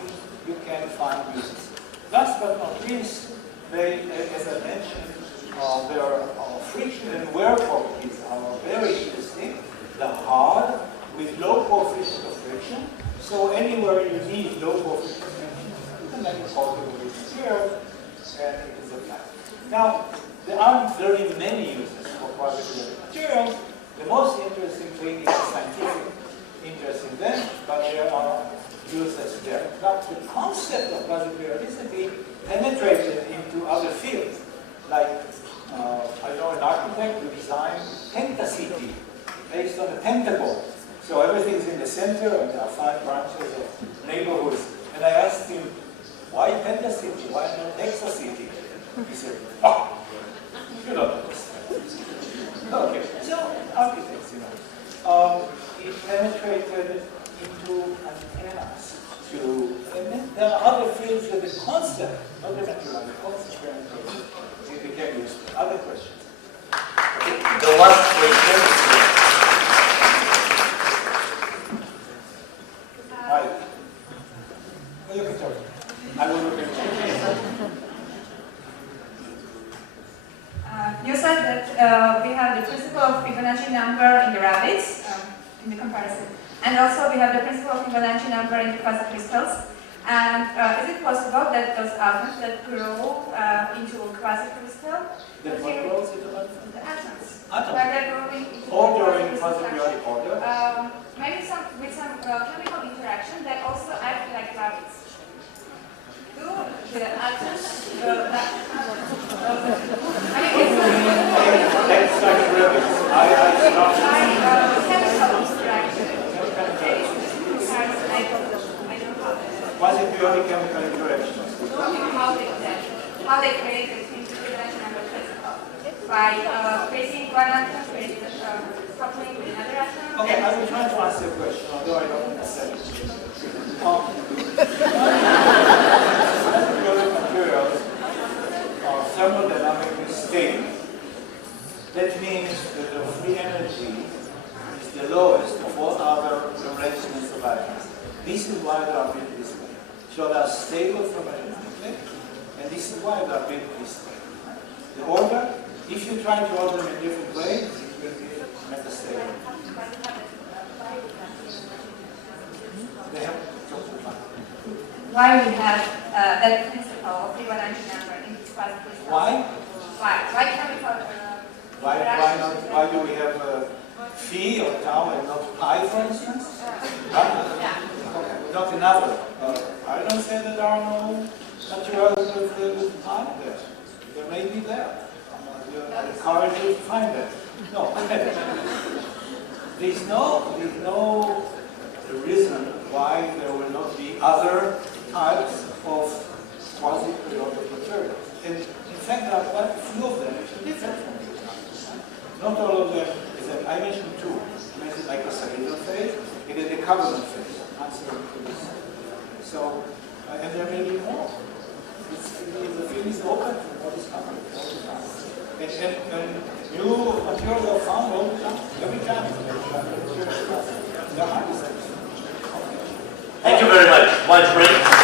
you can find uses. Last but not least, they, as I mentioned, their friction and wear properties are very interesting. They're hard, with low coefficient of friction. So anywhere you need low coefficient of friction, you can make it possible with material, and it is applied. Now, there aren't very many uses for quasi-periodic materials. The most interesting thing is scientific interest in them, but there are uses there. Now, the concept of quasi-periodicity penetrated into other fields, like I know an architect who designed pentacity based on a pentagon. So everything is in the center, and there are 5 branches of neighborhoods. And I asked him, why pentacity? Why not hexacity? He said, oh, you don't understand. Okay, so architects, it penetrated into antennas. And then there are other fields where the concept, not the material, the concept it became useful. Other questions? The last question. Hi. Well, you can talk. I will look at you said that we have the principle of Fibonacci number in the rabbits, in the comparison. And also we have the principle of Fibonacci number in the quasi-crystals. And is it possible that those atoms that grow into a quasi-crystal, the atoms, atoms. that grow into Order in quasi-periodic order. Maybe with some chemical interaction that also act like rabbits. the atoms. That's like rhythm. Chemical interaction. Quasi-periodic chemical interactions. How they create the interconnection number principle by placing one atom with coupling with another atom. Okay, I will try to answer your question, although I don't understand it. Quasi-periodic materials are thermodynamically stable. That means that the free energy is the lowest of all other arrangements of atoms. This is why they are built this way. So they are stable thermodynamically, and this is why they are built this way. The order, if you try to order them in a different way, it will be metastable. They have Why we have that principle of Fibonacci number in this quasi-crystal? Why? Why chemical Why do we have phi or tau and not pi, for instance? Not another. I don't say that there are no materials with pi there. There may be there. I encourage you to find them. No. There's no reason why there will not be other types of quasi-periodic materials. And in fact, there are quite a few of them which are different from each other. Not all of them. I mentioned two. I mentioned icosahedral phase and then the covalent phase. Answering to this. So, and there may be more. The field is open for what is happening all the time. And new materials are found all the time, every time. Thank you very much. Lunch break.